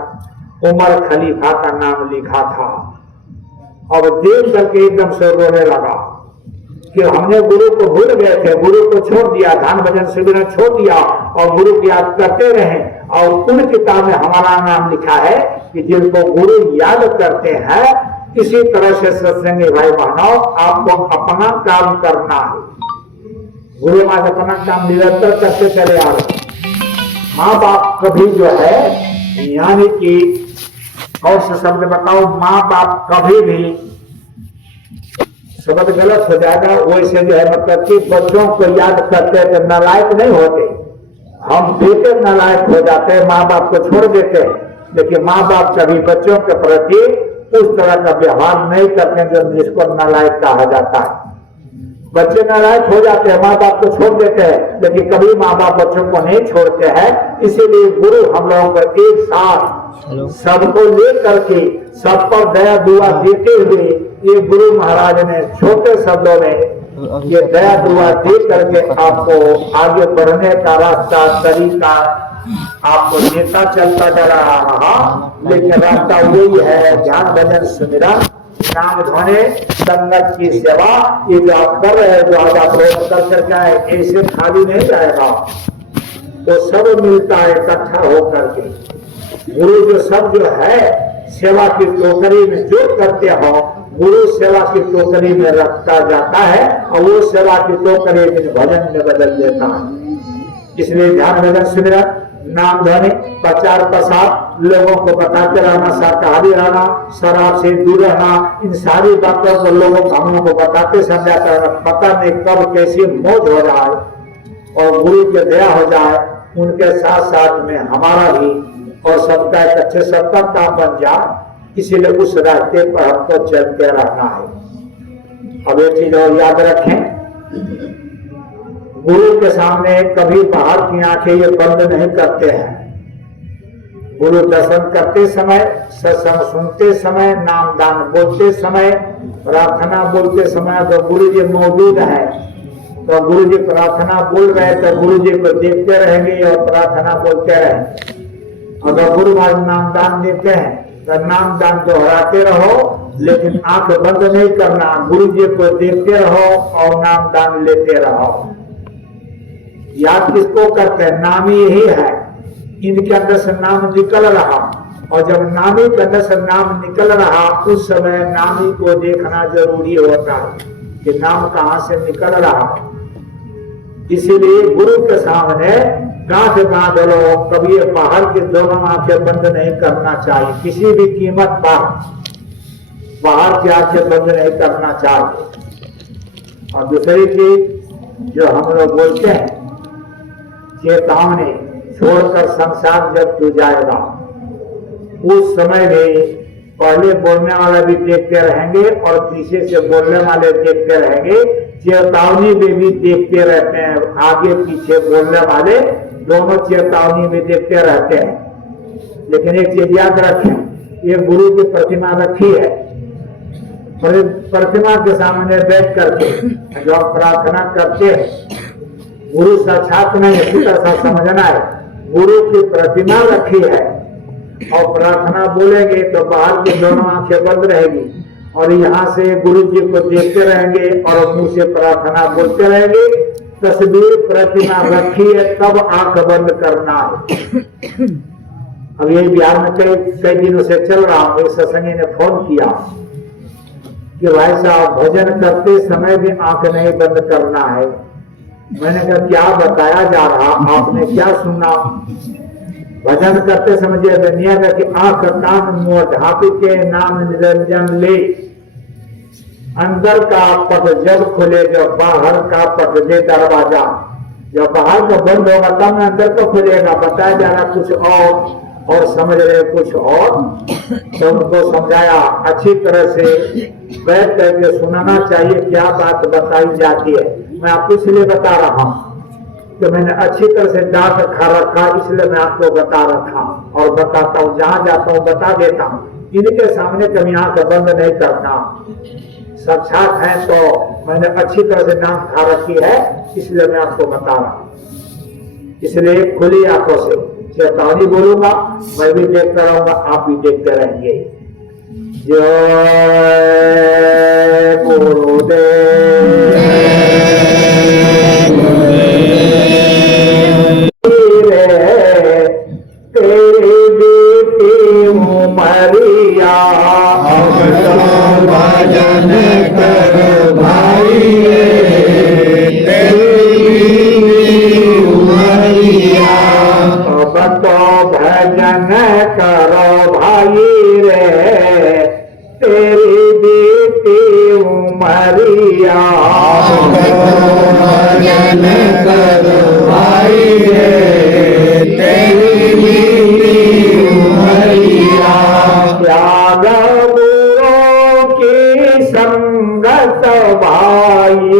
उमर खलीफा का नाम लिखा था। और देख करके एकदम से रोने लगा कि हमने गुरु को भूल गए थे, गुरु को छोड़ दिया, ध्यान भजन सिमरन छोड़ दिया और गुरु की याद करते रहे। और उन किताब में हमारा नाम लिखा है कि जिनको गुरु याद करते हैं। इसी तरह से सत्संगी भाई बहनों, आपको अपना काम करना है। गुरु आज अपना काम निरंतर करते चले आ रहे। माँ बाप कभी जो है, यानी कि और से शब्द बताओ, माँ बाप कभी भी, शब्द गलत हो जाएगा, वैसे जो है मतलब कि बच्चों को याद करते तो नालायक नहीं होते। हम बेटे नालायक हो जाते हैं, माँ बाप को छोड़ देते हैं। लेकिन माँ बाप कभी बच्चों के प्रति उस तरह का व्यवहार नहीं करते जो जिसको नालायक कहा जाता है। बच्चे नालायक हो जाते हैं, माँ बाप को छोड़ देते हैं, लेकिन कभी माँ बाप बच्चों को नहीं छोड़ते हैं। इसीलिए गुरु हम लोगों को एक साथ सबको लेकर के सब पर दया दुआ देते हुए, ये गुरु महाराज ने छोटे शब्दों में ये दया दुआ दे करके आपको आगे बढ़ने का रास्ता, तरीका आपको नेता चलता चला रहा। लेकिन रास्ता वही है, ध्यान भजन सिमरन, नाम ध्वनि, संगत की सेवा। ये जो आप कर रहे हैं, जो आज आप लोग कर करके आए, ऐसे खाली नहीं जाएगा। तो सब मिलता है इकट्ठा होकर के। गुरु जो सब जो है सेवा की टोकरी में जो करते हो, गुरु सेवा की टोकरी में रखता जाता है और वो सेवा की टोकरी में भजन में बदल देता है। इसलिए ध्यान भजन सिमरन, नाम ध्वनि, प्रचार प्रसार, लोगों को बताते रहना, शाकाहारी रहना, शराब से दूर रहना, इन सारी बातों को लोगों को हम लोगों को बताते समझाते रहना। पता नहीं कब कैसी मौज हो जाए और गुरु की दया हो जाए, उनके साथ साथ में हमारा भी और सबका एक अच्छे सबका काम बन जाए। इसीलिए उस रास्ते पर हमको चलते रहना है। अब एक चीज और याद रखें, गुरु के सामने कभी बाहर की आंखें ये बंद नहीं करते हैं। गुरु दर्शन करते समय, सत्संग सुनते समय, नाम दान बोलते समय, प्रार्थना बोलते समय तो गुरु जी मौजूद है, तो गुरु जी प्रार्थना बोल रहे तो गुरु जी को देखते रहेंगे और प्रार्थना बोलते रहेंगे। अगर गुरु महाराज नाम दान देते हैं तो नाम दान दोहराते रहो, लेकिन आंख बंद नहीं करना, गुरु जी को देखते रहो और नाम दान लेते रहो। याद किसको करते हैं? नामी ही है, इनके अंदर से नाम निकल रहा, और जब नामी के अंदर से नाम निकल रहा उस समय नामी को देखना जरूरी होता है कि नाम कहां से निकल रहा। इसीलिए गुरु के सामने गांठ बांध लो, कभी बाहर के दोनों आंखें बंद नहीं करना चाहिए, किसी भी कीमत पर बाहर की आंखें बंद नहीं करना चाहिए। और दूसरी चीज जो हम लोग बोलते हैं, चेतावनी, छोड़कर संसार जब तू जाएगा, उस समय में पहले बोलने वाला भी देखते रहेंगे और पीछे से बोलने वाले देखते रहेंगे, चेतावनी में भी देखते रहते हैं, आगे पीछे बोलने वाले दोनों चेतावनी में देखते रहते हैं। लेकिन एक चीज याद रखें, ये गुरु की प्रतिमा रखी है, प्रतिमा के सामने बैठ करके जो आप प्रार्थना करते हैं, गुरु साक्षात नहीं, इसी तरह समझना है, गुरु की प्रतिमा रखी है और प्रार्थना बोलेंगे तो बाहर की दोनों आंखें बंद रहेगी और यहाँ से गुरु जी को देखते रहेंगे और मुंह से प्रार्थना बोलते रहेंगे। तस्वीर प्रतिमा रखी है तब आंख बंद करना है। अब ये बिहार में कई दिनों से चल रहा हूँ, एक सत्संगी ने फोन किया कि भाई साहब भजन करते समय भी आंख नहीं बंद करना है। मैंने कहा क्या बताया जा रहा, आपने क्या सुना? भजन करते समय दुनिया का कि आंख कान मुंह ढांप के नाम निरंजन ले, अंदर का पट जब खुले जब बाहर का पट दे दरवाजा, जब बाहर का बंद होगा तब अंदर का खुलेगा। बताया जा रहा कुछ और समझ रहे कुछ और, तो उनको समझाया अच्छी तरह से बैठ करके सुनाना चाहिए क्या बात बताई जाती है। मैं आपको इसलिए बता रहा हूँ कि मैंने अच्छी तरह से डांट खा रखा, इसलिए मैं आपको बता रखा और बताता हूँ, जहां जाता हूँ बता देता हूँ। इनके सामने कभी आंख बंद नहीं करना, साक्षात है तो मैंने अच्छी तरह से डांट खा रखी है, इसलिए मैं आपको बता रहा हूँ। इसलिए खुली आंखों से चेतावनी बोलूंगा, मैं भी देखता रहूंगा, आप भी देखते रहेंगे। जय गुरुदेव। तेरी बेटी उमरिया भजन कर भाई, तेरी उमरिया अब तो भजन करो भाई रे, तेरी बेटी उमरिया। भजन कर भाई रे, तेरी बेटी उमरिया। त्याग गुरु की संगत भाई,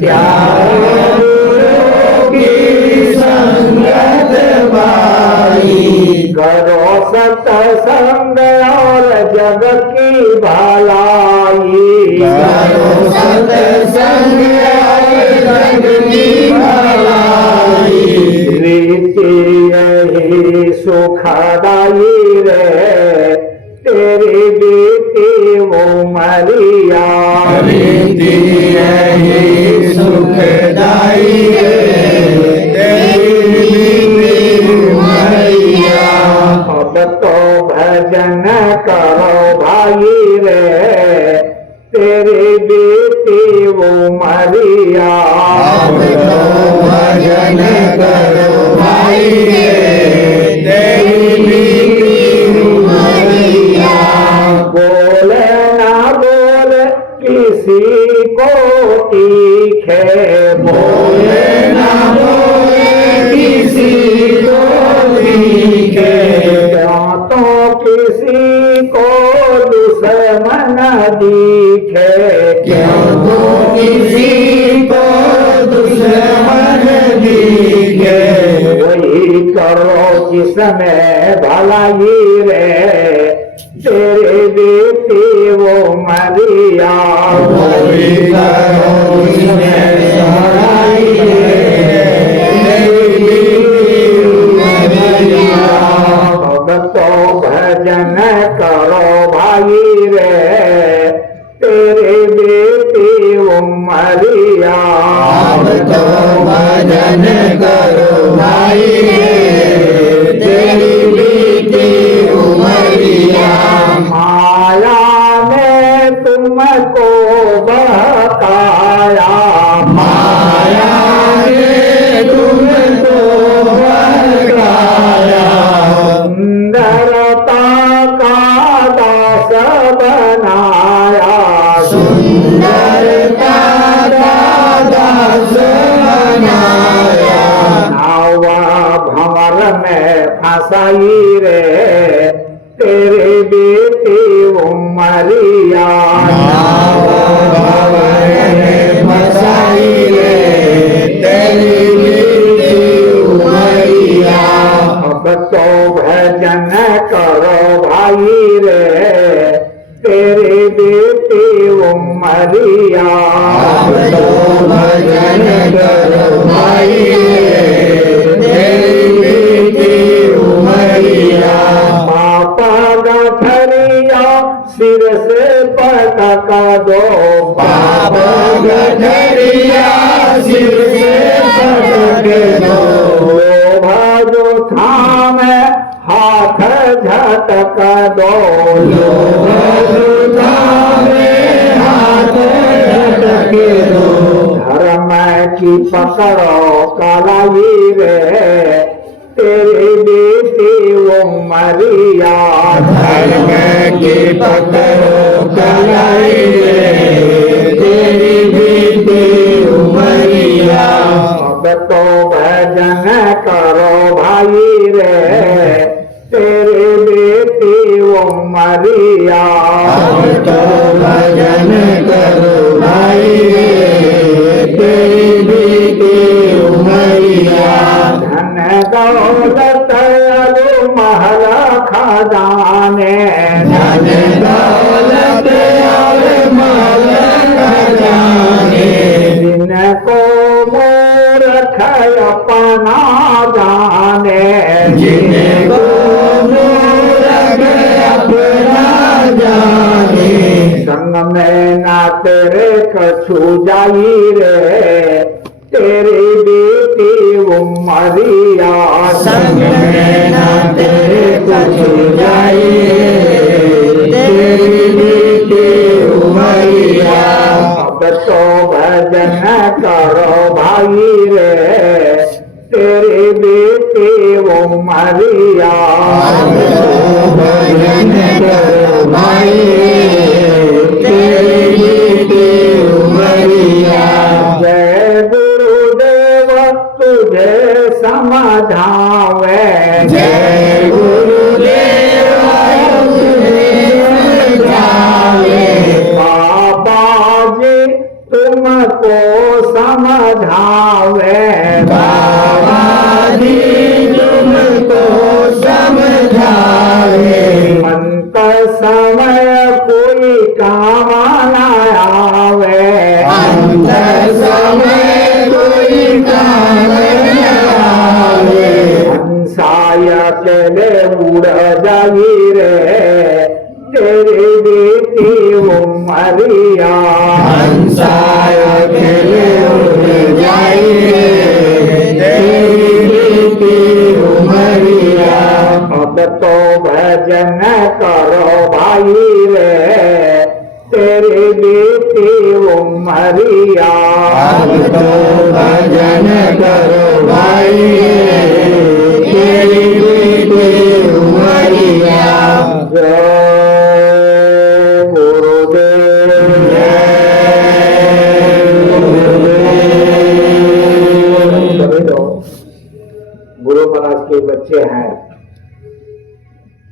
त्याग गुरु की संगत भाई, करो सत्संग और जग की भलाई, करो सत्संग और जग की भलाई। रीति यही सुखदाई रे, तेरी बेटी उमरिया। रीति यही सुखदाई रे, तेरी बेटी उमरिया। अब तो भजन करो भाई रे, तेरी बेटी उमरिया। अब तो करो जिसमें भलाई रे, तेरे बेटी वो मरिया। कोई करो जिसमें भलाई रे, तेरी बेटी मरिया। भगतो भजन करो भाई रे, तेरे बेटी वो मरिया। अब तो भजन करो भाई रे, तेरी बेटी उमरिया। माया ने तुमको बहकाया, माया ने तुमको बहकाया। सुंदरता का दास बनाया, सुंदरता का दास बनाया। नावा भंवर में फंसाई रे, तेरे बेटी उमरिया। नाव भंवर में फंसाई रे, तेरी बेटी उमरिया। अब तो भजन करो भाई रे, तेरे बेटी उमरिया। अब तो भजन करो भाई रे, तेरी बेटी उमरिया। पापा गठरिया सिर से पटक दो, पाप गठरिया सिर से पटक दो। लोभ जो थामे हाथ झटक दो, लोभ लुटा में हाथ झटक दो। धर्म की पकड़ो कलाई रे, तेरी बेटी उमरिया। धर्म की पकड़ो कलाई रे, तेरी बेटी उमरिया। अब तो भजन करो भाई रे, तेरी बेटी उमरिया। अब तो भजन करो भाई रे, तेरी बेटी उमरिया। धन दौलत अरु महल खजाने, धन दौलत और माल खजाने। जिनको मूर्ख अपना जाने, जिनको मूरख अपना जाने। संग में ना तेरे कछु जाई रे, तेरी बेटी उमरिया। संग में ना तेरे कछु जाई, तेरी बेटी उमरिया। अब तो भजन करो भाई रे, तेरी बेटी उमरिया। अब तो भजन करो भाई रे, तेरी बेटी उमरिया। जय गुरुदेव तुझे समझावे, जय गुरुदेव तुझे समझावे। बाबा जी तुमको समझावे, बाबा जी तुमको समझावे। अंत समय कोई काम न आवे, अंत समय कोई काम न आवे। हंसाय अकेले उड़ जाई रे, तेरी बेटी उमरिया। हंसाय अकेले उड़ जाई रे, तेरी बेटी उमरिया। अब तो भजन करो भाई रे, तेरी बेटी उमरिया। अब तो भजन करो भाई रे, तेरी बेटी उमरिया। जय गुरुदेव। सभी लोग गुरु महाराज के बच्चे हैं,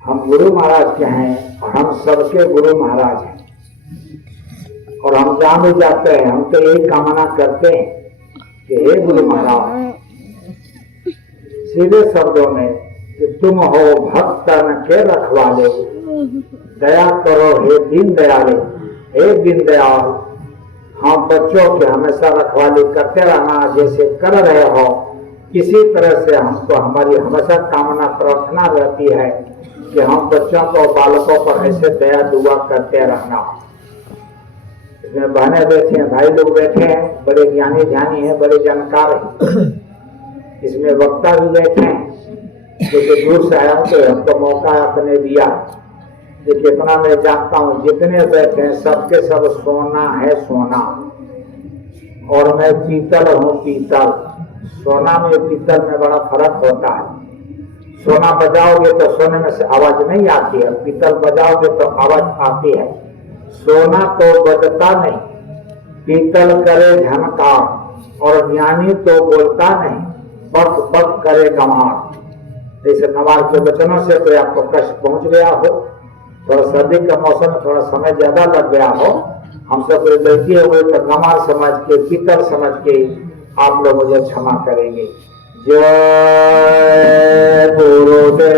हम गुरु महाराज के हैं और हम सबके गुरु महाराज हैं। और हम जहाँ भी जाते हैं हम तो यही कामना करते हैं कि हे गुरु महाराज, सीधे शब्दों में कि तुम हो भक्तन के रखवाले, दया करो हे दीन दयाले, हे दीन दयाल, हम बच्चों के हमेशा रखवाली करते रहना जैसे कर रहे हो। इसी तरह से हमको हमारी हमेशा कामना प्रार्थना रहती है कि हम बच्चों को बालकों पर ऐसे दया दुआ करते रहना। इसमें बहनें बैठे हैं, भाई लोग बैठे हैं, बड़े ज्ञानी ध्यानी हैं, बड़े जानकार हैं। इसमें वक्ता भी बैठे हैं, क्योंकि दूर से आया हूँ तो हमको मौका आपने दिया। देखिए इतना मैं जानता हूँ, जितने बैठे हैं सबके सब सोना है सोना, और मैं पीतल हूँ पीतल। सोना में पीतल में बड़ा फर्क होता है। सोना बजाओगे तो सोने में से आवाज नहीं आती है, पीतल बजाओगे तो आवाज आती है। सोना तो बजता नहीं, पीतल करे झनकार, और ज्ञानी तो बोलता नहीं, बक बक करे गंवार। जैसे नवाज के वचनों से कोई आपको कष्ट पहुंच गया हो, थोड़ा सर्दी का मौसम में थोड़ा समय ज्यादा लग गया हो, हमसे कोई गलती हो गई तो गंवार समझ के, पीतल समझ के आप लोग मुझे क्षमा करेंगे। जय गुरुदेव।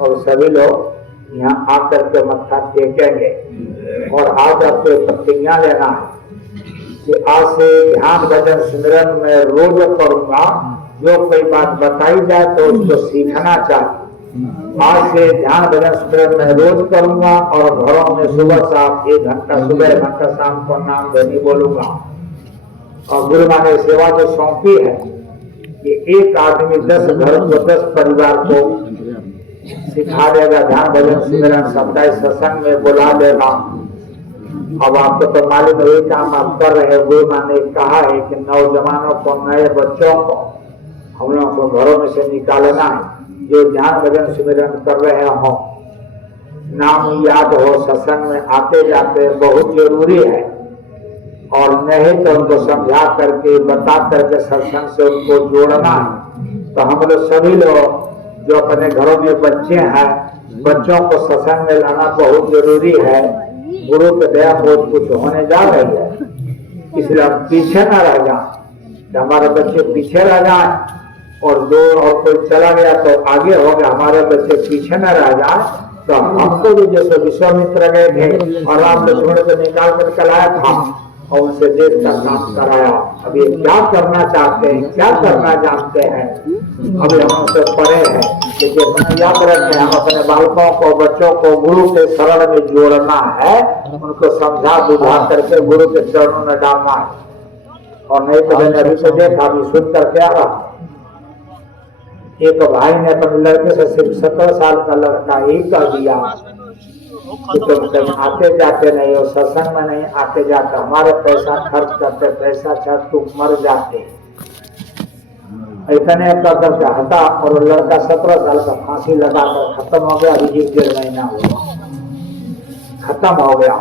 और सभी लोग यहाँ आकर के मत्था टेकेंगे, और आज आपको प्रतिज्ञा लेना है कि आज से ध्यान भजन सिमरन में रोज करूंगा। जो कोई बात बताई जाए तो उसको सीखना चाहिए। आज से ध्यान भजन सिमरन में रोज करूंगा, और घरों में सुबह शाम 1 घंटा सुबह 1 घंटा शाम को नाम धनी बोलूंगा। और गुरु माँ ने सेवा जो सौंपी है कि एक आदमी 10 घर को 10 परिवार को सिखा देगा, ध्यान भजन सिमरन साप्ताहिक सत्संग में बुला देगा। अब आपको तो मालूम है काम आप कर रहे हो। गुरु माँ ने कहा है कि नौजवानों को, नए बच्चों को हम लोगों को घरों में से निकालना है। जो ध्यान भजन सिमरन कर रहे हो, नाम याद हो, सत्संग में आते जाते बहुत जरूरी है। और नहीं तो उनको समझा करके, बता करके सत्संग से उनको जोड़ना है। तो हम लोग सभी लोग जो अपने घरों में बच्चे हैं, बच्चों को सत्संग में लाना बहुत जरूरी है। गुरु की दया बहुत कुछ होने जा रही है, इसलिए हम पीछे न रह जाए। हमारे बच्चे पीछे रह जाए और कोई चला गया तो आगे हो गया, हमारे बच्चे पीछे न रह जाए। तो हमको भी जैसे विश्वामित्र गए थे और राम लक्ष्मण को निकाल कर लाया था और उनसे देश का काम कराया। अभी क्या करना चाहते हैं, क्या करना जानते हैं, अभी हम उनसे पढ़े हैं। लेकिन याद रखें, हम अपने बालकों को, बच्चों को गुरु के शरण में जोड़ना है, उनको समझा बुझा करके गुरु के चरणों में डालना है। और नहीं तो मैंने अभी से देखा, अभी सुन करके आ रहा, एक भाई ने अपने लड़के से सिर्फ 17 साल का लड़का ही कर दिया कि तुम कहीं आते जाते नहीं हो, सत्संग में नहीं आते जाते, हमारे पैसा खर्च करते, पैसा छा तुम मर जाते। इतने करके हटा और लड़का 17 साल का फांसी लगाकर खत्म हो गया। अभी 1-1.5 महीना हुआ, खत्म हो गया।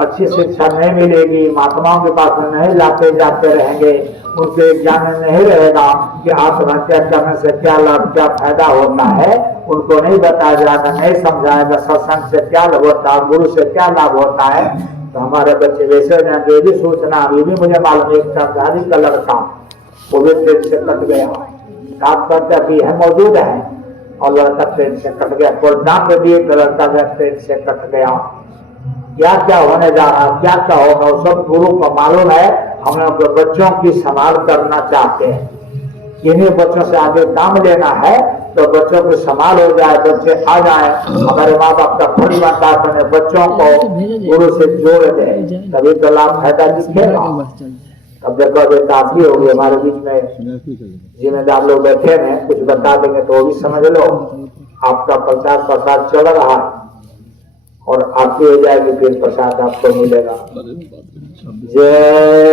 अच्छी शिक्षा नहीं मिलेगी, महात्माओं के पास में नहीं लाते जाते रहेंगे, उनके ज्ञान नहीं रहेगा कि आत्महत्या करने से क्या लाभ, क्या फायदा होता है, उनको नहीं बताया जाएगा, नहीं समझाएगा सत्संग से क्या लाभ होता है, गुरु से क्या लाभ होता है, तो हमारे बच्चे वैसे जाएंगे। ये भी सोचना, ये भी मुझे मालूम है, एक सरकारी का लड़का वो भी ट्रेन से कट गया, काम करता भी है, मौजूद है, और लड़का ट्रेन से कट गया। कोरोना पे भी एक लड़का ट्रेन से कट गया। क्या क्या होने जा रहा, क्या क्या होगा, सब गुरु को मालूम है। हम लोग बच्चों की संभाल करना चाहते हैं, इन्हीं बच्चों से आगे काम लेना है, तो बच्चों को संभाल हो जाए, बच्चे आ जाए, हमारे माँ बाप का फर्ज बनता है अपने बच्चों को गुरु से जोड़ दे, तभी तो लाभ फायदा दिखेगा। अब देखो बेटा आप भी होगी हमारे बीच में जिम्मेदार लोग बैठे हैं, कुछ बता देंगे तो वो भी समझ लो। आपका प्रचार प्रसार चल रहा है और आती हो जाएगी, फिर प्रसाद आपको मिलेगा। जय